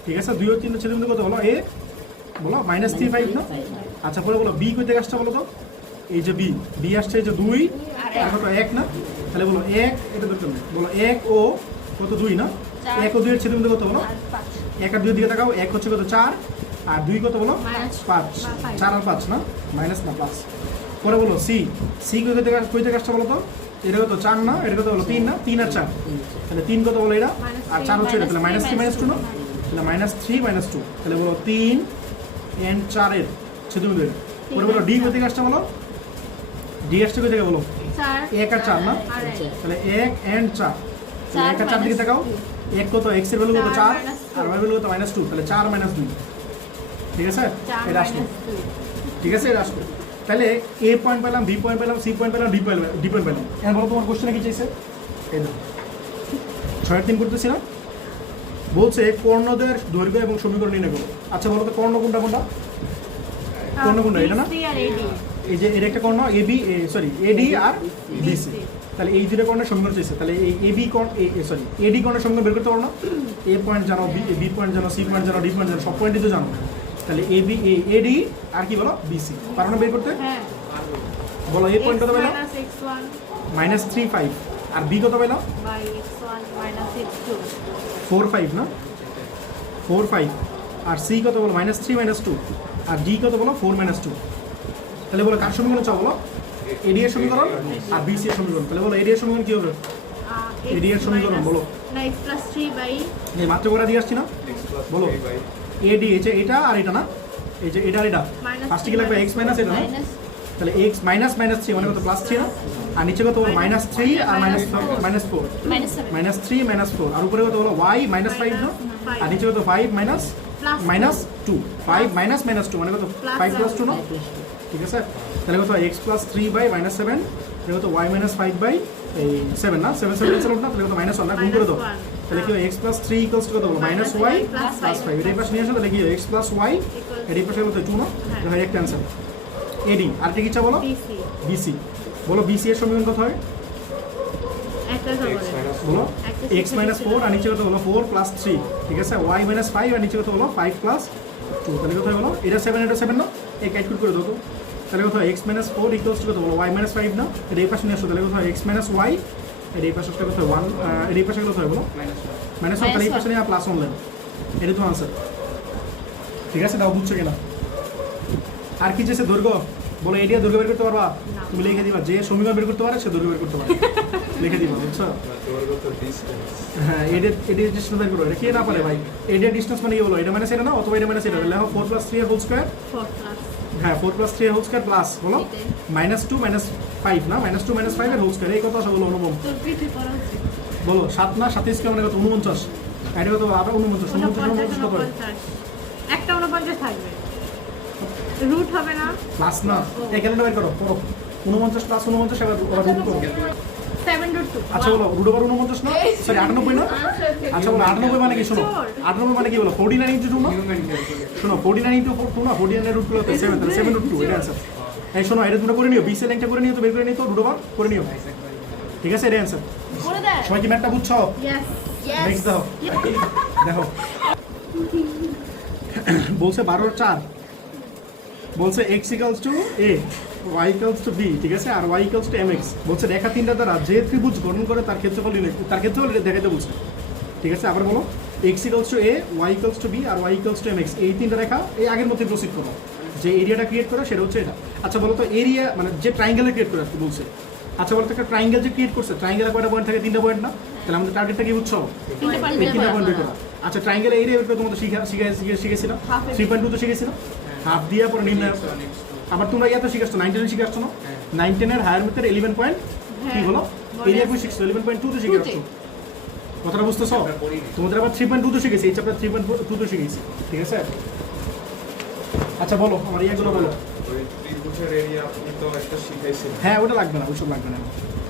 ঠিক আছে? 2 ও 3 এর ছেদবিন্দু কত বলো? এ বলো -3 5 না? আচ্ছা পরে বলো বি কই থেকে আসছে বলো তো? এই যে বি আসছে এই যে 2 আর কত 1 না? তাহলে বলো 1, এটা ধরতে হবে, বলো 1 ও কত 2 না? 1 ও 2 এর ছেদবিন্দু কত বলো? 1 আর 2 এর দিকে তাকাও, 1 হচ্ছে কত 4, আর 2 কত বলো? 5, 4 আর 5 না? মাইনাস না প্লাস। পরে বলো সি কই থেকে আসছে বলো তো? এটা কত 4 না? এটা কত বলো? 3 না? 3 আর 4, তাহলে 3 কত বলো এটা? আর 4 হচ্ছে এটা, তাহলে -3 -2 না? তাহলে -3 -2, তাহলে বলো 3 and 4 এর ছেদবিন্দু। পরে বলো ডি কই থেকে আসছে বলো? ডি আসছে কই থেকে বলো? 1 আর 4 না? তাহলে 1 and 4, 1 আর 4 দিকে তাকাও, 1 কত? এক্স এর ভ্যালু কত? 4, আর ওয়াই ভ্যালু কত? -2, তাহলে 4 -2, ঠিক আছে? এটা আসলো, ঠিক আছে? এটা আসলো। তাহলে এ পয়েন্ট পেলাম, বি পয়েন্ট পেলাম, সি পয়েন্ট পেলাম, ডি পয়েন্ট পেলাম। এখন বলো তোমার কোশ্চেনে কি চাইছে? এই দাও 6-3 করতেছি না? বলছে কর্ণদ্বয়ের দৈর্ঘ্য এবং সমীকরণ নির্ণয় করো। আচ্ছা বলো তো কর্ণ কোনটা কোনটা? কর্ণ কোনটা? এটা না? এই যে এর একটা কর্ণ এবি, সরি এডি আর বিসি, তাহলে এই দুটো কর্ণের সমীকরণ চাইছে। তাহলে এই এবি কর্ণ, সরি এডি কর্ণের সমীকরণ বের করতে পারো না? এ পয়েন্ট জানো, বি পয়েন্ট জানো, সি পয়েন্ট জানো, ডি পয়েন্ট জানো, সব পয়েন্টই তো জানো। তাহলে এবি এডি আর কি বলো? বিসি, পারো না বের করতে? বলো এ পয়েন্ট কত পেলাম? -3 5, আর বি কত পেলাম? 4 5 না? 4 5, আর সি কত বলো? -3 -2, আর ডি কত বলো? 4 -2। তাহলে বলো কার সমীকরণ চাও বলো? এডি এর সমীকরণ আর বিসি এর সমীকরণ। তাহলে বলো এডি এর সমীকরণ কি হবে? এডি এর সমীকরণ বলো, এই মাত্র করে দিয়ে আসছি না? বলো এডি এটা আর এটা না? এই যে এটা আর এটা, ফার্স্টে কি লাগবে? x মাইনাস এটা না? তাহলে x -3 মানে কত? +3 না? আর নিচে কত বলো? -3 আর -4, -3 -4, আর উপরে কত বলো? y -5 না? আর নিচে কত? 5 -2, 5 -2 মানে কত? 5 + 2 না? ঠিক আছে? তাহলে কত হয় এক্স প্লাস 3 বাই মাইনাস 7, তাহলে কত ওয়াই মাইনাস 5 বাই এই 7 না, 7 7 ক্যান্সেল না, তাহলে কত মাইনাস 1 না, গুণ করে দাও। তাহলে কি হয় এক্স প্লাস 3 ইকুয়ালস টু কত বলো মাইনাস ওয়াই প্লাস 5, এটা এই পাশে নিয়ে আসো, তাহলে কি হয় এক্স প্লাস ওয়াই, এটা এই পাশে কত 2 না, তাহলে হয় এক ক্যান্সেল। এডি আর কি ইচ্ছা বলো, BC বিসি বলো, বিসি এর সমীকরণ কত হয় একটা বলো, এক্স মাইনাস 4 আর নিচে কত হলো 4 প্লাস 3, ঠিক আছে, ওয়াই মাইনাস 5 আর নিচে কত হলো 5 প্লাস 2, তাহলে কত হলো এটা 7 এটা 7 না, এই ক্যালকুলেট করে দাও তো। তাহলে কত হয় এক্স মাইনাস 4 ইকুয়ালস টু কত বলো ওয়াই মাইনাস 5 না, এটা এই পাশে নিয়ে আসো, তাহলে কত হয় এক্স মাইনাস ওয়াই, এটা এই পাশে কত হয় 1, এটা এই পাশে কত হয় বলো মাইনাস 1, তাহলে এই পাশে নিয়ে প্লাস 1 লেন, এটা তো আনসার। ঠিক আছে, দাও বুঝছো কিনা? আর কি চেয়েছে দৈর্ঘ্য বলো, এরিয়া দৈর্ঘ্য বের করতে পারবা, তুমি লিখে দিবা, যে সমীকরণ বের করতে পারে সে দৈর্ঘ্য বের করতে পারে, লিখে দিবা, বুঝছো? হ্যাঁ, এডিট ডিস্টেন্স বের করো, এটা কে না পারে ভাই, এডিট ডিস্টেন্স মানে কি বলো, এটা মাইনাস এটা না, অথবা এটা মাইনাস এটা, লেখো 4 প্লাস 3 এর হোল স্কয়ার, 4 প্লাস হ্যাঁ 4 প্লাস 3 এর হোল স্কয়ার প্লাস বলো মাইনাস 2 মাইনাস 5 না, মাইনাস 2 মাইনাস 5 এর হোল স্কয়ার, এই কত আসে বলো অনুপম তোর পিঠে পড়া উচিত বলো, 7 না 7 স্কয়ার মানে কত 49, এটা কত আবার 49 49 কত হয়? 49 একটা 49 থাকবে, রুট হবে না, প্লাস না, এই ক্যালকুলেট বের করো, করো 49 প্লাস 49 আবার রুট করো, 7 রুট 2 আচ্ছা বলো রুট ওভার 49 না, সরি 98 না, আচ্ছা বলো 98 মানে কি, শোনো 98 মানে কি বলো 49 ইনটু 2 না, শোনো 49 ইনটু 2 না, 49 এর রুট গুলো 7, তাহলে 7 রুট 2, এটা आंसर। এই শোনো এটা তোমরা করে নিও, 20 এর ল্যাংটা করে নিও, তো বের করে নিও, তো রুট ওভার করে নিও, ঠিক আছে, এটা आंसर। করে দে সবাই কি ম্যাথটা বুঝছো? ইয়েস নেক্সট দাও, দেখো বলছে 12/4, বলছে x equals to a, y equals to b, ঠিক আছে, আর y ইকুয়ালস টু mx, বলছে রেখা তিনটা দ্বারা যে ত্রিভুজ গঠন করে তার ক্ষেত্রফল তার ক্ষেত্রফল দেখাতে বলছে, ঠিক আছে। আবার বলো x equals to a, y equals to b আর y ইকুয়ালস টু mx, এই তিনটা রেখা এই আগের মধ্যে প্রসিড করো, যে এরিয়াটা ক্রিয়েট করে সেটা হচ্ছে এটা। আচ্ছা বলো তো এরিয়া মানে যে ট্রায়াঙ্গেল ক্রিয়েট করে বলছে, আচ্ছা বলো তো একটা ট্রায়াঙ্গেল যে ক্রিয়েট করছে, ট্রায়াঙ্গেলে কয়টা পয়েন্ট থাকে, 3টা পয়েন্ট না, তাহলে আমাদের টার্গেটটা কি বুঝছো, এই 3টা পয়েন্ট বের করা। আচ্ছা ট্রায়াঙ্গেল এরিয়া বের করে তোমাদের শিখেছিলাম 3.2 তো শিখেছিলাম, হাফ দিয়া পরে নির্ণয়, আবার তোমরা ইয়াতে শিখাচ্ছ 9-10 শিখে আসছো না, 9-10 এর হায়ার মেথড 11 পয়েন্ট কি হলো এরিয়া কই শিখছো, 11.2 তে শিখে আসছো, কথাটা বুঝতেছো? তোমাদের আবার 3.2 তে শিখেছি, এই চ্যাপ্টার 3.2 তে শিখেছি, ঠিক আছে। আচ্ছা বলো আমার ইয়াগুলো বলো, ওই ত্রিভুজের এরিয়া আপনি তো একটা শিখাইছেন। হ্যাঁ ওটা লাগবে না, ওইসব লাগবে না,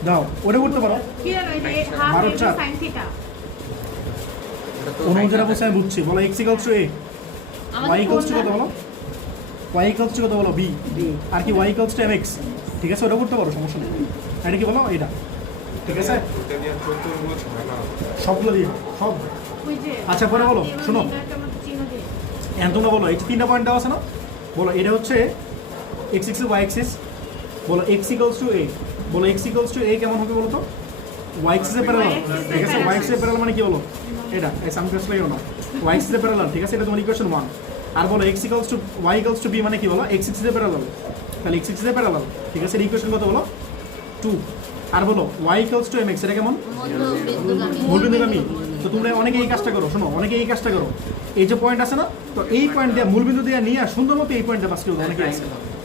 দাও ওটা করতে পারো। কি জানো এই যে হাফ 12/4 sin থিটা অনুযায়ী বলছে আমি বুঝছি, বলো x equals to a, y equals to কত বলো, y ইকুয়ালস টু কত বলো b, আর কি y ইকুয়ালস টু mx, ঠিক আছে ওটা করতে পারো, সমস্যা নেই। এটা কি বলো এটা, ঠিক আছে, এটা দিয়ে চতুর্ভুজ হয় না। সবগুলো দিয়ে সব। ওই যে আচ্ছা, পরে বলো, শোনো। চিহ্ন দিয়ে এখন তোমরা বলো এই যে 3টা পয়েন্ট দেওয়া আছে না, বলো এটা হচ্ছে x এক্সিস y এক্সিস, বলো x ইকুয়ালস টু a, বলো x ইকুয়ালস টু a কেমন হবে বলো তো, y এক্সিস এর প্যারালাল, ঠিক আছে, y এক্সিস এর প্যারালাল মানে কি বলো এটা, এই সাম ক্লাস লাগিও না, y এক্সিস এর প্যারালাল, ঠিক আছে, এটা তোমার ইকুয়েশন 1। আর বলো x equals two y equals to b মানে কি বলো x এক্সিস এর প্যারালাল, তাহলে x এক্সিস এর প্যারালাল, ঠিক আছে, এর ইকুয়েশন কত বলো 2। আর বলো y ইকুয়ালস টু mx, এটা কেমন মূলবিন্দুগামী, তো তোমরা অনেকে এই কাজটা করো, শোনো অনেকে এই কাজটা করো, এই যে পয়েন্ট আছে না, তো এই পয়েন্ট দিয়ে মূলবিন্দু দিয়ে নিয়ে সুন্দর মতো এই পয়েন্টটা পাস করে দাও, অনেকে আছে,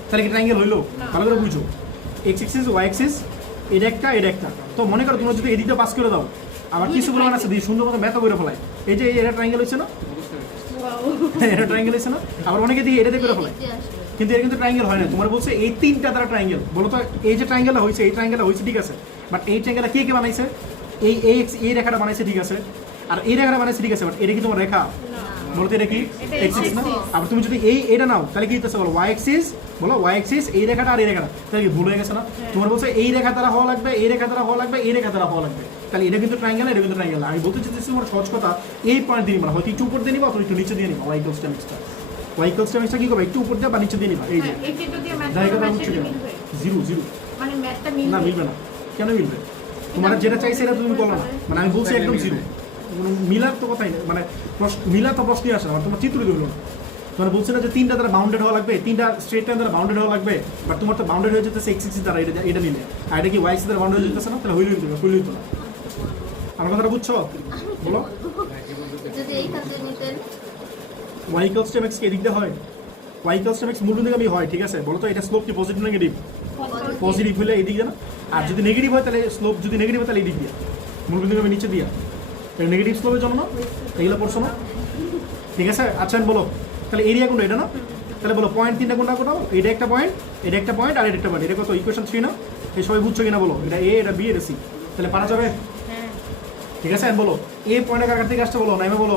তাহলে কি ট্রায়াঙ্গেল হইলো, ভালো করে বুঝো, x এক্সিস y এক্সিস এটা একটা, তো মনে করো তোমরা যদি এদিকটা পাস করে দাও, আবার কিছুগুলো আছে দিয়ে সুন্দর মতো ম্যাথও করে ফেলায়, এই যে এটা ট্রায়াঙ্গেল হচ্ছে না, এটা ট্রায়াঙ্গেল হচ্ছে না, আবার অনেকে দিয়ে এটা দিয়ে করে ফেলায়, কিন্তু এটা কিন্তু ট্রায়াঙ্গেল হয় না, তোমার বলছে এই 3টা দ্বারা ট্রায়াঙ্গেল, বলো তো এই যে ট্রায়াঙ্গেলটা হয়েছে, এই ট্রায়াঙ্গেলটা হয়েছে ঠিক আছে, বাট এই ট্রায়াঙ্গেলটা কে বানাইছে, এই রেখাটা বানাইছে ঠিক আছে, আর এই রেখাটা বানাইছে ঠিক আছে, বাট এটা কি তোমার রেখা, বলো তো এটা কি x এক্সিস না, আবার তুমি যদি এটা নাও তাহলে কি হচ্ছে বলো y এক্সিস, বলো y এক্সিস এই রেখাটা আর এই রেখাটা, তাহলে কি ভুল হয়ে গেছে না, তোমার বলছে এই রেখা দ্বারা হওয়া লাগবে, এই রেখা দ্বারা হওয়া লাগবে, এই রেখা দ্বারা হওয়া লাগবে, তাহলে এটা কিন্তু ট্রায়াঙ্গেল, এটা কিন্তু ট্রায়াঙ্গেল। আমি বলতে চাইছি তোমার সহজ কথা, এই পয়েন্ট দিয়ে নিবা, হয়তো একটু উপর দিয়ে নিবা অথবা একটু নিচে দিয়ে নিবা, y equals to mx, y equals to mx কি করবে, একটু উপর দিয়ে বা নিচে দিয়ে নিবা, এই যে এই চিত্র দিয়ে ম্যাথ জায়গাটা করলে বুঝছো সেটা কিনা, মিলবে, 0 মানে ম্যাথটা না মিলবে মিলবে না, কেন মিলবে, তোমার যেটা চাইছে এটা তুমি বলো না, মানে আমি বলছি একদম 0, মিলার তো কথাই না, মানে মিলার তো প্রশ্নই আসে না, তোমার চিত্রই ধরলো না, মানে বলছে না যে 3টা দ্বারা বাউন্ডেড হওয়া লাগবে, 3টা স্ট্রেট লাইন দ্বারা বাউন্ডেড হওয়া লাগবে, বাট তোমার তো বাউন্ডেড হয়ে যেতেছে x এক্সিস দ্বারা, এটা নিলে, আর এটা কি y এক্সিস দ্বারা বাউন্ডেড হয়ে যেতেছে না, তাহলে হইলই হইতো না। আমার কথাটা বুঝছো, বলো যদি এই ক্ষেত্রে নিতেন y ইকুয়ালস টু mx কি এদিক দিয়ে হয়, y ইকুয়ালস টু mx মূলবিন্দুগামী হয়, ঠিক আছে, বলো তো এটা স্লোপ কি পজিটিভ না নেগেটিভ, পজিটিভ হলে এই দিক দিয়ে না, আর যদি নেগেটিভ হয় তাহলে স্লোপ যদি নেগেটিভ হয় তাহলে এই দিক দিয়ে, মূলবিন্দুগামী নিচে দিয়া, তাহলে নেগেটিভ স্লোপের জন্য না, এগুলো পড়ছো না, ঠিক আছে। আচ্ছা বলো তাহলে এরিয়া কোনটা, এটা না, তাহলে বলো পয়েন্ট তিনটা কোনটা কোথাও, এটা একটা পয়েন্ট, এটা একটা পয়েন্ট, আর এটা একটা পয়েন্ট, এটা কত ইকুয়েশন 3 না? এই সবাই বুঝছো কিনা বলো, এটা এ, এটা বি, এটা সি, তাহলে পারা যাবে? হ্যাঁ ঠিক আছে, বলো এ পয়েন্টের কাকার থেকে আসছে বলো, নাইমে বলো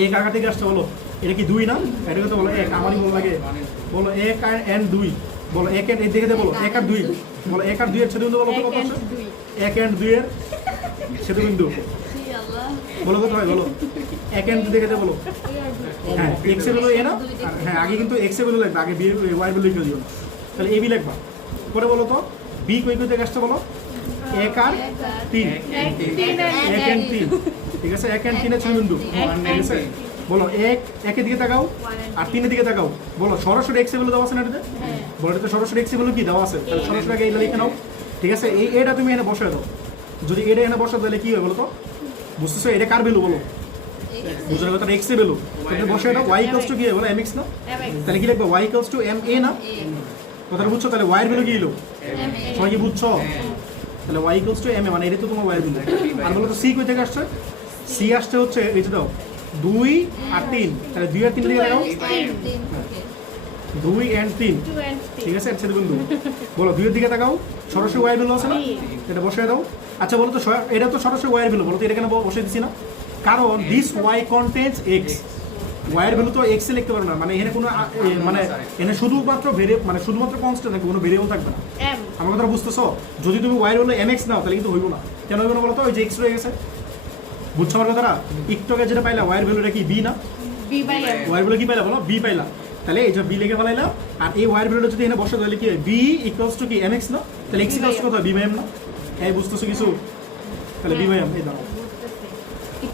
এ কাকার থেকে আসছে বলো, এটা কি 2 না? এটা কত বলো 1, আমারই বলো লাগে বলো 1 আর 2, বলো 1 এর দেখে দে বলো 1 আর 2, বলো 1 আর 2 এর ছেদবিন্দু বলো তো কত আছে? 1 আর 2 এর ছেদবিন্দু বলো কত হয় বলো, 1 আর 2 দেখে দে বলো। হ্যাঁ x এর ভ্যালু a না? আর হ্যাঁ আগে কিন্তু x এর ভ্যালু লাগবে, আগে b এর y এর ভ্যালু লিখে দিও, তাহলে a b লিখবা। পরে বলো তো b কই কই থেকে আসছে বলো, 1 আর 3, 1 আর 3, ঠিক আছে 1 আর 3 এর ছেদবিন্দু, ঠিক আছে বলো 1 এর দিকে তাকাও আর 3 এর দিকে তাকাও, বলো সরাসরি x এর ভ্যালু দেওয়া আছে না এটাতে? বলো এটাতে সরাসরি x এর ভ্যালু কি দেওয়া আছে, তাহলে সরাসরি আগে এটা লিখে নাও, ঠিক আছে এই এটা তুমি এখানে বসায় দাও, যদি এটা এখানে বসাও তাহলে কি হয় বলো তো, বুঝতেছো এটা কার ভ্যালু বলো, বুঝলে কথা x এর ভ্যালু, তাহলে বসায় দাও y ইকুয়ালস টু কি হয় বলো mx না, তাহলে কি লিখবে y ইকুয়ালস টু ma না, কথাটা বুঝছো? তাহলে y এর ভ্যালু কি হলো, সবাই কি বুঝছো? তাহলে y ইকুয়ালস টু ma, মানে এটা তো তোমার y এর ভ্যালু। আর বলো তো c কই থেকে আসছে, c আসছে হচ্ছে এই যে দাও 2 আর 3, তাহলে 2 আর 3 দিকে লাগাও, 2 আর 3, ঠিক আছে এর ছেদবিন্দু, বলো 2 এর দিকে তাকাও, সরাসরি y এর ভ্যালু আছে না, এটা বসায় দাও। আচ্ছা বলো তো এটা তো সরাসরি y এর ভ্যালু, বলো তো এটা কেন বসিয়ে দিছি না, কারণ this y contains x, y এর ভ্যালু তো x এ লিখতে পারবে না, মানে এখানে কোনো মানে এখানে শুধুমাত্র মানে শুধুমাত্র কনস্ট্যান্ট থাকবে, কোনো ভেরিয়েবল থাকবে না। আমার কথা বুঝতেছো? যদি তুমি y এর ভ্যালু mx নাও তাহলে কিন্তু হইব না, কেন হইব না বলো তো, ওই যে x রয়ে গেছে, বুঝছো আমার কথাটা? একটু আগে যেটা পাইলা y এর ভ্যালুটা কি b না, y এর ভ্যালু কি পাইলা বলো, b পাইলা, তাহলে এই যে b লিখে ফেলাইলা, আর এই y এর ভ্যালুটা যদি এখানে বসে তাহলে কি হয়, b ইকুয়ালস টু কি mx না, তাহলে x ইকুয়ালস কত হয় b বাই m না, এই বুঝতেছো কিছু? তাহলে b বাই m, এই দাও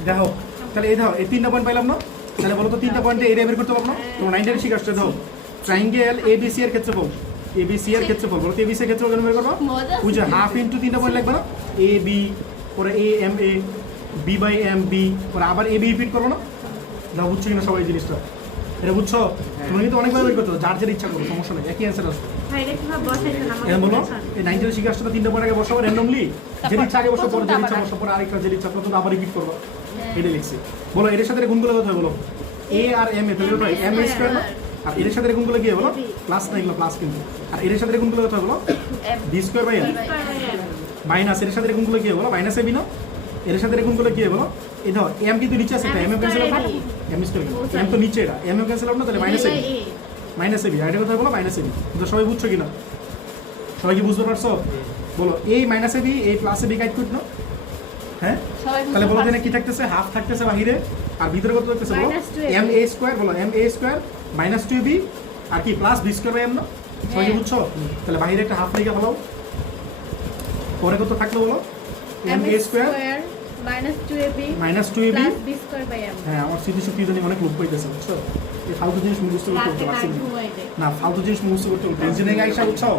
দেখো, তাহলে এই দাও এই 3টা পয়েন্ট পাইলাম না, তাহলে বলো তো 3টা পয়েন্টে এরিয়া বের করতে পারবো না, তোমার 9 শিখে আসছে। দাও ট্রায়াঙ্গেল ABC এর ক্ষেত্রফল, ABC এর ক্ষেত্রফল বলো তো ABC এর ক্ষেত্রফল কেন বের করবা, ওই যে হাফ ইনটু 3টা পয়েন্ট লাগবে না, AB পরে AMA B by M B, পরে আবার AB রিপিট করবো না, দাও বুঝছো কিনা সবাই জিনিসটা, এটা বুঝছো? তোমরা কিন্তু অনেকবার বের করতে পারো, যার যার ইচ্ছা করো, সমস্যা নেই, একই অ্যান্সার আসবে। এখন বলো এই 9 শিখে আসছে 3টা পয়েন্ট আগে বসাবো র্যান্ডমলি, যেটা ইচ্ছা আগে বসো, পরে যেটা ইচ্ছা বসো, পরে আরেকটা যেটা ইচ্ছা করতে আবার রিপিট করবো, এটা লিখছি। বলো এর সাথে গুণগুলো কত হয় বলো, a আর m এ তাহলে হয় m স্কয়ার না, আর এর সাথে গুণগুলো কি হয় বলো, প্লাস না, এগুলো প্লাস কিন্তু, আর এর সাথে গুণগুলো কত হয় বলো, b square by m, minus এর সাথে গুণগুলো কি হয় বলো, মাইনাস ab না, এর সাথে গুণগুলো কি হয় বলো, এই ধর m কিন্তু নিচে আছে, এটা m cancel out, m square m তো নিচে, এটা m ক্যান্সেল আউট না, তাহলে মাইনাস ab, আর এটা কথা বলো মাইনাস ab, তো সবাই বুঝছো কিনা, সবাই কি বুঝতে পারছো? বলো এই মাইনাস ab এই প্লাস ab কাট করতে না, হ্যাঁ তাহলে বলো এখানে কি থাকতেছে, হাফ থাকতেছে বাহিরে, আর ভিতরে কত থাকতেছে বলো m a স্কয়ার, বলো m a square minus 2b আর কি plus b square by m না, সবাই কি বুঝছো? তাহলে বাহিরে একটা হাফ লিখে ফেলাও, পরে কত থাকলো বলো m a square minus 2ab, হ্যাঁ আমার স্মৃতিশক্তি জানি অনেক লোপ পাইতেছে, বুঝছো? এই ফালতু জিনিস মুখস্থ করতে পারছি না, ফালতু জিনিস মুখস্থ করতে হবে, ইঞ্জিনিয়ারিং আইসা বুঝছো,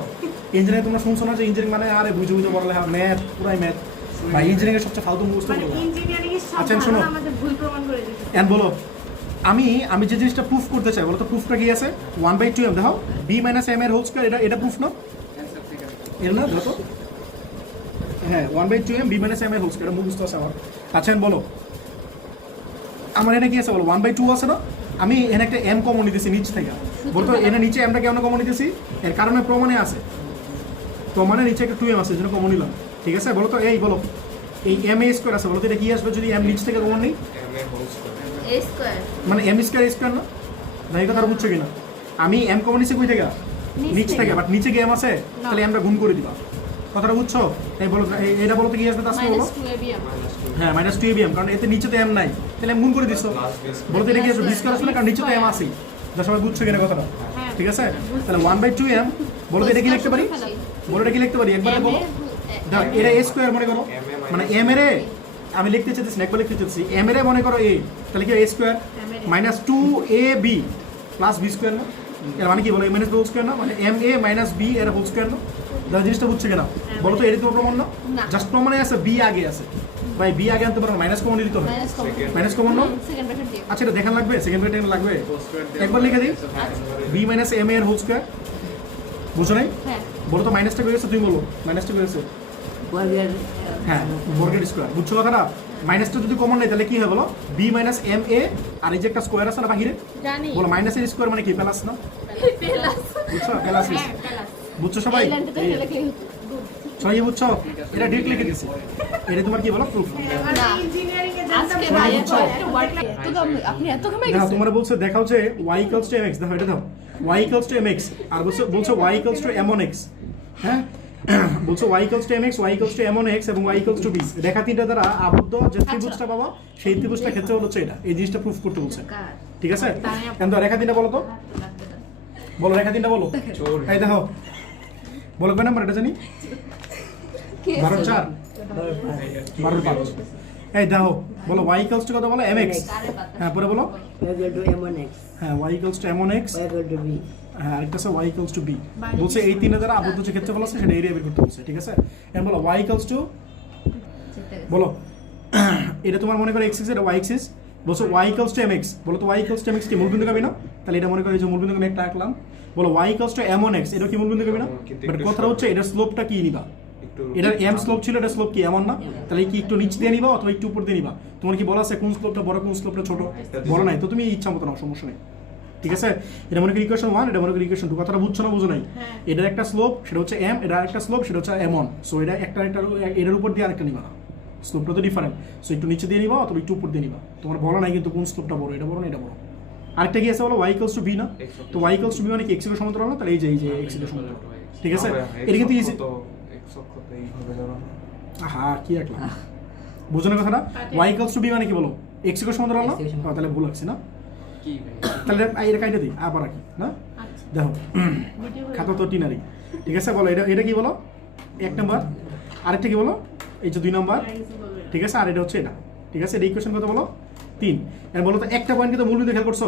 ইঞ্জিনিয়ারিং তোমরা শুনছো না যে ইঞ্জিনিয়ারিং মানে আরে বুঝে বুঝে পড়ালে ম্যাথ, পুরাই ম্যাথ, ভাই ইঞ্জিনিয়ারিং এর সবচেয়ে ফালতু মুখস্থ করো। আচ্ছা শোনো, এন্ড বলো আমি যে জিনিসটা প্রুফ করতে চাই বলো তো, প্রুফটা কি আছে, 1/2m দেখো b মাইনাস m এর হোল স্কয়ার, এটা প্রুফ না, এর না দেখো তো, হ্যাঁ 1/2m b মাইনাস m এর হোল স্কয়ার, এটা মুখস্থ আছে আমার। আচ্ছা বলো আমার এটা কি আছে বলো, 1/2 আছে না, আমি এখানে একটা m কমন নিতেছি নিচ থেকে, বলতো এখানে নিচে mটা কেন কমন নিতেছি, এর কারণে প্রমাণে আছে, প্রমাণে নিচে একটা 2m আছে, যেন কমন নিলাম, ঠিক আছে? বলো তো এই বলো এই m a স্কয়ার আছে, বলো তো এটা কি আসবে যদি m নিচ থেকে কমন নেই, m এর হোল স্কয়ার, a স্কয়ার, মানে m স্কয়ার স্কয়ার না, না এই কথা বুঝছো কিনা? আমি m কমন নিছি কই থেকে, নিচ থেকে, বাট নিচে কি m আছে, তাহলে আমরা গুণ করে দিবা, কথাটা বুঝছো? এই বলো এটা বলো তো কি আসবে, তাহলে বলো হ্যাঁ মাইনাস 2ab, কারণ এতে নিচে তো m নাই, তাহলে m গুণ করে দিছো, বলো তো এটা কি আসবে, b স্কয়ার আসবে না, কারণ নিচে তো m আছে, যা সবাই বুঝছো কিনা কথাটা, ঠিক আছে? তাহলে 1/2m, বলো তো এটা কি লিখতে পারি, বলো এটা কি লিখতে পারি একবার বলো, দেখো এটা a স্কয়ার মনে করো, মানে m এর আমি লিখতে চাইতেছি না, একবার লিখতে চাইতেছি m এর মনে করো a, তাহলে কি a square minus 2ab plus b square না, এর মানে কি বলো a minus b whole square না, মানে m a মাইনাস b এর হোল স্কয়ার না, দাদা জিনিসটা বুঝছো কিনা বলো তো, এটা তোমার প্রমাণ না, জাস্ট প্রমাণে আছে b আগে আছে, ভাই b আগে আনতে পারো, মাইনাস কমন দিতে হবে, মাইনাস কমন না, আচ্ছা এটা দেখা লাগবে, সেকেন্ড ব্র্যাকেট লাগবে, একবার লিখে দিই b মাইনাস m এর হোল স্কয়ার, বুঝছো নাই? বলো তো মাইনাসটা করেছে, তুমি বলো মাইনাসটা করেছে, হ্যাঁ বর্গের স্কয়ার, বুঝছো কথাটা? মাইনাসটা যদি কমন নেই তাহলে কি হয় বলো, বি মাইনাস এম এ, আর এই যে একটা স্কোয়ার আছে না বাহিরে, জানি বলো মাইনাস এর স্কোয়ার মানে কি প্লাস না, প্লাস বুঝছো? প্লাস হ্যাঁ প্লাস বুঝছো সবাই? এই লাইনটা তো লিখে সবাই বুঝছো? এটা ডিরেক্ট লিখে দিছি, এটা তোমার কি বলো প্রুফ। না ইঞ্জিনিয়ারিং এ আজকে ভাই একটা ওয়ার্ড আপনি এত ঘামাই দেখো গেছেন তোমরা বলছে দেখা হচ্ছে y equals to mx, দেখো এটা দাও y equals to mx, আর বলছো y equals to m on x, হ্যাঁ বলছো y equals to mx, y equals to m on x এবং y equals to b, রেখা তিনটা দ্বারা আবদ্ধ যে ত্রিভুজটা পাবো সেই ত্রিভুজটা ক্ষেত্রে হচ্ছে এটা, এই জিনিসটা প্রুফ করতে বলছে, ঠিক আছে? এখন তো রেখা তিনটা বলো তো, বলো রেখা তিনটা বলো, এই দেখো বলো কয় নাম্বার এটা জানি, 12/4 12/5, এই দেখো বলো y equals to কত বলো mx, হ্যাঁ পরে বলো হ্যাঁ y equals to m on x, হ্যাঁ আরেকটা আছে y equals to b, বলছে এই তিনটা দ্বারা আবদ্ধ যে ক্ষেত্রফল আছে সেটা এরিয়া বের করতে বলছে, ঠিক আছে? এখন বলো y equals to, বলো এটা তোমার মনে করো x এর y axis, বলছো y equals to mx, বলো তো y equals to mx কি মূলবিন্দুগামী না? তাহলে এটা মনে করো এই যে মূলবিন্দুগামী একটা আঁকলাম, বলো y equals to m on x, এটা কি মূলবিন্দুগামী না? বাট কথাটা হচ্ছে এটার স্লোপটা কি নিবা, এটার m স্লোপ ছিল, এটা স্লোপ কি এমন না? তাহলে কি একটু নিচ দিয়ে নিবা অথবা একটু উপর দিয়ে নিবা? তোমার কি বলা আছে কোন স্লোপটা বড় কোন স্লোপটা ছোট? বলা নাই তো, তুমি ইচ্ছা মতো নাও, সমস্যা নেই, ঠিক আছে? এটা মনে করি ইকুয়েশন 1, এটা মনে করি ইকুয়েশন 2, কথাটা বুঝছো না বুঝো নাই? এটার একটা স্লোপ সেটা হচ্ছে m, এটার একটা স্লোপ সেটা হচ্ছে m1, সো এটা একটা এটার উপর দিয়ে আরেকটা নিবা না, স্লোপটা তো ডিফারেন্ট, সো একটু নিচে দিয়ে নিবা অথবা একটু উপর দিয়ে নিবা, তোমার বলা নাই কিন্তু কোন স্লোপটা বড়, এটা বড় না এটা বড়। আরেকটা কি আছে বলো y equals to b না? তো y equals to b মানে কি x এর সমান্তরাল না? তাহলে এই যে x এর সমান্তরাল, ঠিক আছে? এটা কিন্তু ইজি, x অক্ষতে এইভাবে ধরো না। আহা কি রাখলাম বুঝো না কথাটা, y equals to b মানে কি বলো x এর সমান্তরাল না? তাহলে ভুল লাগছে না? তাহলে এটা কাইটা দিই আবার রাখি না, দেখো খাতা তো টিনারি, ঠিক আছে? বলো এটা এটা কি বলো 1 নাম্বার, আরেকটা কি বলো এই যে 2 নাম্বার, ঠিক আছে? আর এটা হচ্ছে এটা, ঠিক আছে? এটা ইকুয়েশন কত বলো 3, এর বলো তো একটা পয়েন্ট কিন্তু মূলবিন্দু খেয়াল করছো,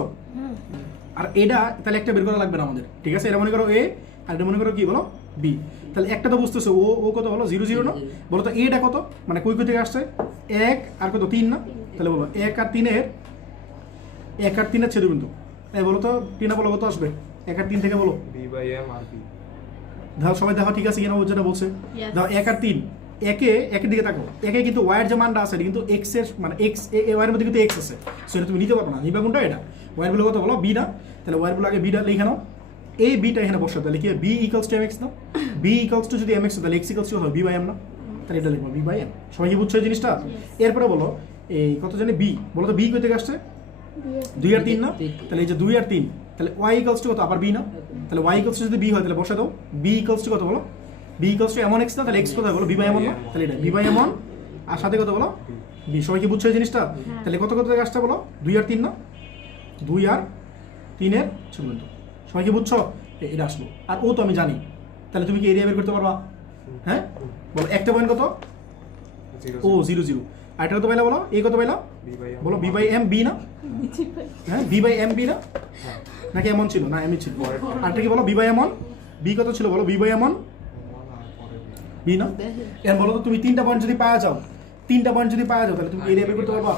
আর এটা তাহলে একটা বের করা লাগবে না আমাদের, ঠিক আছে? এটা মনে করো a আর এটা মনে করো কি বলো b, তাহলে একটা তো বুঝতেছো ও কত বলো 0 0 না? বলো তো এটা কত, মানে কই থেকে আসছে 1 আর কত 3 না? তাহলে বলো 1 আর 3 এর 1 আর 3 এর ছেদবিন্দু, এই বলো তো টিনা বলো কত আসবে 1 আর 3 থেকে বলো b/m আর b, দাও সবাই দেখো ঠিক আছে কিনা ও যেটা বলছে, Yes. দাও 1 আর 3, একের দিকে তাকো, একে কিন্তু y এর যে মানটা আছে এটা কিন্তু x এর মানে x y এর মধ্যে কিন্তু x আছে, সো এটা তুমি নিতে পারবে না, নিবা কোনটা এটা y এর বলে কত বলো b না? তাহলে y এর বলে আগে b টা লিখে নাও, এই b টা এখানে বসাও, তাহলে কি b equals to mx না? b equals to যদি mx তাহলে x equals to হবে b/m না? তাহলে এটা লিখবো b/m, সবাই কি বুঝছো এই জিনিসটা? এরপরে বলো এই কত জানি b, বলো তো b কই থেকে আসছে 2 আর 3 না? তাহলে এই যে 2 আর 3, তাহলে y equals to কত আবার b না? তাহলে y equals to যদি b হয় তাহলে বসা দাও, b equals to কত বলো b equals to m on x না? তাহলে x কত বলো b/m না? তাহলে এটা b/m আর সাথে কত বলো b, সবাই কি বুঝছো এই জিনিসটা? তাহলে কত কত থেকে আসছে বলো 2 আর 3 না? 2 আর 3 এর ছেদবিন্দু, সবাই কি বুঝছো? এটা আসলো, আর ও তো আমি জানি, তাহলে তুমি কি এরিয়া বের করতে পারবা? হ্যাঁ বলো একটা পয়েন্ট কত 0 ও 0 0, আর এটা কত পাইলা বলো এই কত পাইলা b/m বলো b/m b না? হ্যাঁ b/m b না? নাকি এমন ছিল না এমই ছিল, আরেকটা কি বলো b/m b কত ছিল বলো b/m b না? এর বলো তো তুমি 3টা পয়েন্ট যদি পাওয়া যাও, 3টা পয়েন্ট যদি পাওয়া যাও তাহলে তুমি এরিয়া বের করতে পারবা?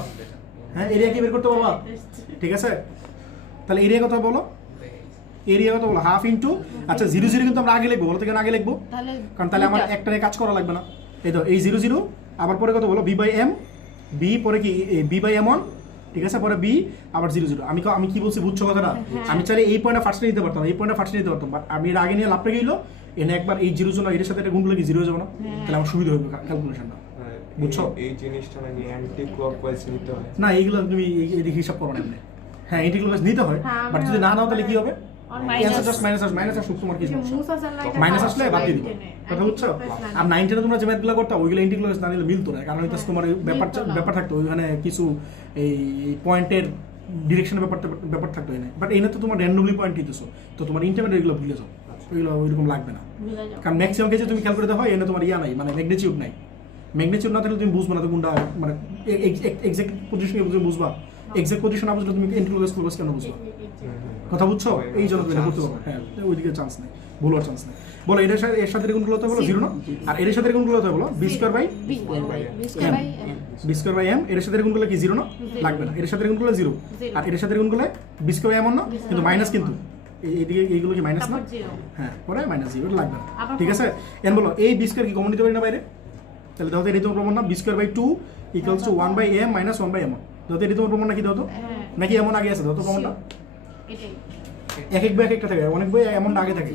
হ্যাঁ এরিয়া কি বের করতে পারবা? ঠিক আছে, তাহলে এরিয়া কত বলো, এরিয়া কত বলো হাফ ইন্টু, আচ্ছা 0 0 কিন্তু আমরা আগে লিখবো, বলো তো কেন আগে লিখবো? তাহলে কারণ তাহলে আমার একটা কাজ করা লাগবে না, এই তো এই 0 0 আবার পরে কত বলো b/m, b পরে কি b/m, ঠিক আছে? পরে b আবার 0 0, আমি কি বলছি বুঝছো কথাটা? আমি চাইলে এই পয়েন্টটা ফার্স্টে নিতে পারতাম, এই পয়েন্টটা ফার্স্টে নিতে পারতাম, বাট আমি এর আগে নিয়ে লাভটা গেলো এনে একবার এই 0 0 এর সাথে এটা গুণ করলে কি 0 হয়ে যাবে না? তাহলে আমার সুবিধা হবে ক্যালকুলেশনটা, বুঝছো? এই জিনিসটা নাকি অ্যান্টি ক্লকওয়াইজ নিতে হয়। না এইগুলো তুমি এদিকে হিসাব করো না এমনি, হ্যাঁ এন্টি ক্লকওয়াইজ নিতে হয়, বাট যদি না নাও তাহলে কি হবে? অ্যান্সার জাস্ট মাইনাস আসুক, তোমার কি সমস্যা? মাইনাস আসলে বাদ দিয়ে দিবে, কথা বুঝছো? আর 9 তোমরা যে ম্যাথগুলো করতে ওইগুলো এন্টি ক্লকওয়াইজ না নিলে মিলতো না, কারণ হইতাছে তোমার ব্যাপার থাকতো ওইখানে কিছু এই পয়েন্টের ডিরেকশনের ব্যাপার থাকতো এখানে, বাট এনে তো তোমার র্যান্ডমলি পয়েন্ট দিতেছো, তো তোমার ইন্টারমিডিয়েট এগুলো ভুলে যাও, ওইগুলো ওইরকম লাগবে না, কারণ ম্যাক্সিমাম কেসে তুমি ক্যালকুলেট হয় এনে তোমার ইয়া নাই, মানে ম্যাগনিটিউড নাই, ম্যাগনিটিউড না থাকলে তুমি বুঝবে না তো কোনটা মানে এক্সাক্ট পজিশন তুমি বুঝবা, এক্সাক্ট পজিশন না বুঝলে তুমি এন্টি ক্লকওয়াইজ করবে কেন বুঝবা? কথা বুঝছো? এই জন্য তুমি এটা করতে পারো, হ্যাঁ ওইদিকে চান্স নেই, ভুলার চান্স নেই। বলো এর সাথে গুণগুলো হতে বলো 0 না? আর এর সাথে গুণগুলো হতে বলো b square by b square by m, এর সাথে গুণগুলো কি 0 না? লাগবে না, এর সাথে গুণগুলো 0, আর এর সাথে গুণগুলো b স্কয়ার বাই m না? কিন্তু মাইনাস, কিন্তু এইদিকে এইগুলো কি মাইনাস না? হ্যাঁ পরে -0 লাগবে না, ঠিক আছে? এন বলো এই b স্কয়ার কি কমন নিতে পারি না বাইরে? তাহলে দেখো এটা তো প্রমাণ না, b square by 2 equals to 1/m minus 1/m দাও তো এটি তোমার প্রমাণ নাকি দাও তো হ্যাঁ নাকি এমন আগে আছে দাও তো প্রমাণটা এটাই এক এক বই এক একটা থাকে অনেক বই এমনটা আগে থাকে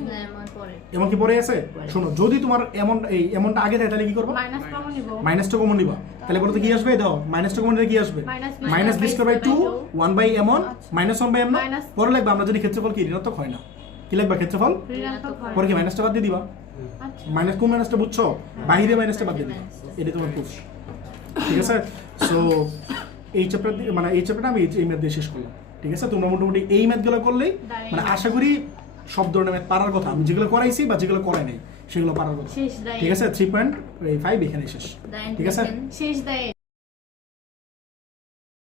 এমন কি পরে আছে শোনো যদি তোমার এমন এই এমনটা আগে থাকে তাহলে কি করবো মাইনাস কমন নিব মাইনাসটা কমন নিবা তাহলে বলতে কি আসবে দাও মাইনাসটা কমন নিলে কি আসবে minus minus b square by 2 1/m আচ্ছা। মাইনাস 1/m না মাইনাস পরে লাগবে আমরা যদি ক্ষেত্রফল কি ঋণাত্মক হয় না কি লাগবে ক্ষেত্রফল ঋণাত্মক হয় পরে কি মাইনাসটা বাদ দিয়ে দিবা আচ্ছা মাইনাস কোন মাইনাসটা বুঝছো বাইরে মাইনাসটা বাদ দিয়ে দিবা এটা তোমার প্রুফ ঠিক আছে সো এই চ্যাপ্টার মানে এই চ্যাপ্টারটা আমি এই ম্যাথ দিয়ে শেষ করলাম ঠিক আছে তোমরা মোটামুটি এই ম্যাথগুলো করলেই মানে আশা করি সব ধরনের ম্যাথ পারার কথা আমি যেগুলো করাইছি বা যেগুলো করাই নাই সেগুলো পারার কথা শেষ দায় ঠিক আছে 3.5 এখানে শেষ ঠিক আছে শেষ দায়